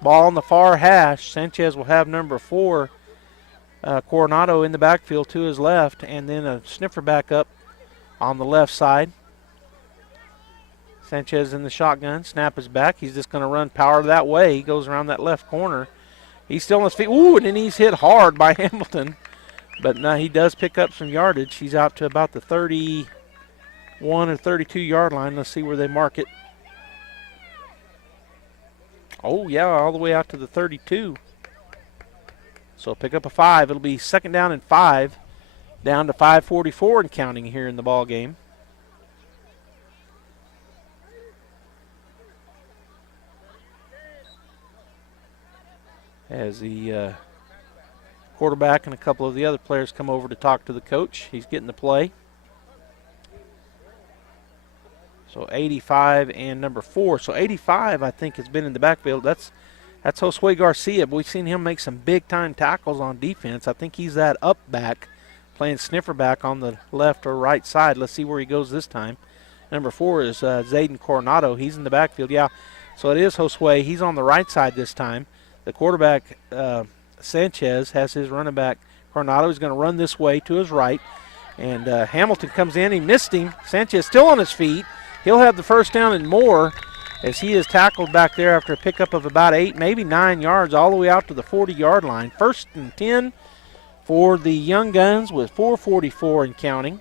Ball on the far hash. Sanchez will have number 4 Coronado in the backfield to his left, and then a sniffer back up on the left side. Sanchez in the shotgun. Snap is back. He's just going to run power that way. He goes around that left corner. He's still on his feet. Ooh, and then he's hit hard by Hamilton. But now he does pick up some yardage. He's out to about the 31 or 32 yard line. Let's see where they mark it. Oh, yeah, all the way out to the 32. So pick up a 5. It'll be 2nd down and 5. Down to 5:44 and counting here in the ball game. As the quarterback and a couple of the other players come over to talk to the coach. He's getting the play. So 85 and number 4. So 85, I think, has been in the backfield. That's Josue Garcia, but we've seen him make some big-time tackles on defense. I think he's that up back, playing sniffer back on the left or right side. Let's see where he goes this time. Number 4 is Zayden Coronado. He's in the backfield. Yeah, so it is Josue. He's on the right side this time. The quarterback, Sanchez, has his running back, Coronado. He's going to run this way to his right. And Hamilton comes in. He missed him. Sanchez still on his feet. He'll have the first down and more as he is tackled back there after a pickup of about 8, maybe 9 yards all the way out to the 40-yard line. 1st and 10 for the Young Guns with 4:44 and counting.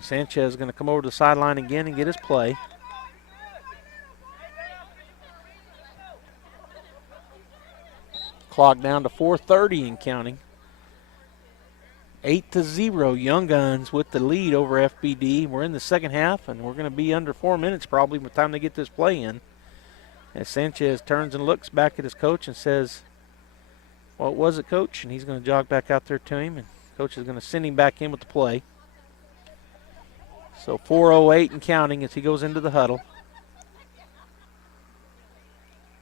Sanchez is going to come over to the sideline again and get his play. Clock down to 4:30 and counting. 8-0, Young Guns with the lead over FBD. We're in the second half, and we're going to be under 4 minutes probably by the time they get this play in. As Sanchez turns and looks back at his coach and says, "What was it, Coach?" And he's going to jog back out there to him, and Coach is going to send him back in with the play. So 4:08 and counting as he goes into the huddle.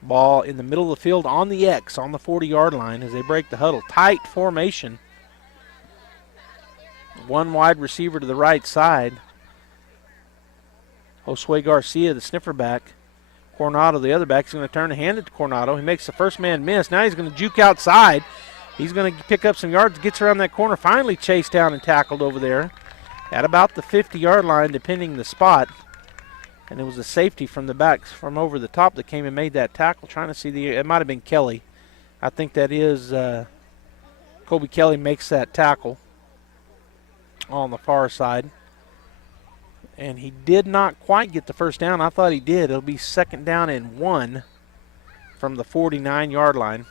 Ball in the middle of the field on the X on the 40-yard line as they break the huddle. Tight formation. One wide receiver to the right side. Josue Garcia, the sniffer back. Coronado, the other back, is going to turn and hand it to Coronado. He makes the first man miss. Now he's going to juke outside. He's going to pick up some yards, gets around that corner, finally chased down and tackled over there at about the 50-yard line, depending the spot. And it was a safety from the back, from over the top, that came and made that tackle. Trying to see it might have been Kelly. I think that is Kobe Kelly makes that tackle on the far side. And he did not quite get the first down. I thought he did. It'll be 2nd down and 1 from the 49-yard line.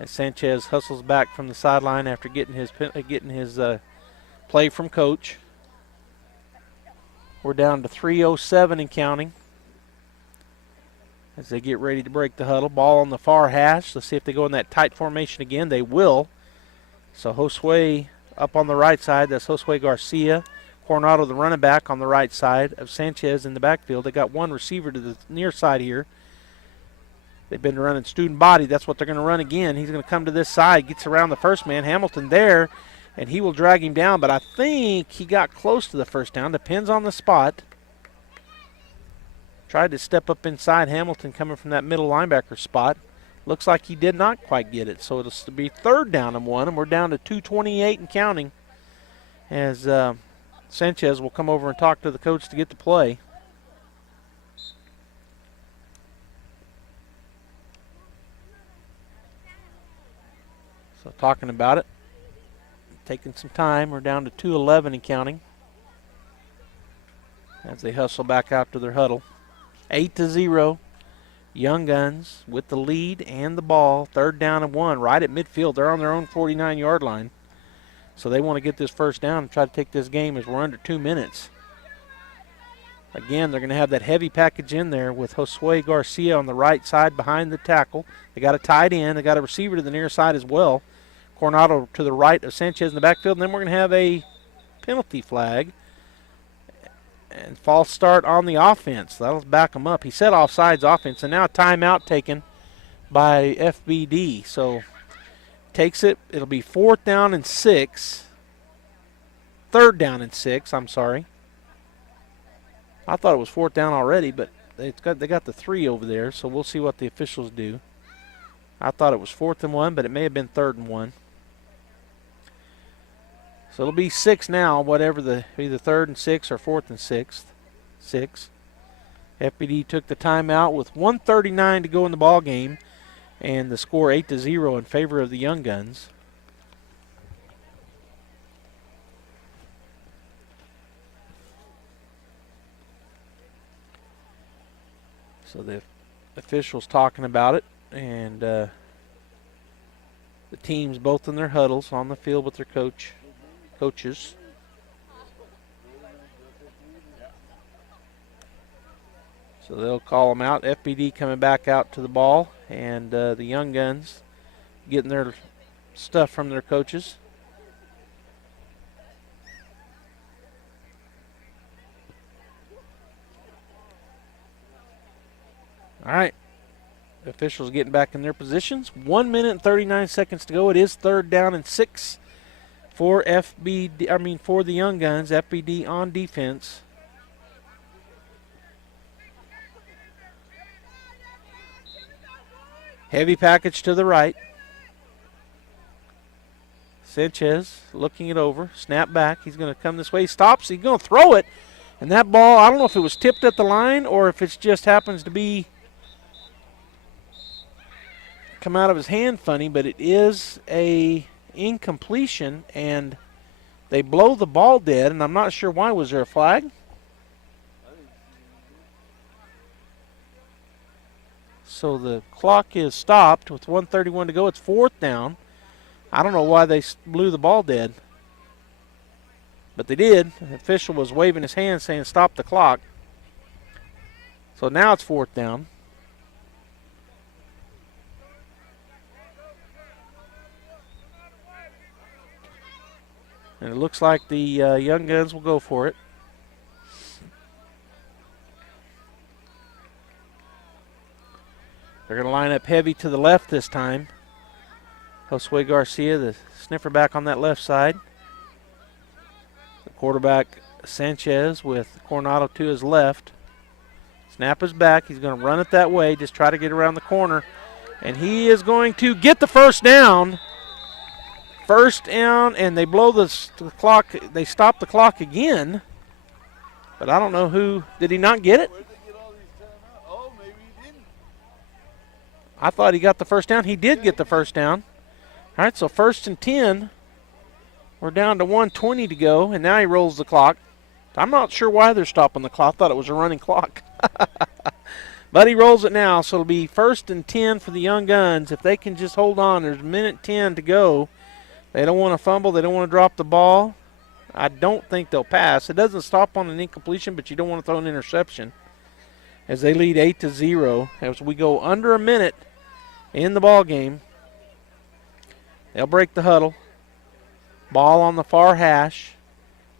As Sanchez hustles back from the sideline after getting his play from Coach. We're down to 3:07 and counting as they get ready to break the huddle. Ball on the far hash. Let's see if they go in that tight formation again. They will. So Josue up on the right side. That's Josue Garcia. Coronado, the running back, on the right side of Sanchez in the backfield. They got one receiver to the near side here. They've been running student body. That's what they're going to run again. He's going to come to this side, gets around the first man, Hamilton there, and he will drag him down. But I think he got close to the first down. Depends on the spot. Tried to step up inside Hamilton coming from that middle linebacker spot. Looks like he did not quite get it. So it'll be 3rd down and 1, and we're down to 2:28 and counting as Sanchez will come over and talk to the coach to get the play. So talking about it, taking some time. We're down to 2:11 and counting as they hustle back out to their huddle. 8-0. Young Guns with the lead and the ball. 3rd down and 1 right at midfield. They're on their own 49-yard line. So they want to get this first down and try to take this game as we're under 2 minutes. Again, they're going to have that heavy package in there with Josue Garcia on the right side behind the tackle. They got a tight end. They got a receiver to the near side as well. Coronado to the right of Sanchez in the backfield. And then we're going to have a penalty flag and false start on the offense. That'll back them up. He said offsides offense, and now a timeout taken by FBD. So takes it. It'll be 4th down and 6. 3rd down and 6, I'm sorry. I thought it was 4th down already, but they got the 3 over there, so we'll see what the officials do. I thought it was 4th and 1, but it may have been 3rd and 1. So it'll be 6 now, whatever either 3rd and 6 or 4th and 6th. 6. FPD took the timeout with 1:39 to go in the ball game, and the score 8-0 in favor of the Young Guns. So the officials talking about it, and the teams both in their huddles on the field with their coaches. So they'll call them out. FPD coming back out to the ball, and the Young Guns getting their stuff from their coaches. All right. The officials getting back in their positions. 1 minute and 39 seconds to go. It is 3rd down and 6 for for the Young Guns. FPD on defense. Heavy package to the right. Sanchez looking it over. Snap back. He's going to come this way. He stops. He's going to throw it. And that ball, I don't know if it was tipped at the line or if it just happens to be come out of his hand funny, but it is a incompletion, and they blow the ball dead, and I'm not sure why. Was there a flag? So the clock is stopped with 1:31 to go. It's 4th down. I don't know why they blew the ball dead, but they did. The official was waving his hand saying stop the clock. So now it's 4th down. And it looks like the Young Guns will go for it. They're going to line up heavy to the left this time. Josue Garcia, the sniffer back on that left side. The quarterback, Sanchez, with Coronado to his left. Snap is back. He's going to run it that way, just try to get around the corner. And he is going to get the first down. First down, and they blow the clock. They stop the clock again. But I don't know who. Did he not get it? Oh, maybe he didn't. I thought he got the first down. He did get the first down. All right, so 1st and 10. We're down to 1:20 to go, and now he rolls the clock. I'm not sure why they're stopping the clock. I thought it was a running clock. But he rolls it now, so it'll be 1st and 10 for the Young Guns. If they can just hold on, there's 1:10 to go. They don't want to fumble. They don't want to drop the ball. I don't think they'll pass. It doesn't stop on an incompletion, but you don't want to throw an interception. As they lead 8-0, as we go under a minute in the ball game, they'll break the huddle. Ball on the far hash.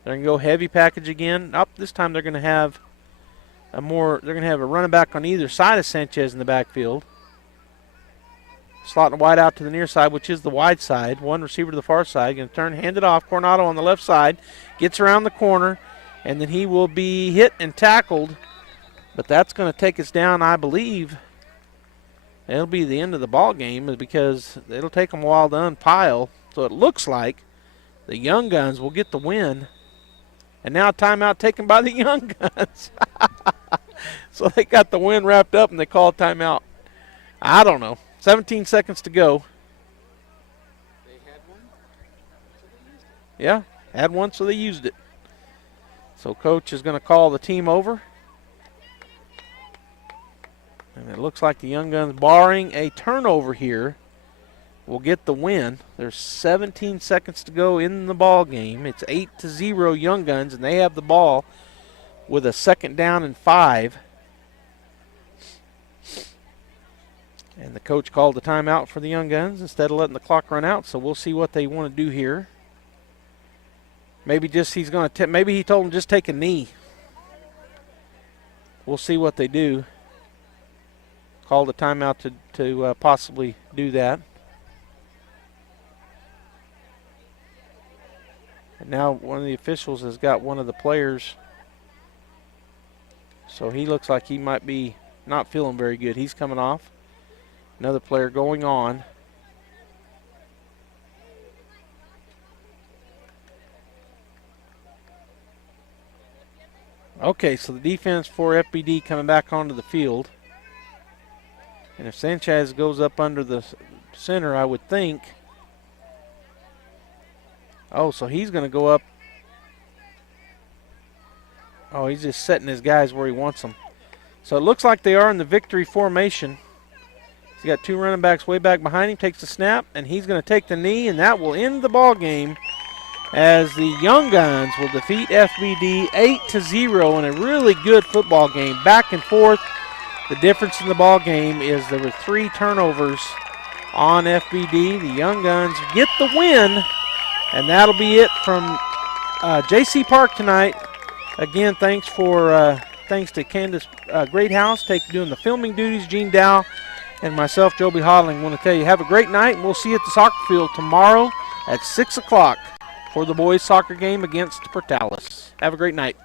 They're going to go heavy package again. This time they're going to have they're going to have a running back on either side of Sanchez in the backfield. Slotting wide out to the near side, which is the wide side. One receiver to the far side. Going to turn, hand it off. Coronado on the left side. Gets around the corner, and then he will be hit and tackled. But that's going to take us down, I believe. It'll be the end of the ball game because it'll take them a while to unpile. So it looks like the Young Guns will get the win. And now timeout taken by the Young Guns. So they got the win wrapped up and they call timeout. I don't know. 17 seconds to go. They had one, so they used it. Yeah, had one, so they used it. So coach is going to call the team over. And it looks like the Young Guns, barring a turnover here, will get the win. There's 17 seconds to go in the ball game. It's 8-0 Young Guns, and they have the ball with a 2nd down and 5. And the coach called the timeout for the Young Guns instead of letting the clock run out. So we'll see what they want to do here. Maybe maybe he told them just take a knee. We'll see what they do. Call the timeout to possibly do that. And now one of the officials has got one of the players. So he looks like he might be not feeling very good. He's coming off. Another player going on. Okay, so the defense for FBD coming back onto the field. And if Sanchez goes up under the center, I would think. Oh, so he's going to go up. Oh, he's just setting his guys where he wants them. So it looks like they are in the victory formation. He's got two running backs way back behind him, takes the snap, and he's going to take the knee, and that will end the ball game as the Young Guns will defeat FBD 8-0 in a really good football game. Back and forth. The difference in the ball game is there were 3 turnovers on FBD. The Young Guns get the win, and that'll be it from J.C. Park tonight. Again, thanks to Candace Greathouse doing the filming duties, Gene Dow, and myself, Joby Hodling. I want to tell you, have a great night, and we'll see you at the soccer field tomorrow at 6 o'clock for the boys' soccer game against Portales. Have a great night.